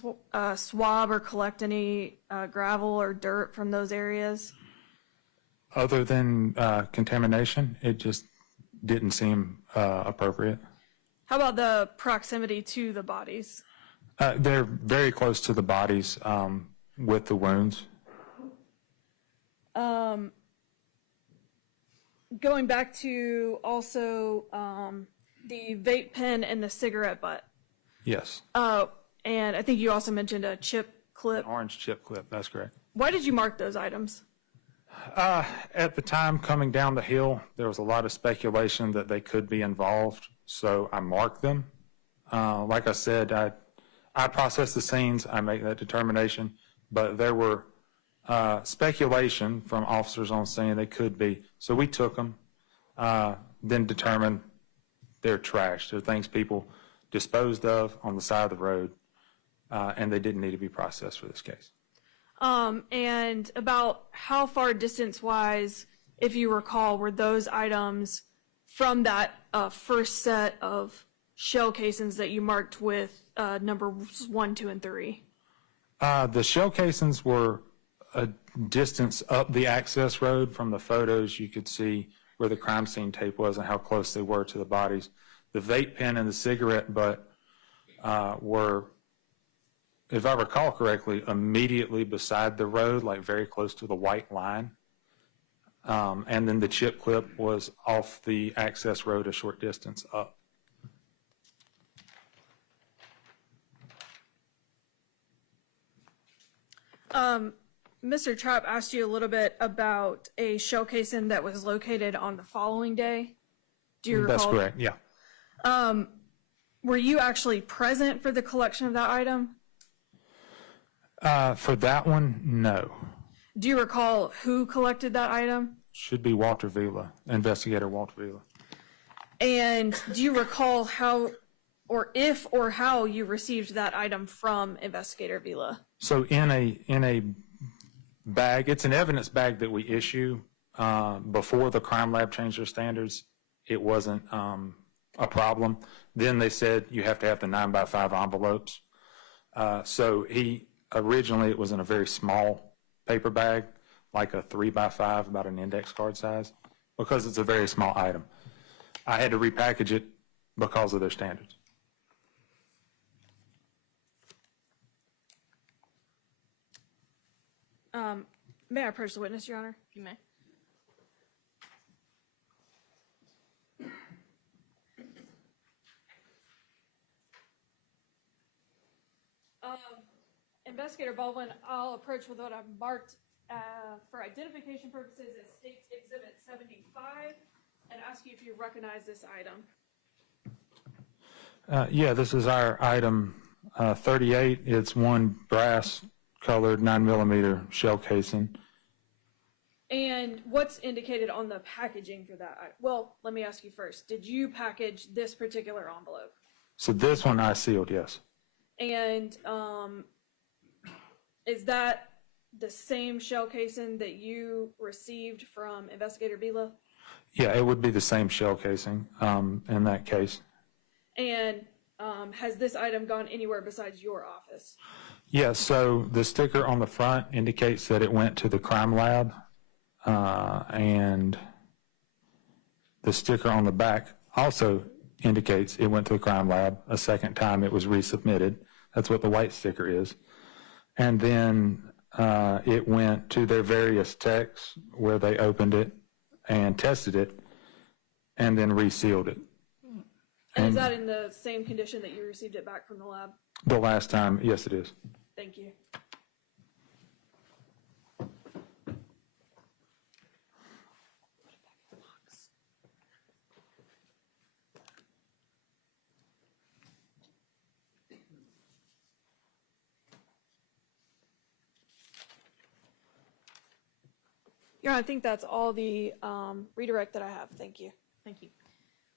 swab or collect any gravel or dirt from those areas? Other than contamination, it just didn't seem appropriate. How about the proximity to the bodies? They're very close to the bodies with the wounds. Going back to also the vape pen and the cigarette butt. Yes. And I think you also mentioned a chip clip. Orange chip clip, that's correct. Why did you mark those items? At the time coming down the hill, there was a lot of speculation that they could be involved, so I marked them. Like I said, I process the scenes, I make that determination, but there were speculation from officers on scene they could be, so we took them, then determined they're trash. They're things people disposed of on the side of the road, and they didn't need to be processed for this case. And about how far distance-wise, if you recall, were those items from that first set of shell casings that you marked with numbers 1, 2, and 3? The shell casings were a distance up the access road. From the photos, you could see where the crime scene tape was and how close they were to the bodies. The vape pen and the cigarette butt were, if I recall correctly, immediately beside the road, like very close to the white line. And then the chip clip was off the access road a short distance up. Mr. Trapp asked you a little bit about a shell casing that was located on the following day. Do you recall? That's correct, yeah. Were you actually present for the collection of that item? For that one, no. Do you recall who collected that item? Should be Walter Vila, Investigator Walter Vila. And do you recall how, or if or how you received that item from Investigator Vila? So in a bag, it's an evidence bag that we issue. Before the crime lab changed their standards, it wasn't a problem. Then they said you have to have the 9x5 envelopes. So originally it was in a very small paper bag, like a 3x5, about an index card size, because it's a very small item. I had to repackage it because of their standards. May I approach the witness, Your Honor? You may. Investigator Baldwin, I'll approach with what I've marked for identification purposes as State's Exhibit 75 and ask you if you recognize this item. Yeah, this is our item .38, it's one brass-colored 9mm shell casing. And what's indicated on the packaging for that? Well, let me ask you first. Did you package this particular envelope? So this one I sealed, yes. And is that the same shell casing that you received from Investigator Vila? Yeah, it would be the same shell casing in that case. And has this item gone anywhere besides your office? Yeah, so the sticker on the front indicates that it went to the crime lab, and the sticker on the back also indicates it went to the crime lab. A second time it was resubmitted. That's what the white sticker is. And then it went to their various techs where they opened it and tested it and then resealed it. And is that in the same condition that you received it back from the lab? The last time, yes, it is. Thank you. Yeah, I think that's all the redirect that I have. Thank you. Thank you.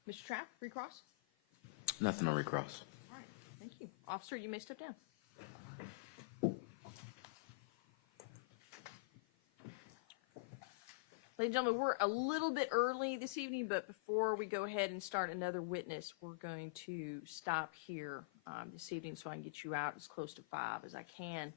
Mr. Trapp, recross? Nothing on recross. All right, thank you. Officer, you may step down. Ladies and gentlemen, we're a little bit early this evening, but before we go ahead and start another witness, we're going to stop here this evening so I can get you out as close to 5 as I can.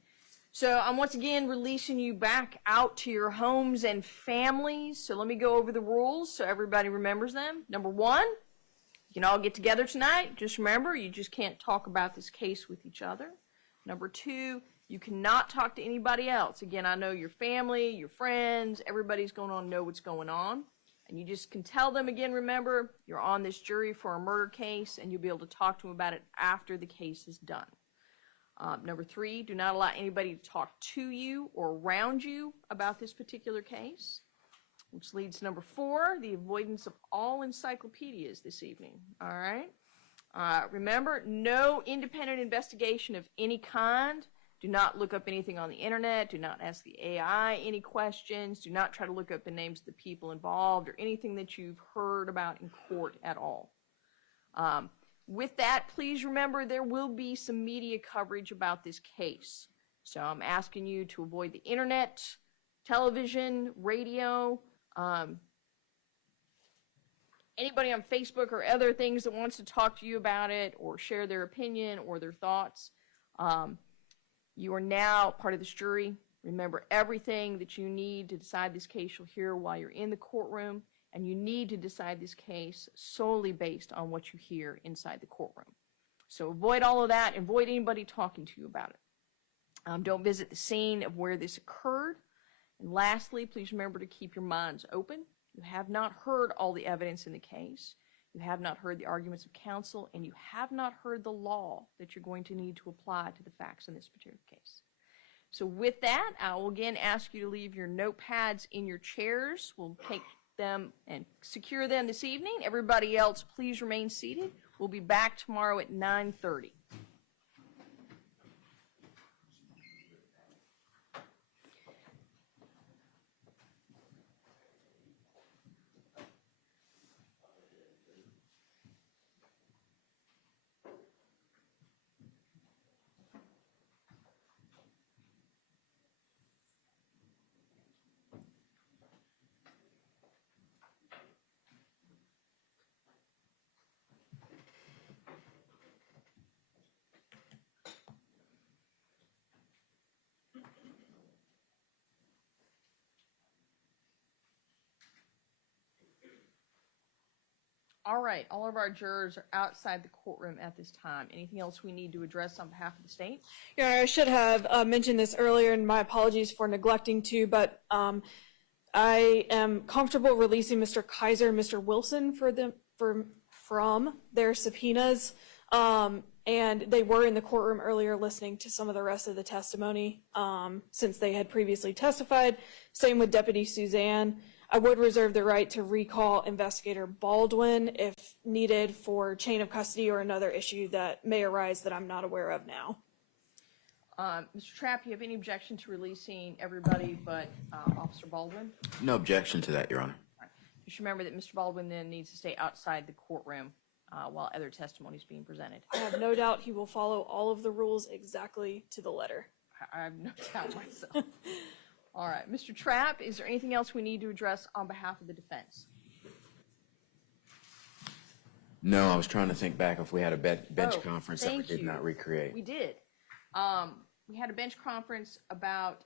So I'm once again releasing you back out to your homes and families. So let me go over the rules so everybody remembers them. Number 1, you can all get together tonight. Just remember, you just can't talk about this case with each other. Number 2, you cannot talk to anybody else. Again, I know your family, your friends, everybody's going to know what's going on. And you just can tell them, again, remember, you're on this jury for a murder case, and you'll be able to talk to them about it after the case is done. Number 3, do not allow anybody to talk to you or around you about this particular case, which leads to number 4, the avoidance of all encyclopedias this evening. All right? Remember, no independent investigation of any kind. Do not look up anything on the internet. Do not ask the AI any questions. Do not try to look up the names of the people involved or anything that you've heard about in court at all. With that, please remember there will be some media coverage about this case. So I'm asking you to avoid the internet, television, radio, anybody on Facebook or other things that wants to talk to you about it or share their opinion or their thoughts. You are now part of this jury. Remember, everything that you need to decide this case you'll hear while you're in the courtroom. And you need to decide this case solely based on what you hear inside the courtroom. So avoid all of that. Avoid anybody talking to you about it. Don't visit the scene of where this occurred. And lastly, please remember to keep your minds open. You have not heard all the evidence in the case. You have not heard the arguments of counsel. And you have not heard the law that you're going to need to apply to the facts in this particular case. So with that, I will again ask you to leave your notepads in your chairs. We'll take them and secure them this evening. Everybody else, please remain seated. We'll be back tomorrow at 9:30. All right, all of our jurors are outside the courtroom at this time. Anything else we need to address on behalf of the state? Yeah, I should have mentioned this earlier, and my apologies for neglecting to, but I am comfortable releasing Mr. Kaiser and Mr. Wilson from their subpoenas, and they were in the courtroom earlier listening to some of the rest of the testimony since they had previously testified. Same with Deputy Suzanne. I would reserve the right to recall Investigator Baldwin if needed for chain of custody or another issue that may arise that I'm not aware of now. Mr. Trapp, you have any objection to releasing everybody but Officer Baldwin? No objection to that, Your Honor. Just remember that Mr. Baldwin then needs to stay outside the courtroom while other testimony is being presented. I have no doubt he will follow all of the rules exactly to the letter. I have no doubt myself. All right, Mr. Trapp, is there anything else we need to address on behalf of the defense? No, I was trying to think back if we had a bench conference that we thank did you. not recreate. We did. We had a bench conference about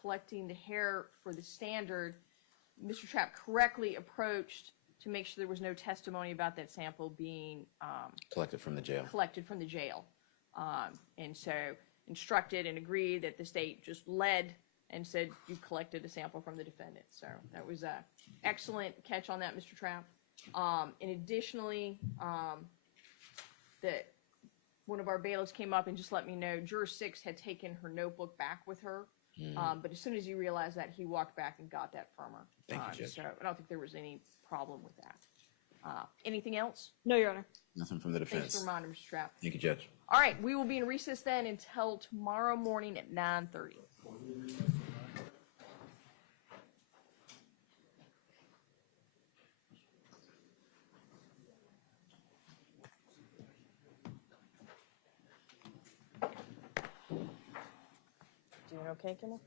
collecting the hair for the standard. Mr. Trapp correctly approached to make sure there was no testimony about that sample being Collected from the jail. collected from the jail. And so instructed and agreed that the state just led and said you collected a sample from the defendant. So that was a excellent catch on that, Mr. Trapp. And additionally, that one of our bailiffs came up and just let me know Juror 6 had taken her notebook back with her. But as soon as he realized that, he walked back and got that from her. Thank you, Judge. So I don't think there was any problem with that. Anything else? No, Your Honor. Nothing from the Thanks for defense. reminding, Mr. Trapp. Thank you, Judge. All right, we will be in recess then until tomorrow morning at 9:30. Doing okay, Kimmel?